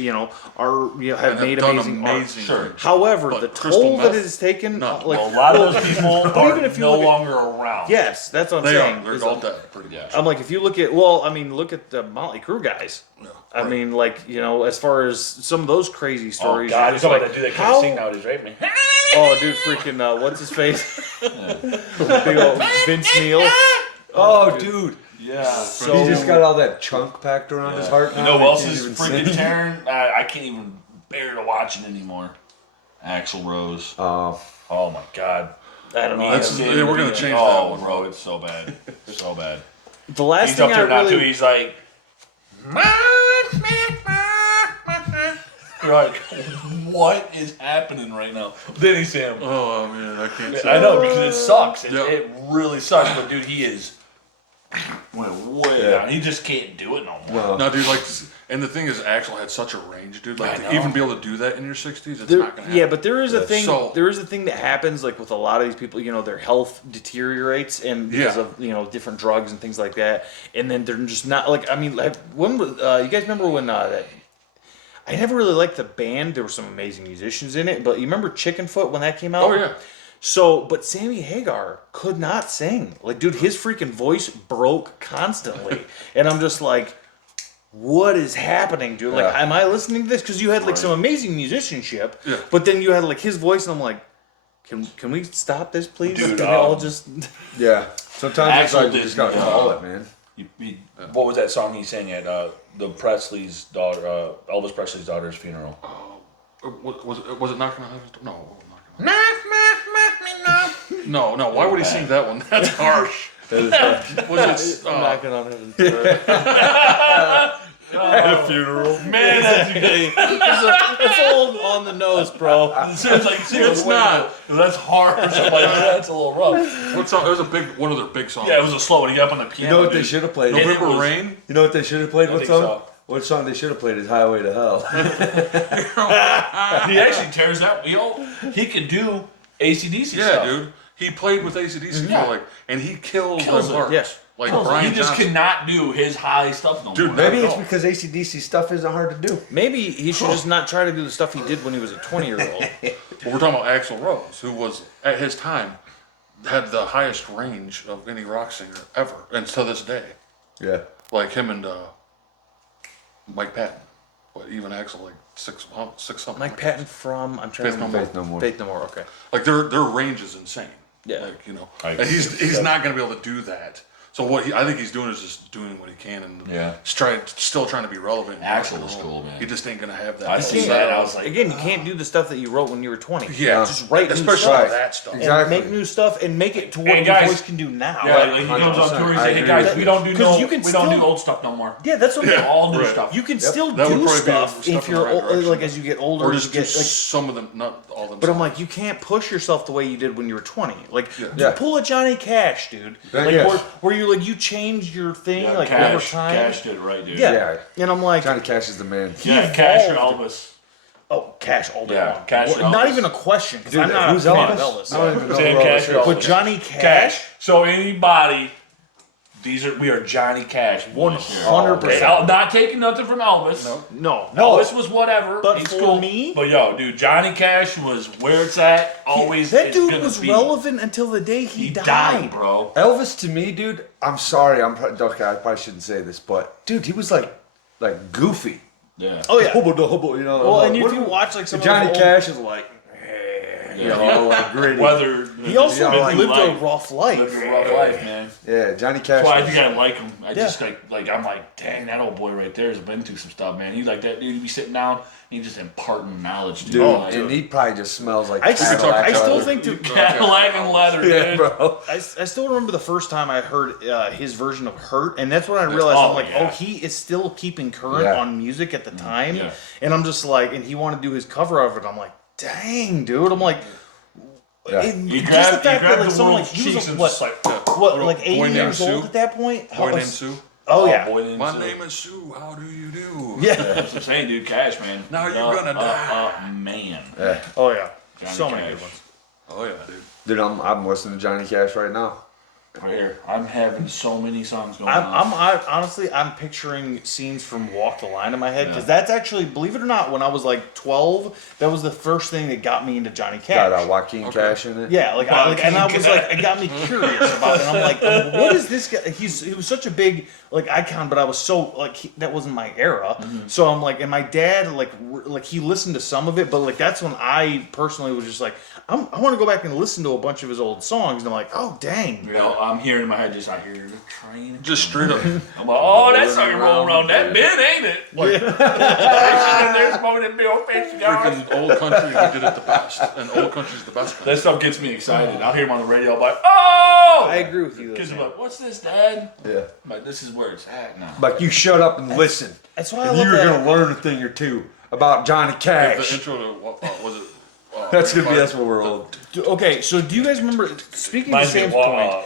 And made have done amazing art. amazing Sure. things. However, But the crystal toll that meth? it has taken, No. like Well, a lot of those people are even if you no look at- longer around. yes, that's what I'm They saying. are. They're is all like- dead, pretty Yeah. much. I'm like, if you look at, look at the Motley Crue guys. Yeah, I right. mean, like, as far as some of those crazy Oh stories, God, you're you're just talking like, about that dude that how- can't sing nowadays, right? Oh, dude, freaking what's his face? Big old Vince Neil. Oh, dude. Yeah. So He just got all that chunk packed around his heart now. You know who He else can't is even freaking sing. tearing? I can't even bear to watch it anymore. Axl Rose. Oh, Oh my god. I don't know. We're gonna change that Oh, one. bro, it's so bad. So bad. The last He's thing up there I now too. really He's like, you're like, what is happening right now? Then he's Sam. Oh man, I can't say. I know because it sucks. Yeah. It really sucks. But dude, he is went way Yeah. down. He just can't do it no more. no. No, dude, like, and the thing is, Axel had such a range, dude. Like, I to know. even be able to do that in your 60s, it's There- not gonna happen. yeah, but there is a thing. So- There is a thing that happens, like with a lot of these people. You know, their health deteriorates, and because Yeah. of different drugs and things like that, and then they're just not like. I mean, like, when you guys remember when that? I never really liked the band. There were some amazing musicians in it, but you remember Chickenfoot when that came out? Oh yeah. So, but Sammy Hagar could not sing. Like, dude, his freaking voice broke constantly, and I'm just like, what is happening, dude? Like, Yeah. am I listening to this? Because you had like some amazing musicianship, Yeah. but then you had like his voice, and I'm like, can we stop this, please? Dude, Can we all just? Yeah. Sometimes it's Axl like you just gotta did, call it, man. What was that song he sang at the Presley's daughter, Elvis Presley's daughter's funeral? Was it Knocking on Heaven's Door? No. No. No. Why would he sing that one? That's harsh. Was it? Knocking on heaven's At a funeral. Man, that's good. It's old on the nose, bro. It's like It's not. That's hard. Like, that's a little rough. What song? It was one of their big songs. Yeah, it was a slow one. He got up on the You piano. know what they dude. should have played? And it November was- Rain. You know what they should have played? I What think song? so. What song they should have played is Highway to Hell. He actually tears that. He could do ACDC Yeah, stuff. dude. He played with AC/DC Yeah. for and he kills Kills them it. parts. Yes. Like He Brian just Johnson. cannot do his high stuff no Dude, more. Maybe Not it's at all. because ACDC stuff isn't hard to do. Maybe he should just not try to do the stuff he did when he was a 20-year-old. But we're talking about Axl Rose, who was at his time had the highest range of any rock singer ever, and to this day, Yeah. like him and Mike Patton. But even Axl, like six something. Mike Patton from I'm trying Faith to No remember. More. Faith No More. Faith No More. Okay. Like their range is insane. Yeah. Like I and he's not gonna be able to do that. So what I think he's doing is just doing what he can and Yeah. still trying to be relevant. in rock Axl and was roll. cool, man. He just ain't gonna have that. I see that. I was like, Again, you can't do the stuff that you wrote when you were 20. Yeah, Just write new especially stuff. that stuff. And Exactly. make new stuff and make it to what Hey, your guys. voice can do now. yeah, like he comes on tour and I say, "Hey agree guys, with we you. don't do 'Cause you can we don't do still- old stuff no more. Yeah, that's what We do I'm all new Right. stuff." You can still That would do probably be stuff stuff if in the you're right direction. like as you get older. Or you just get do like. some of them, not all of them. But I'm like, you can't push yourself the way you did when you were 20. Like, Yeah. pull a Johnny Cash, dude. Yeah, Like, yes. where you like you changed your thing Yeah, like over Cash, time. Cash did it right, dude. Yeah. Yeah. And I'm like, Johnny Cash is the man. Yeah, Cash or evolved. Elvis. oh, Cash all day Yeah, long. Cash Well, and not Elvis. even a question because Dude, I'm not who's a fan Elvis? of Elvis. I don't even know Sam who Cash Elvis or is. Elvis. But Johnny Cash. Cash, So anybody, we are Johnny Cash. 100%. I'm not taking nothing from Elvis. no, Elvis was whatever. But He's for cool. me- But yo, dude, Johnny Cash was where it's at. Always. that it's dude gonna was be. relevant until the day He died, bro. Elvis to me, dude. I'm sorry. Okay. I probably shouldn't say this, but dude, he was like goofy. Yeah. Oh yeah. Hubba da hubba, you know. Well, and what- if you watch like some Johnny of the Cash is like, you know, like gritty. Whether he also Yeah, like lived a life. rough lived life. a rough life, man. Yeah, Johnny Cash. That's why I was- think I like him. I Yeah. just like I'm like, dang, that old boy right there has been through some stuff, man. He's like that dude. He'd be sitting down and he just imparting knowledge, dude. dude, Like, and he probably just smells like I Cadillac still leather. think that Cadillac and leather, dude. Yeah, bro. I still remember the first time I heard his version of "Hurt," and that's when I realized I'm Oh, like, yeah. oh, he is still keeping current Yeah. on music at the time, Yeah. and I'm just like, and he wanted to do his cover of it. I'm like, dang, dude. I'm like, Yeah. and You just grab, the fact that the like someone world's like he cheeks was and what, just like, what like 80 Boy Named years old Sue? at that point. Boy named Sue. Oh yeah, boy named My Sue. name is Sue. How do you do? yeah. That's what I'm saying, dude. Cash, man. Now you're gonna die. Man. Oh yeah. Johnny So many Cash. good ones. Oh yeah, dude. Dude, I'm listening to Johnny Cash right now. Right here. I'm having so many songs going Honestly, I'm picturing scenes from Walk the Line in my head because that's actually, believe it or not, when I was like 12, that was the first thing that got me into Johnny Cash. Got Joaquin Cash in it. Yeah, and I was like, it got me curious about it. And I'm like, what is this guy? He was such a big icon, but I was so that wasn't my era. Mm-hmm. So I'm like, and my dad like he listened to some of it, but that's when I personally was just like, I want to go back and listen to a bunch of his old songs, and I'm like, oh dang. You know, I'm hearing in my head I hear the train. Just straight up. I'm like, oh, that sucker rolling around that bend, ain't it? Like, they're smoking them big old fake cigars. Freaking old country, we did it the best. And old country's the best country. That stuff gets me excited. I'll hear him on the radio. I'm like, oh! I agree with you. Kids are like, what's this, Dad? Yeah. I'm like, this is where it's at now. Like you shut up and listen. That's why I And love you're that. gonna learn a thing or two about Johnny The Cash. intro to, what was it? That's gonna be that's what we're old. Okay, so do you guys remember? Speaking Reminds of me Sam's of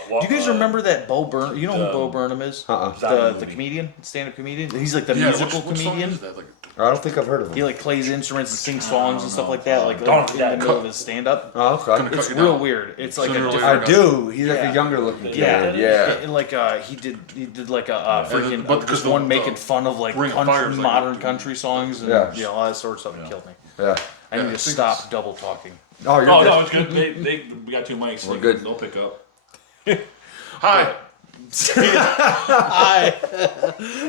point, do you guys remember that Bo Burnham? You know who Bo Burnham is? The comedian, stand-up comedian. He's like the musical comedian. Is that? Like, I don't think I've heard of him. He plays instruments and sings songs and stuff like that, like Don't in that the middle of his stand-up. Oh, okay. It's you real down. weird. It's like Sooner a or different. I do. He's like Yeah. a younger looking kid. Yeah, Yeah. And, like he did like a freaking but because just one the making fun of like Ring of Fire country, is like- modern country songs and Yeah. all that sort of stuff. It killed me. Yeah. I need to I think stop double talking. Oh, you're Oh, good. no, it's good. We got 2 mics. We're good. They'll pick up. hi.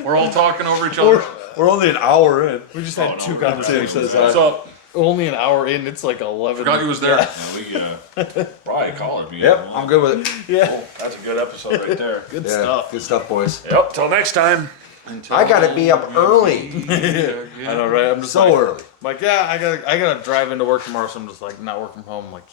We're all talking over each other. We're only an hour in. We just had Oh, no, two we're never conversations. says What's up? Only an hour in, it's like 11. Forgot you was there. Yeah, we probably call it. Yep, I'm good with it. Yeah, Oh, that's a good episode right there. good Yeah, stuff. good stuff, boys. Yep, till next time. I gotta be up early. I know, right? I'm just So like, early. like, yeah, I gotta drive into work tomorrow, so I'm just like not working from home. I'm like,